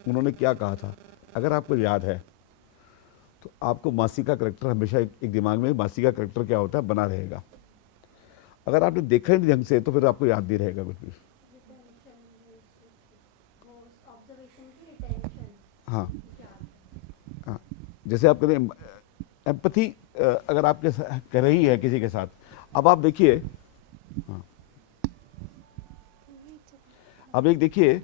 उन्होंने क्या कहा था, अगर आपको याद है तो आपको मासी का करैक्टर हमेशा एक दिमाग में मासी का करैक्टर क्या होता है बना रहेगा। अगर आपने देखा ही नहीं ढंग से तो फिर आपको याद नहीं रहेगा कुछ भी। हाँ हाँ, जैसे आप कहते हैं एम्पैथी अगर आपके कर रही है किसी के साथ, अब आप देखिए, हाँ अब एक देखिए,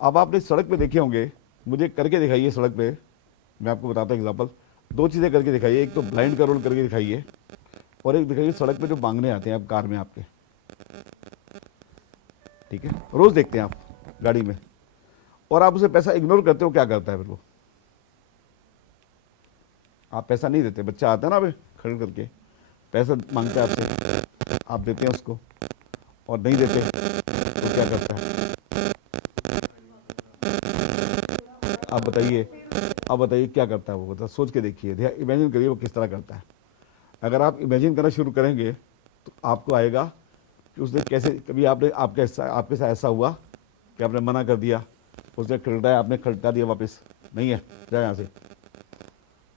अब आपने सड़क पे देखे होंगे, मुझे करके दिखाइए सड़क पे, मैं आपको बताता हूँ एग्जांपल। दो चीज़ें करके दिखाइए, एक तो ब्लाइंड का रोल करके दिखाइए और एक दिखाइए सड़क पे जो मांगने आते हैं आप कार में आपके, ठीक है, रोज़ देखते हैं आप गाड़ी में। और आप उसे पैसा इग्नोर करते हो, क्या करता है फिर वो? आप पैसा नहीं देते, बच्चा आता है ना अभी खड़े करके पैसा मांगता है आपसे, आप देते हैं उसको, और नहीं देते तो क्या करता है? आप बताइए क्या करता है वो, बता, सोच के देखिए, इमेजिन करिए वो किस तरह करता है। अगर आप इमेजिन करना शुरू करेंगे तो आपको आएगा कि उसने कैसे, कभी आपके साथ ऐसा हुआ कि आपने मना कर दिया, उसने खरीदाया, आपने खरीदा दिया वापस, नहीं है जा यहाँ से,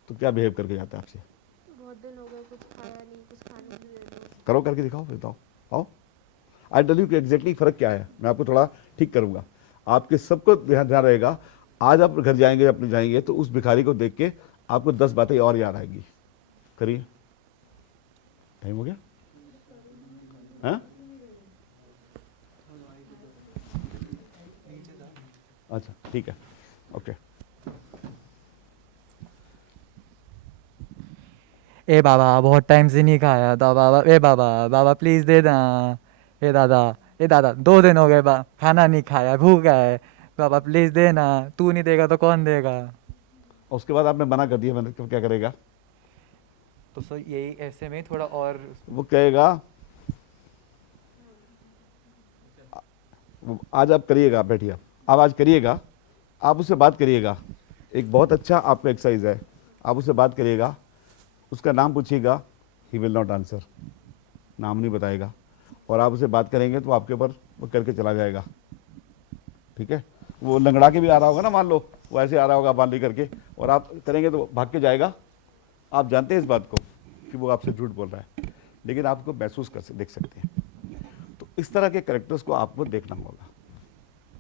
तो क्या बिहेव करके जाता है आपसे? बहुत दिन हो गए, कुछ खाया नहीं, कुछ खाने के लिए दे दो। करो, करके दिखाओ, बताओ, आओ, आई टेल यू कि एग्जैक्टली फ़र्क क्या है। मैं आपको थोड़ा ठीक करूँगा, आपके सबको ध्यान रहेगा। आज आप घर जाएंगे, अपने जाएंगे तो उस भिखारी को देख के आपको 10 बातें और याद आएंगी। करिए, टाइम हो गया? हाँ, अच्छा ठीक है, ओके। ए बाबा बहुत टाइम से नहीं खाया था बाबा, ए बाबा बाबा प्लीज़ दे देना, ए दादा 2 दिन हो गए बा खाना नहीं खाया, भूखा है बाबा प्लीज़ देना, तू नहीं देगा तो कौन देगा? उसके बाद आपने मना कर दिया, मैंने तो क्या करेगा? तो सर यही ऐसे में थोड़ा और वो कहेगा, आज आप करिएगा, आप बैठिए, आप आज करिएगा, आप उससे बात करिएगा। एक बहुत अच्छा आपका एक्सरसाइज है, आप उससे बात करिएगा, उसका नाम पूछिएगा, ही विल नॉट आंसर, नाम नहीं बताएगा, और आप उससे बात करेंगे तो आपके ऊपर वो करके चला जाएगा, ठीक है? वो लंगड़ा के भी आ रहा होगा ना, मान लो वो ऐसे आ रहा होगा बांधी करके, और आप करेंगे तो भाग के जाएगा। आप जानते हैं इस बात को कि वो आपसे झूठ बोल रहा है, लेकिन आपको महसूस देख सकते हैं। तो इस तरह के कैरेक्टर्स को आपको देखना होगा,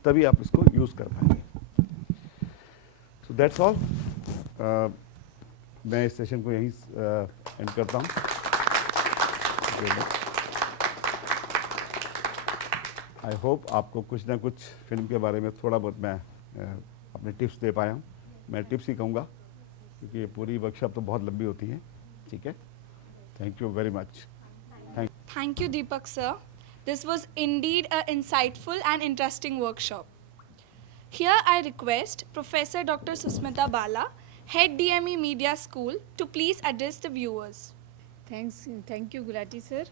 तभी आप इसको यूज़ कर पाएंगे। So that's all. मैं इस सेशन को यहीं एंड करता हूँ। आई होप आपको कुछ ना कुछ फिल्म के बारे में थोड़ा बहुत मैं अपने टिप्स दे पाया हूँ। मैं टिप्स ही कहूँगा क्योंकि ये पूरी वर्कशॉप तो बहुत लंबी होती है, ठीक है? Thank you very much. Thank you, Deepak sir. This was indeed an insightful and interesting workshop. Here I request Professor Dr. Susmita Bala, Head DME Media School, to please address the viewers. Thank you Gulati sir.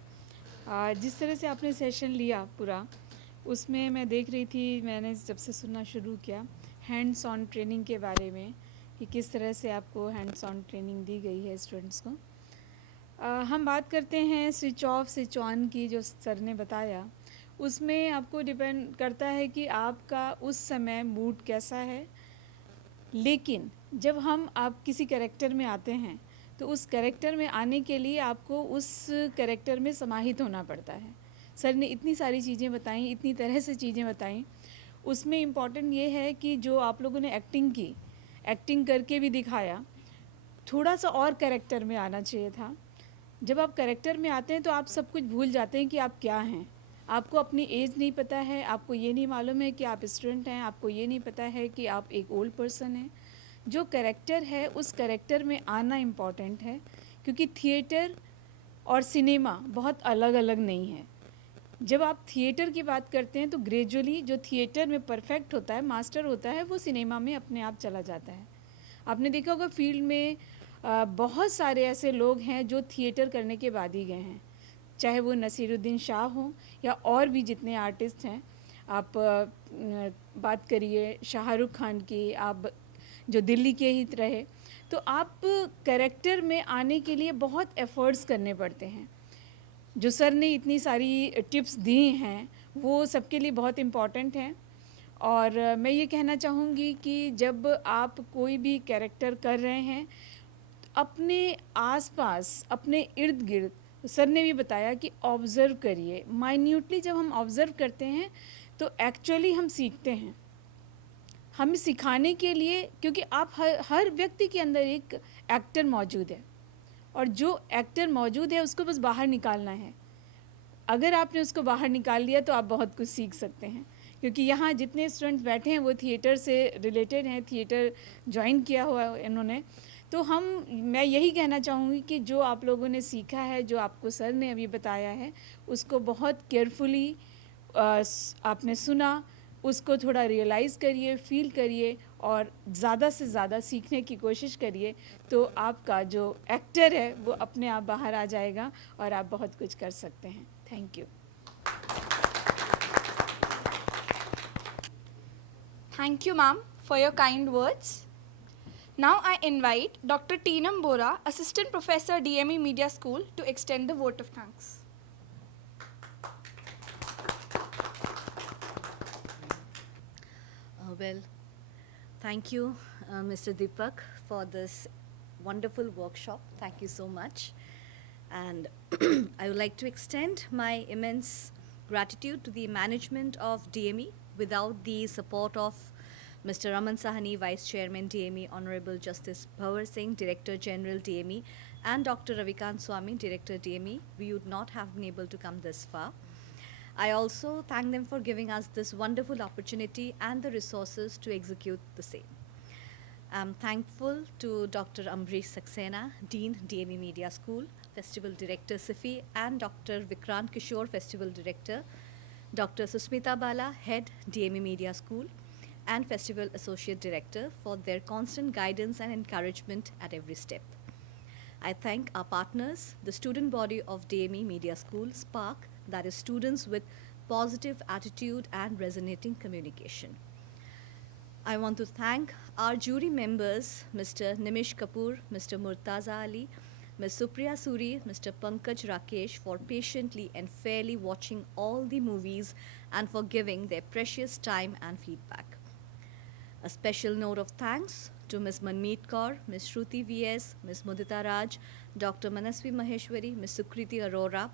जिस तरह से आपने session लिया पूरा, उसमें मैं देख रही थी, मैंने जब से सुनना शुरू किया हैंड्स ऑन ट्रेनिंग के बारे में कि किस तरह से आपको हैंड्स ऑन ट्रेनिंग दी गई है स्टूडेंट्स को। हम बात करते हैं स्विच ऑफ स्विच ऑन की, जो सर ने बताया, उसमें आपको डिपेंड करता है कि आपका उस समय मूड कैसा है। लेकिन जब आप किसी कैरेक्टर में आते हैं तो उस कैरेक्टर में आने के लिए आपको उस कैरेक्टर में समाहित होना पड़ता है। सर ने इतनी सारी चीज़ें बताई, इतनी तरह से चीज़ें बताई, उसमें इम्पॉर्टेंट ये है कि जो आप लोगों ने एक्टिंग की, एक्टिंग करके भी दिखाया, थोड़ा सा और कैरेक्टर में आना चाहिए था। जब आप कैरेक्टर में आते हैं तो आप सब कुछ भूल जाते हैं कि आप क्या हैं। आपको अपनी एज नहीं पता है, आपको ये नहीं मालूम है कि आप स्टूडेंट हैं, आपको ये नहीं पता है कि आप एक ओल्ड पर्सन हैं। जो कैरेक्टर है उस कैरेक्टर में आना इम्पॉर्टेंट है, क्योंकि थिएटर और सिनेमा बहुत अलग अलग नहीं है। जब आप थिएटर की बात करते हैं तो ग्रेजुअली जो थिएटर में परफेक्ट होता है, मास्टर होता है, वो सिनेमा में अपने आप चला जाता है। आपने देखा होगा फील्ड में बहुत सारे ऐसे लोग हैं जो थिएटर करने के बाद ही गए हैं, चाहे वो नसीरुद्दीन शाह हो या और भी जितने आर्टिस्ट हैं। आप बात करिए शाहरुख खान की, आप जो दिल्ली के ही रहे, तो आप कैरेक्टर में आने के लिए बहुत एफ़र्ट्स करने पड़ते हैं। जो सर ने इतनी सारी टिप्स दी हैं वो सबके लिए बहुत इम्पॉर्टेंट हैं। और मैं ये कहना चाहूँगी कि जब आप कोई भी कैरेक्टर कर रहे हैं, अपने आसपास, अपने इर्द गिर्द, सर ने भी बताया कि ऑब्ज़र्व करिए माइन्यूटली। जब हम ऑब्ज़र्व करते हैं तो एक्चुअली हम सीखते हैं। हमें सिखाने के लिए, क्योंकि आप हर व्यक्ति के अंदर एक एक्टर मौजूद है, और जो एक्टर मौजूद है उसको बस बाहर निकालना है। अगर आपने उसको बाहर निकाल लिया तो आप बहुत कुछ सीख सकते हैं, क्योंकि यहाँ जितने स्टूडेंट्स बैठे हैं वो थिएटर से रिलेटेड हैं, थिएटर ज्वाइन किया हुआ है इन्होंने। तो मैं यही कहना चाहूँगी कि जो आप लोगों ने सीखा है, जो आपको सर ने अभी बताया है, उसको बहुत केयरफुली आपने सुना, उसको थोड़ा रियलाइज़ करिए, फील करिए और ज़्यादा से ज़्यादा सीखने की कोशिश करिए, तो आपका जो एक्टर है वो अपने आप बाहर आ जाएगा और आप बहुत कुछ कर सकते हैं। Thank you. Thank you, ma'am, for your kind words. Now I invite Dr. Teenam Bora, Assistant Professor, DME Media School, to extend the vote of thanks. Well, thank you, Mr. Deepak, for this wonderful workshop. Thank you so much. And I would like to extend my immense gratitude to the management of DME. Without the support of Mr. Raman Sahani, Vice Chairman DME, Honorable Justice Bhavar Singh, Director General DME, and Dr. Ravikant Swami, Director DME, we would not have been able to come this far. I also thank them for giving us this wonderful opportunity and the resources to execute the same. I'm thankful to Dr. Ambrish Saxena, Dean, DME Media School, Festival Director SIFI, and Dr. Vikrant Kishore, Festival Director, Dr. Susmita Bala, Head, DME Media School, and Festival Associate Director for their constant guidance and encouragement at every step. I thank our partners, the student body of DME Media School, SPARK, that is students with positive attitude and resonating communication. I want to thank our jury members, Mr. Nimish Kapoor, Mr. Murtaza Ali, Ms. Supriya Suri, Mr. Pankaj Rakesh for patiently and fairly watching all the movies and for giving their precious time and feedback. A special note of thanks to Ms. Manmeet Kaur, Ms. Shruti VS, Ms. Mudita Raj, Dr. Manasvi Maheshwari, Ms. Sukriti Arora,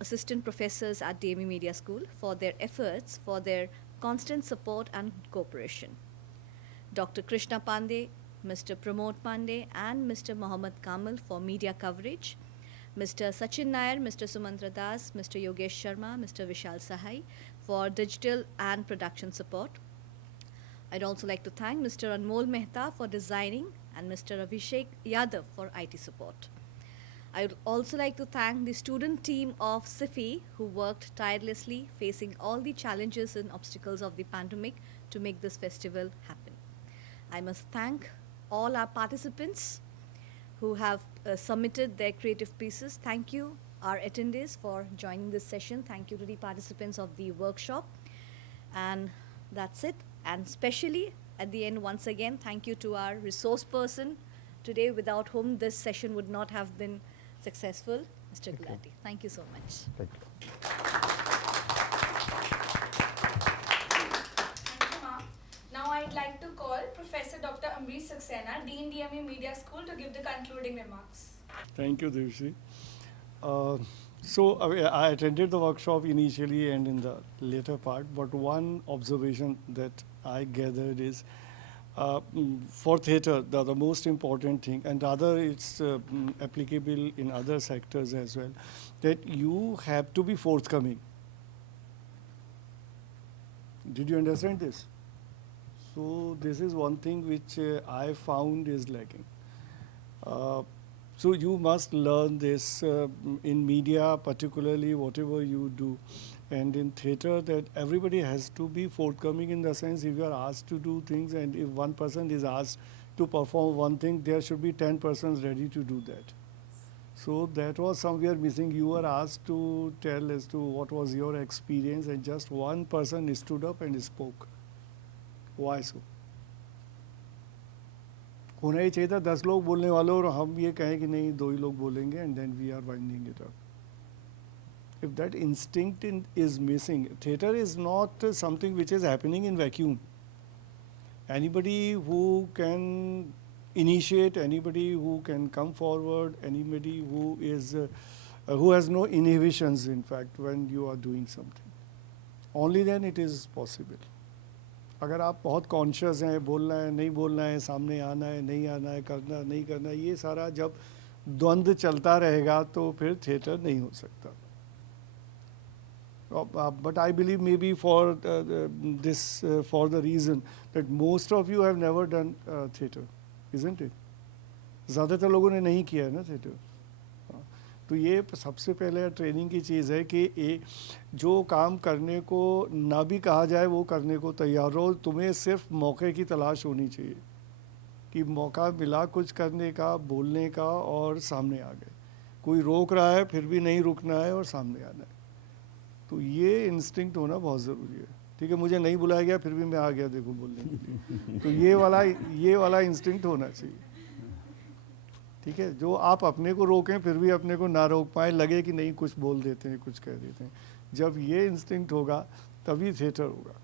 assistant professors at DME Media School for their efforts, for their constant support and cooperation. Dr. Krishna Pandey, Mr. Pramod Pandey, and Mr. Mohammad Kamal for media coverage. Mr. Sachin Nair, Mr. Sumantra Das, Mr. Yogesh Sharma, Mr. Vishal Sahai for digital and production support. I'd also like to thank Mr. Anmol Mehta for designing and Mr. Abhishek Yadav for IT support. I would also like to thank the student team of SIFI who worked tirelessly facing all the challenges and obstacles of the pandemic to make this festival happen. I must thank all our participants who have submitted their creative pieces. Thank you, our attendees, for joining this session. Thank you to the participants of the workshop. And that's it. And especially at the end, once again, thank you to our resource person today, without whom this session would not have been successful, Mr. Gulati. Thank you so much. Thank you. Thank you, ma'am. Now I'd like to call Professor Dr. Ambrish Saxena, Dean DME Media School, to give the concluding remarks. Thank you, Devshri. I attended the workshop initially and in the later part, but one observation that I gathered is for theatre, the most important thing, and rather it's applicable in other sectors as well, that you have to be forthcoming. Did you understand this? So this is one thing which I found is lacking. So you must learn this in media, particularly whatever you do, and in theatre, that everybody has to be forthcoming, in the sense if you are asked to do things and if one person is asked to perform one thing, there should be 10 persons ready to do that. So that was somewhere missing. You were asked to tell as to what was your experience, and just one person stood up and spoke. Why so? होना ही चाहिए था 10 लोग बोलने वालों, और हम ये कहें कि नहीं 2 ही लोग बोलेंगे, and then we are winding it up. If that instinct is missing, theatre is not something which is happening in vacuum. Anybody who can initiate, anybody who can come forward, anybody who is who has no inhibitions, in fact, when you are doing something, only then it is possible. अगर आप बहुत conscious हैं, बोलना है नहीं बोलना है, सामने आना है नहीं आना है, करना नहीं करना है, ये सारा जब द्वंद्व चलता रहेगा तो फिर थिएटर नहीं हो सकता. But I believe maybe for for the reason that most of you have never done theatre, isn't it? ज़्यादातर लोगों ने नहीं किया है ना theatre. तो ये सबसे पहले ट्रेनिंग की चीज़ है कि जो काम करने को ना भी कहा जाए वो करने को तैयार रहो। तुम्हें सिर्फ मौके की तलाश होनी चाहिए कि मौका मिला कुछ करने का, बोलने का, और सामने आ गए। कोई रोक रहा है फिर भी नहीं रुकना है और सामने आना है। तो ये इंस्टिंक्ट होना बहुत ज़रूरी है। ठीक है, मुझे नहीं बुलाया गया फिर भी मैं आ गया देखो बोलने के लिए, तो ये वाला इंस्टिंक्ट होना चाहिए। ठीक है, जो आप अपने को रोकें फिर भी अपने को ना रोक पाए, लगे कि नहीं कुछ बोल देते हैं, कुछ कह देते हैं, जब ये इंस्टिंक्ट होगा तभी थिएटर होगा।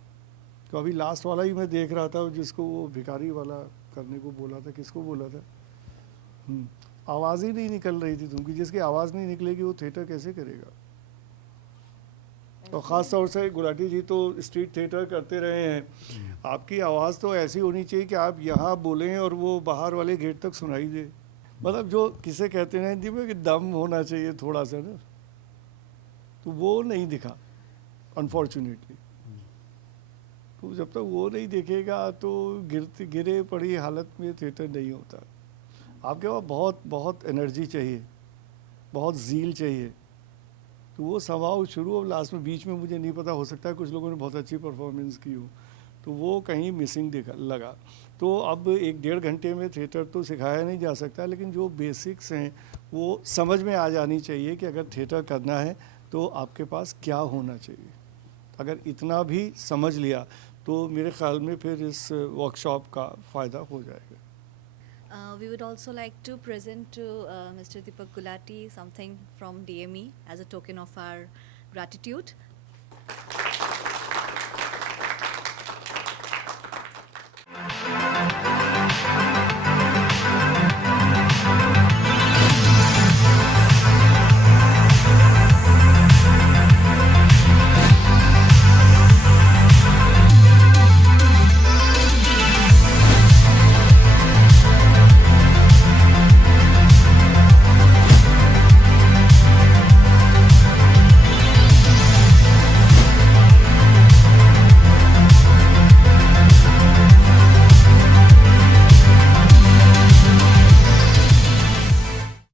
तो अभी लास्ट वाला ही मैं देख रहा था जिसको वो भिखारी वाला करने को बोला था, किसको बोला था, आवाज़ ही नहीं निकल रही थी तुमकी। जिसकी आवाज़ नहीं निकलेगी वो थिएटर कैसे करेगा। और ख़ास तौर से गुलाटी जी तो स्ट्रीट थिएटर करते रहे हैं, आपकी आवाज़ तो ऐसी होनी चाहिए कि आप यहाँ बोलें और वो बाहर वाले गेट तक सुनाई दे। मतलब जो किसे कहते हैं हिंदी में कि दम होना चाहिए थोड़ा सा ना, तो वो नहीं दिखा अनफॉर्चुनेटली। तो जब तक वो नहीं दिखेगा तो गिरे पड़ी हालत में थिएटर नहीं होता। आपके पास बहुत बहुत एनर्जी चाहिए, बहुत ज़ील चाहिए, तो वो समाव शुरू और लास्ट में बीच में मुझे नहीं पता, हो सकता है कुछ लोगों ने बहुत अच्छी परफॉर्मेंस की हो, तो वो कहीं मिसिंग लगा। तो अब 1-1.5 घंटे में थिएटर तो सिखाया नहीं जा सकता, लेकिन जो बेसिक्स हैं वो समझ में आ जानी चाहिए कि अगर थिएटर करना है तो आपके पास क्या होना चाहिए। अगर इतना भी समझ लिया तो मेरे ख्याल में फिर इस वर्कशॉप का फ़ायदा हो जाएगा। We would also like to present to Mr. Deepak Gulati something from DME as a token of our gratitude.